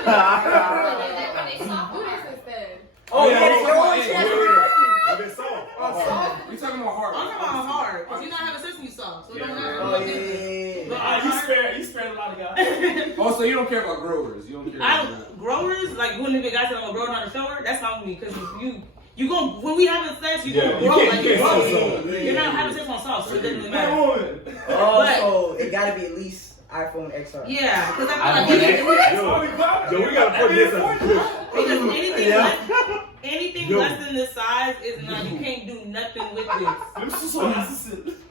Do this instead. Oh, yeah, Yeah, they always wait, ask wait, the wait. question. What is soft? We talking about hard. I'm talking about hard, because you don't have a sesame sauce, so it don't matter. Oh, yeah. But You spared a lot of guys. Oh, so you don't care about growers? You don't care about growers? growers, like when the guys that I'm growing on the shower, that's not me, because you gon' when we having sex, you Yeah, gonna you grow can't- like you you're can't growing. say so. You're not having sex on sauce, so it doesn't really matter. Oh, so it gotta be at least iPhone XR. Yeah, because I I don't feel like Yo, we gotta put this as a clip. because anything Yo. less than this size is not. You can't do nothing with this.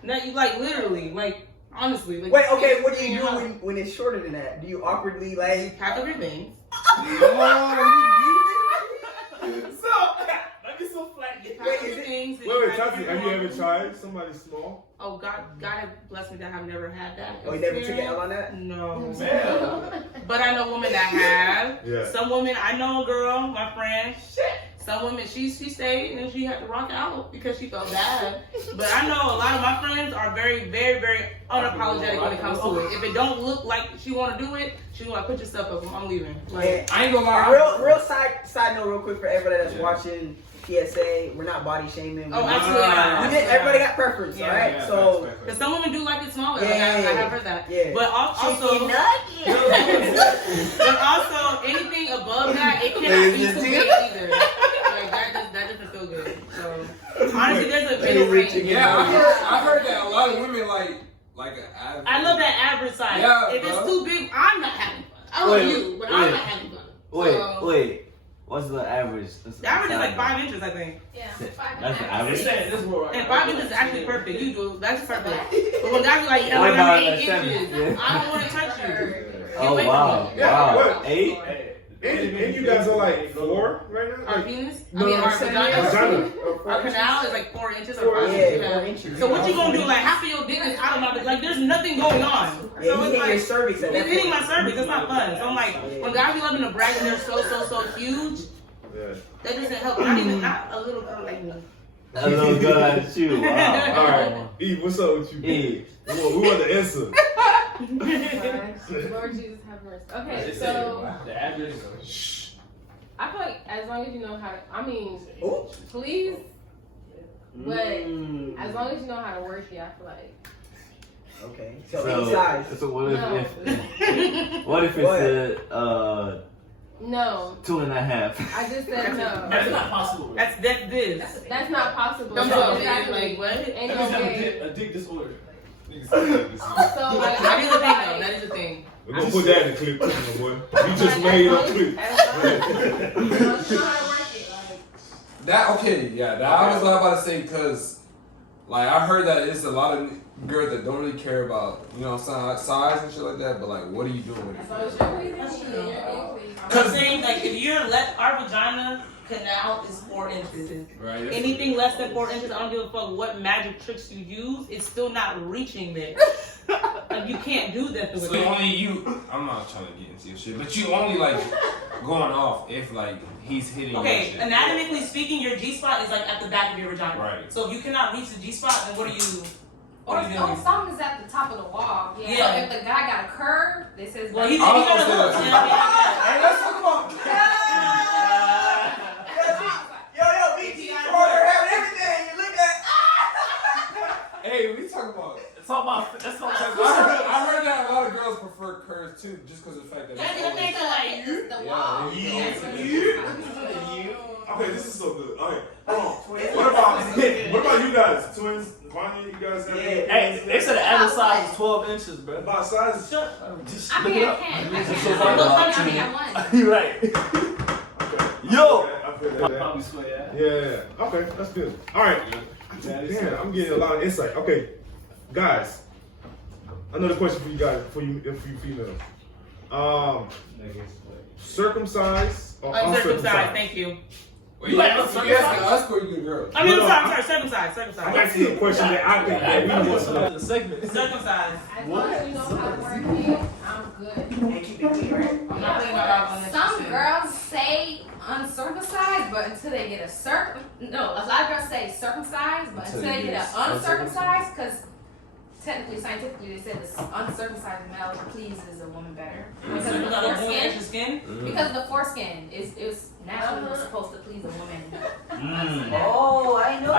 Not you like literally, like honestly. Like, Wait, okay, what do you do when it's shorter than that? Do you awkwardly like? pack up your things? Wait, is it? Things. Wait, Tati, have you ever tried somebody small? Oh God has blessed me that I've never had that. Oh, you never took an L on that? No. But I know women that have. Yeah. Some women, I know a girl, my friend. Some women, she stayed and she had to rock out because she felt bad. But I know a lot of my friends are very, very, very unapologetic when it comes to it. If it don't look like she want to do it, she like put your stuff up. I'm leaving. Like, I ain't gonna lie. Real side note, real quick for everybody that's watching. PSA, we're not body shaming. oh, absolutely not. Everybody got preference, Yeah. alright? Yeah, So, facts. Because some women do like it smaller. Yeah. Like, I have heard that. Yeah. But also, but also anything above that, it cannot be too big either. Like that doesn't feel good. So honestly, there's a big range. Yeah, I heard that a lot of women like an average. I love that average size. Yeah, if bro. it's too big, I'm not having fun. I love you, but I'm not having fun. So, Wait. What's the average? the average is like 5 inches, I think. Yeah. That's the average. And 5 inches is actually perfect. You do, that's perfect. But when guys be like, yeah, What I'm about 8 like 7? inches, Yeah. I don't want to touch you. Oh Get away wow. from me. Yeah, Wow. what? 8? And you guys are like 4 right now? Our Like, penis, No, our vagina. vagina. vagina. Our canal is like 4 inches. Yeah, Or 5 inches. 4 inches. So what you gonna do? Like half of your dick is out of my, like there's nothing going on. Yeah, So he it's hit your like, cervix at that it's hitting point. my cervix. That's not fun. So I'm like, when guys be loving to brag and they're so huge, Yeah. that doesn't help. Not a little girl like me. A little girl like you. Wow. Alright. Eve, what's up with you? Eve. We want the answer. Lord Jesus have mercy. Okay, so The average. I feel like as long as you know how to, I mean, Ooh. please, but Mm. as long as you know how to work it, I feel like. Okay. So, any size. So what if, No. what if Go it's No, 2.5? I just said no. That's not possible. That's this. That's not possible. Come So, on, exactly. like what? Ain't no way. A dick disorder. So like, That is the thing though. That is the thing. We're gonna put that in the clip, my boy. You just made a clip. That okay, yeah. That I was about to say because, like, I heard that it's a lot of girls that don't really care about size and shit like that. But like, what are you doing with it? Cause saying like if you're our vagina canal is 4 inches. Right. Anything less than 4 inches, I don't give a fuck what magic tricks you use. It's still not reaching there. Like you can't do that to So women. only you. I'm not trying to get into your shit, but you only like going off if like he's hitting. Okay, your shit. anatomically speaking, your G spot is like at the back of your vagina. Right. So if you cannot reach the G spot, then what are you? Or some is at the top of the wall. Yeah. So if the guy got a curve, this is. Well, he got a look. Hey, let's talk about. Yo, BT quarter having everything. You look at. Hey, we talk about. Talk about. That's what I'm I heard that a lot of girls prefer curves too, just because of the fact that. That's the thing, like the wall. Okay, this is so good. Okay, hold on. What about you guys? Twins? Vanya, you guys have any Hey, they said the average size is 12 inches, bro. about sizes? Just I look mean, it I up. can't. I mean, You're right. Okay. Yo. I feel that. Yeah. Okay, that's good. All right. Damn, I'm getting a lot of insight. Okay, guys. Another question for you guys, for you females. Circumcised or Uncircumcised, thank you. Wait, you asking us or you girl? I mean, I'm sorry, circumcised. I'm asking you a question that I think that we want to know. The segment. Circumcised. As long as you know how to work it, I'm good. I'm not thinking about Some girls say uncircumcised, but until they get a lot of girls say circumcised, but until they get an uncircumcised, because technically, scientifically, they said the uncircumcised male pleases a woman better because of the foreskin. Because the foreskin is naturally supposed to please a woman. Oh, I know. A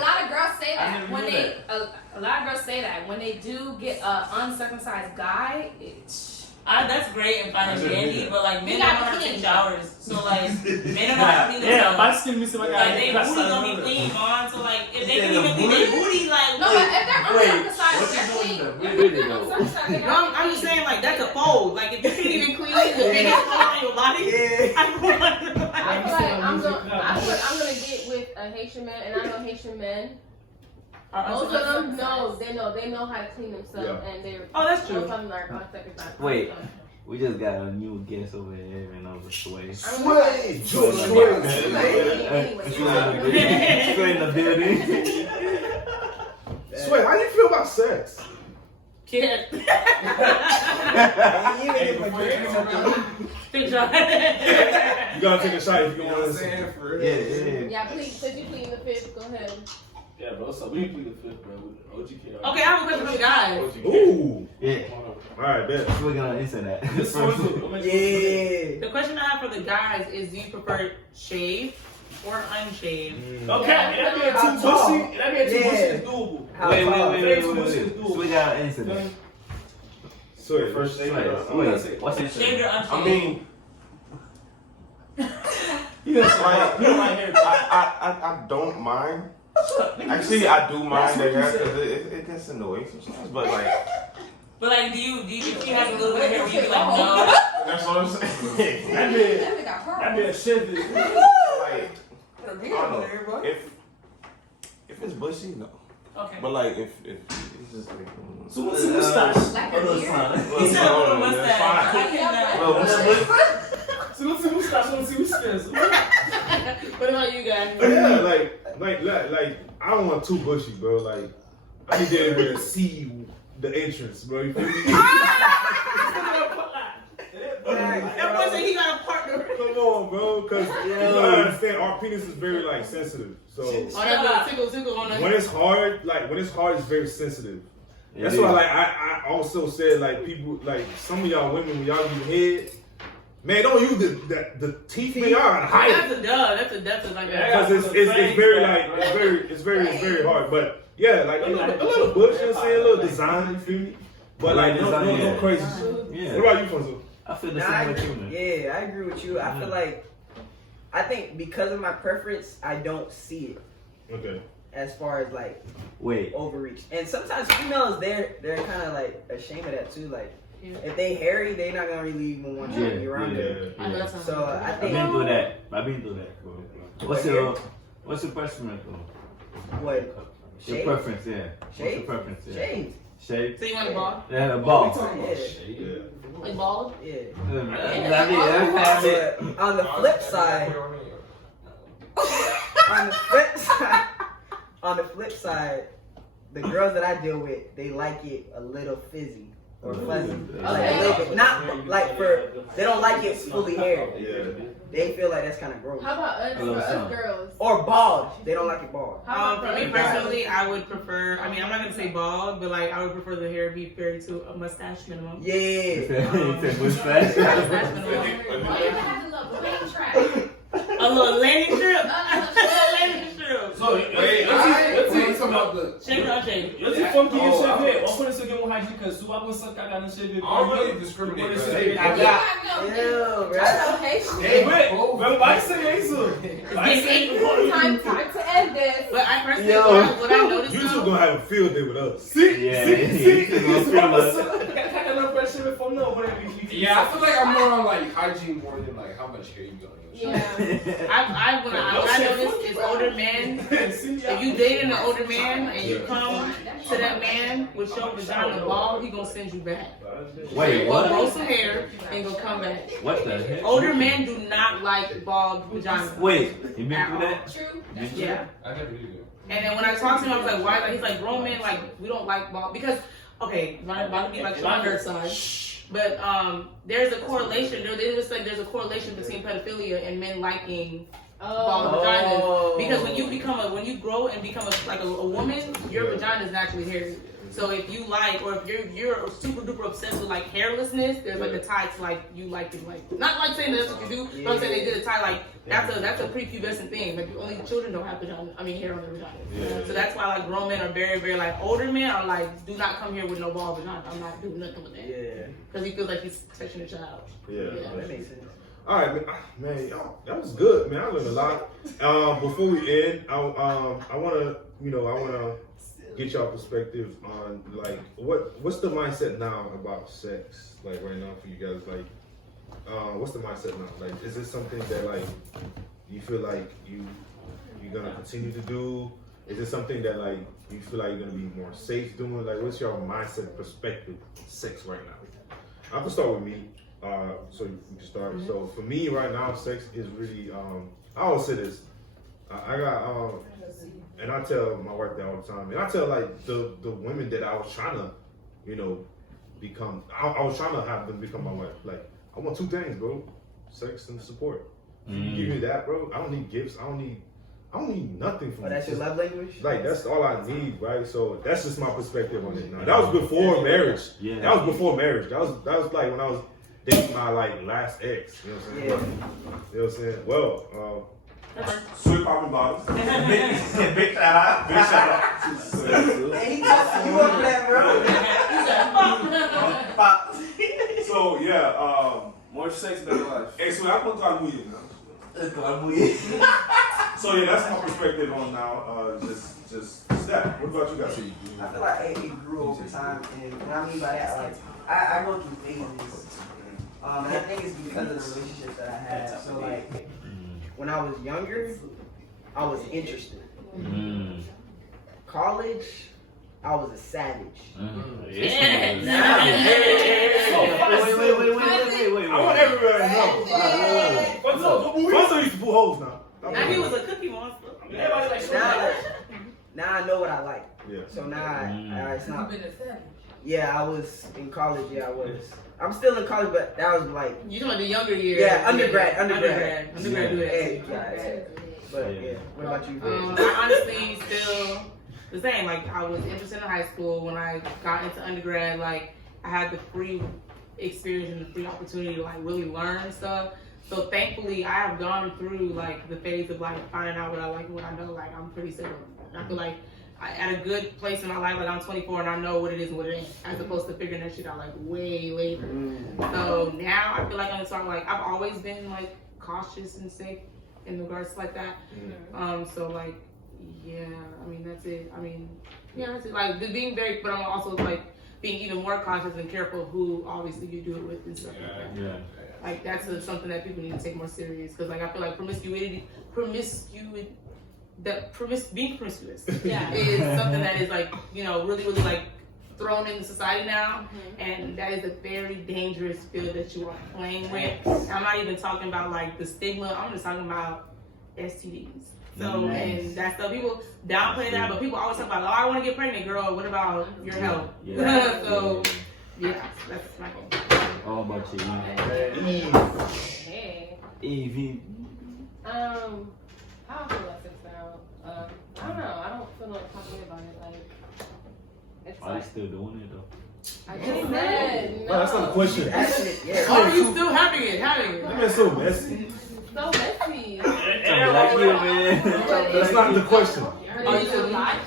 lot of girls say that when they a lot of girls say that when they do get an uncircumcised guy, That's great and fine and dandy, but like men don't have to take showers, so like men don't have to clean Yeah, themselves. my skin missing my guy. Like they booty gonna be clean, gone. So like if they can even clean their booty, like no, but if they're uncircumcised, they're clean. I'm just saying like that's a fold. Like if you can't even clean the biggest fold on your body, I feel like I'm gonna get with a Haitian man, and I know Haitian men. Most of them they know how to clean themselves, and they're. Oh, that's true. Most of them are uncircumcised. Wait. We just got a new guest over here, and over Sway. Sway! Sway in the building. Sway, how do you feel about sex? Kid. You gotta take a shot if you want to listen. Yeah, please, could you plead the fifth? Go ahead. Yeah, bro. So we plead the fifth, bro. OGK. Okay, I have a question for you guys. Ooh. Yeah. Alright, bet. We're gonna answer that. Yeah. The question I have for the guys is: do you prefer shaved or unshaved? Okay, that be a too bushy. That be a too bushy is doable. Wait. So we gotta answer that. Sway. First thing. Wait. What's it? Shaved or unshaved? I mean, you don't like hair. I don't mind. Actually, I do mind the hair because it gets in the way sometimes. But like, do you if you have a little bit of hair, would you be like, no? that's what I'm saying. That be a shit. Like, I don't know. If it's bushy, no. Okay. But like, if it's just like. So what's the mustache? Like a beard. He said a little mustache. I cannot. So what's the mustache? What about you guys? Yeah, like I don't want too bushy, bro. Like I need to be able to see the entrance, bro. You feel me? That boy said he got a partner. Come on, bro, because you gotta understand our penis is very like sensitive. So Tickle on that. when it's hard, it's very sensitive. That's why, like, I also said, like, people, like, some of y'all women, when y'all use head, man, don't use the teeth, man. Y'all gotta hide it. That's a like Because it's very, like, it's very hard. But yeah, like a little bush, you know what I'm saying, a little design, you feel me? But like no crazy shit. Yeah. What about you, Fonzo? I feel the same with you, man. Yeah, I agree with you. I feel like, I think because of my preference, I don't see it. Okay. As far as like overreach, and sometimes females they're kind of like ashamed of that too. Like if they hairy, they not gonna really even want you to be around them. So I think I've been through that. Bro. What's your preference, bro? What? Your preference, yeah. What's your preference? Yeah. Shave. Shave. So you want a ball? Yeah, a ball. Like bald? Yeah. But on the flip side, the girls that I deal with, they like it a little fizzy or fuzzy. Okay. A little bit. Not like they don't like it fully haired. Yeah. They feel like that's kind of gross. How about us girls? Or bald. They don't like it bald. For me personally, I would prefer. I mean, I'm not gonna say bald, but like I would prefer the hair be buried to a mustache minimum. Yeah. Mustache minimum. Or even have a little plane track. A little landing strip. Landing strip. So wait, let's see talking about the shake it on shake. Eu te funk you shit bit. Ou quando você quer um radinho que sua água só cagar no shit bit. I don't really discriminate. I got. Ew, Hey, but vai ser isso. Vai ser. Time to end this. But I personally, what I noticed You two gonna have a field day with us. See. Yeah, I feel like I'm more on like hygiene more than like how much hair you got. Yeah. What I noticed is older men. If you dating an older man and you come to that man with your vagina bald, he gonna send you back. Wait, Go what? grow some hair and go come back. What the heck? Older men do not like bald vaginas. Wait, you been through that? True. Yeah. I never really do. And then when I talked to him, I was like, why? Like, he's like, grown men, like, we don't like bald. Because, okay, not about to be like on their side. But there's a correlation. They just like there's a correlation between pedophilia and men liking bald vaginas. Because when you grow and become a woman, your vagina is naturally hairy. So if you like, or if you're super duper obsessed with like hairlessness, there's like a tie to like you liking like not like saying that's what you do, but I'm saying they did a tie like that's a prepubescent thing. Like only children don't have vagina, hair on their vagina. Yeah. So that's why like grown men are very very like older men are like do not come here with no bald vagina. I'm not doing nothing with that. Yeah. Because he feels like he's touching a child. Yeah. That makes sense. All right, man. Y'all, that was good, man. I learned a lot. Before we end, I wanna get y'all perspective on like what's the mindset now about sex, like right now for you guys, like what's the mindset now? Like, is it something that like you feel like you're gonna continue to do? Is it something that like you feel like you're gonna be more safe doing? Like, what's your mindset perspective on sex right now? I can start with me, so you can start. Mm-hmm. So for me right now, sex is really I always say this. I got and I tell my wife that all the time. And I tell like the women that I was trying to, become. I was trying to have them become my wife. Like, I want two things, bro: sex and support. If you give me that, bro, I don't need gifts. I don't need nothing from you. That's your love language? Like, that's all I need, right? So that's just my perspective on it now. That was before marriage. Yeah. That was before marriage. That was like when I was dating my like last ex. You know what I'm saying? Yeah. You know what I'm saying? Well, Sweet popping bottles. Big shout out. Big shout out. Hey, you up for that, bro? So yeah, More sex, better life. eso es algo todo muy bien. So yeah, that's my perspective on now. Just that. What about you guys? I feel like it grew over time, and what I mean by that, like, I go through phases. And I think it's because of the relationships that I had. So, like, when I was younger, I was interested. College, I was a savage. wait. I want everybody to know. Fonzo used to pull holes now. Now he was a cookie monster. Now I know what I like. Yeah. So now it's not. Been a savage. Yeah, I was in college. Yeah, I was. I'm still in college, but that was like. You talking about the younger years? Yeah, undergrad. Do that. Yeah. But yeah, what about you? I honestly still the same. Like, I was interested in high school. When I got into undergrad, like, I had the free experience and the free opportunity to like really learn stuff. So thankfully, I have gone through like the phase of like finding out what I like and what I know. Like, I'm pretty settled. I feel like at a good place in my life. Like, I'm 24 and I know what it is and what it ain't, as opposed to figuring that shit out like way later. So now I feel like I'm gonna start like I've always been like cautious and safe in regards to like that. So like, yeah, I mean that's it. I mean, yeah, that's it. Like being very, but I'm also like being even more cautious and careful of who obviously you do it with and stuff like that. Yeah. Like that's something that people need to take more serious, because like I feel like being promiscuous is something that is like, you know, really really like thrown into society now, and that is a very dangerous field that you are playing with. I'm not even talking about like the stigma. I'm just talking about STDs. So, and that's the people downplay that, but people always talk about, oh, I want to get pregnant, girl. What about your health? Yeah. So, yeah, that's my goal. How about you? Hey. Eve. How I feel like this now? I don't know. I don't feel like talking about it. Like, it's Are you like, still doing it though? I just said no. Well, that's not a question. Yeah. Oh, are you still having it? That man's so messy. So messy. Like you, man. That's not the question. Are you still alive?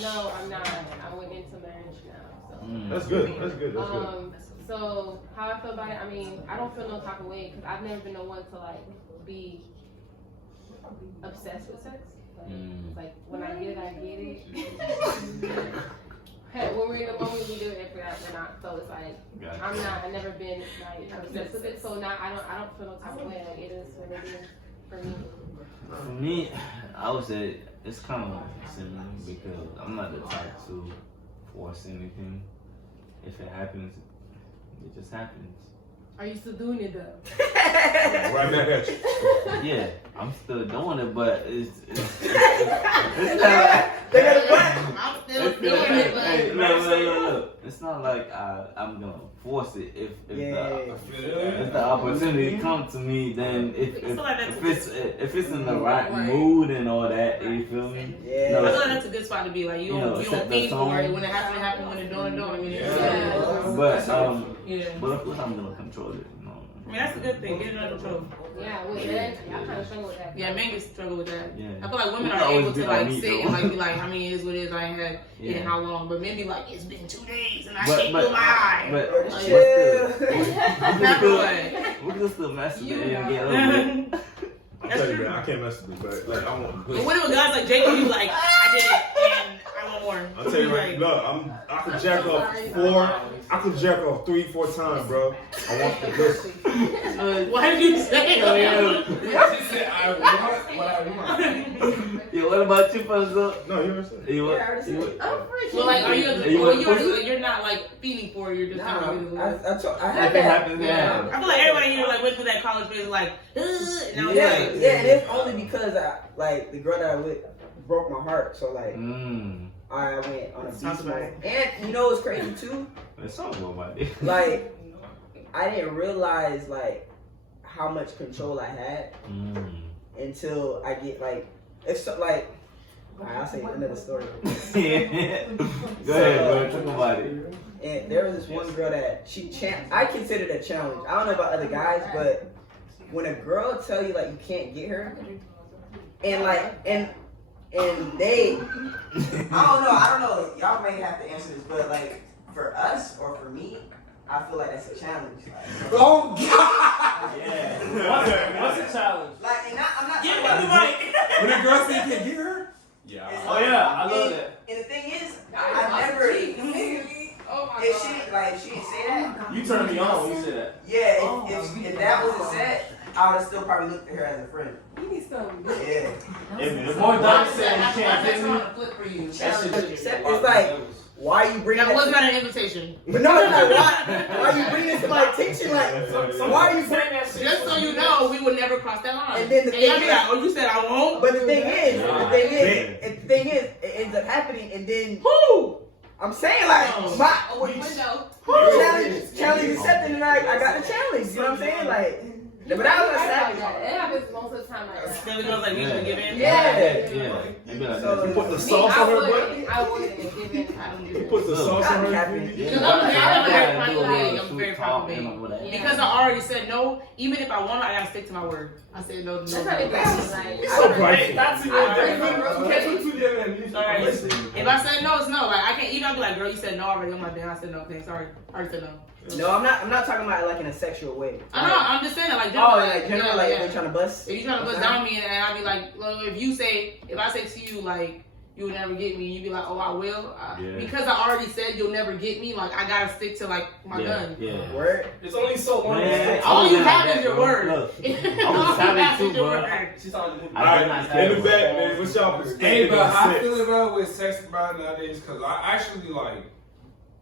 No, I'm not. I went into marriage now. So. That's good. That's good. That's good. So how I feel about it, I mean, I don't feel no type of way because I've never been the one to like be obsessed with sex. Like when I get it. Hey, when we're in the moment, we do it. If we're not, so it's like I'm not. I've never been like obsessed with it. So now I don't feel no type of way. Like it is what it is for me. For me, I would say it's kind of similar because I'm not the type to force anything. If it happens, it just happens. Are you still doing it though? Right back at you. Yeah, I'm still doing it, but it's I'm still doing it, but hey, look. It's not like I'm gonna force it. If the opportunity comes to me, then if it's in the right mood and all that, you feel me? Yeah. I thought that's a good spot to be. Like you don't think for it when it has to happen when it's doing. I mean, but of course I'm gonna control it. You know. I mean, that's a good thing. Get it under control. Yeah, with men, I kind of struggle with that. Yeah, men can struggle with that. Yeah. I feel like women are able to like sit and like be like, I mean, it is what it is. I ain't had it in how long, but men be like, it's been 2 days and I can't feel my eye. We can still masturbate and get over it. I'll tell you that I can't mess with it, but like I want. But when it was guys like Jacob, he was like, I did it and I want more. I'll tell you right, look, I could jack off 4. I could jack off 3-4 times, bro. I want the pussy. Why did you say that? She said, I want. Yeah, what about you, Puzzle? No, you understand. Well, like, are you're not like feeling for it, you're just kind of. I had that. I feel like everybody here like went through that college phase, like, and I was Yeah, like, and it's only because the girl that I with broke my heart, so like I went on a beast mode. And you know what's crazy too? Let's talk about it. Like I didn't realize like how much control I had until I get like it's like I'll say another story. Go ahead, bro. Talk about it. And there was this one girl that I considered a challenge. I don't know about other guys, but when a girl tell you like you can't get her, and like and they, I don't know. Y'all may have to answer this, but like for us or for me, I feel like that's a challenge. Like, Oh God! Yeah. What's the challenge? like, and I'm not. give talking me about the mic. When a girl say you can't get her? Yeah. Oh yeah, I love that. And the thing is, I never. Oh my If she didn't say that. You turned me on when you said that. Yeah, if that wasn't said, I would have still probably looked at her as a friend. You need some. Yeah. If more Doc said you can't get me, Flip for you. that shit It's like, why you bringing That that? was not an invitation. But no, why you bringing this to my attention? Like, why are you bringing that shit? Just so you know, we would never cross that line. And then the y'all thing be is, like, oh, you said I won't. but the thing is, it ends up happening, and then Who? I'm saying like my Window. challenge accepted, and I got the challenge. You know what I'm saying? Like, but that was a savage. It happens most of the time like that. Skelly girls like, we should give in. Yeah. You put the sauce on her butt. I wouldn't give in. I don't do You that. put the sauce on her. Because I'm very proud of me. Because I already said no, even if I want it, I gotta stick to my word. I said no. That's not exactly like. So prideful. That's Sorry. If I said no, it's no. Like I can't even. I'll be like, girl, you said no already. I'm like, damn, I said no. Okay, sorry. I already said no. No, I'm not talking about it like in a sexual way. I know. I'm just saying that, like, Oh, like general, like they trying to bust. If you trying to bust down me, and I be like, well, if I say to you like, you will never get me, you be like, oh, I will. Because I already said you'll never get me. Like I gotta stick to like my gun. Yeah. Word. It's only so long. All you have is your word. Look, I was savage too, bro. Alright, in the back, man. What's y'all perspective? Hey, bro, on how I sex? feel about with sex about nowadays? Because I actually like,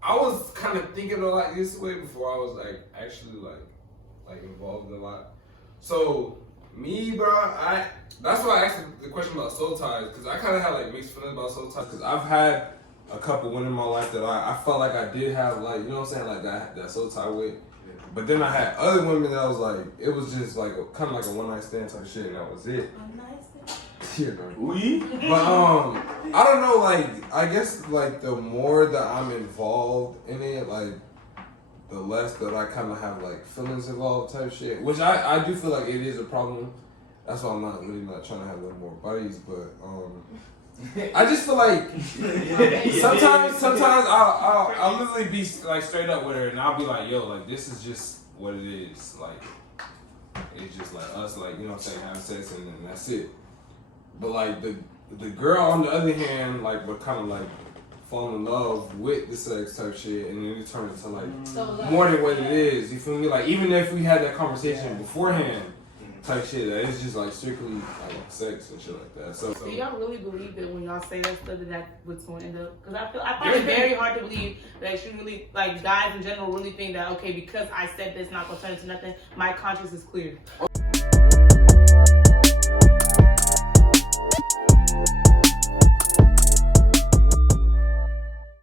I was kind of thinking of like this way before I was like actually like involved in a lot. So Me, bro, that's why I asked the question about soul ties, because I kind of had like mixed feelings about soul ties. Because I've had a couple women in my life that I felt like I did have, like, you know what I'm saying, like that soul tie with. But then I had other women that was like, it was just like kind of like a one night stand type shit, and that was it. Yeah, but I don't know, like, I guess like the more that I'm involved in it, like the less that I kind of have like feelings involved type shit, which I do feel like it is a problem. That's why I'm not really not trying to have no more buddies, but I just feel like sometimes I'll literally be like straight up with her, and I'll be like, yo, like this is just what it is, like it's just like us, like, you know what I'm saying, having sex and then that's it. But like the girl on the other hand, like would kind of like fall in love with the sex type shit, and then it turns into like more than what it is. You feel me? Like even if we had that conversation beforehand, type shit, that it's just like strictly like sex and shit like that. So do y'all really believe that when y'all say that stuff that's what's going to end up? Because I find it very hard to believe that you really, like guys in general really think that, okay, because I said this not gonna turn into nothing, my conscience is clear.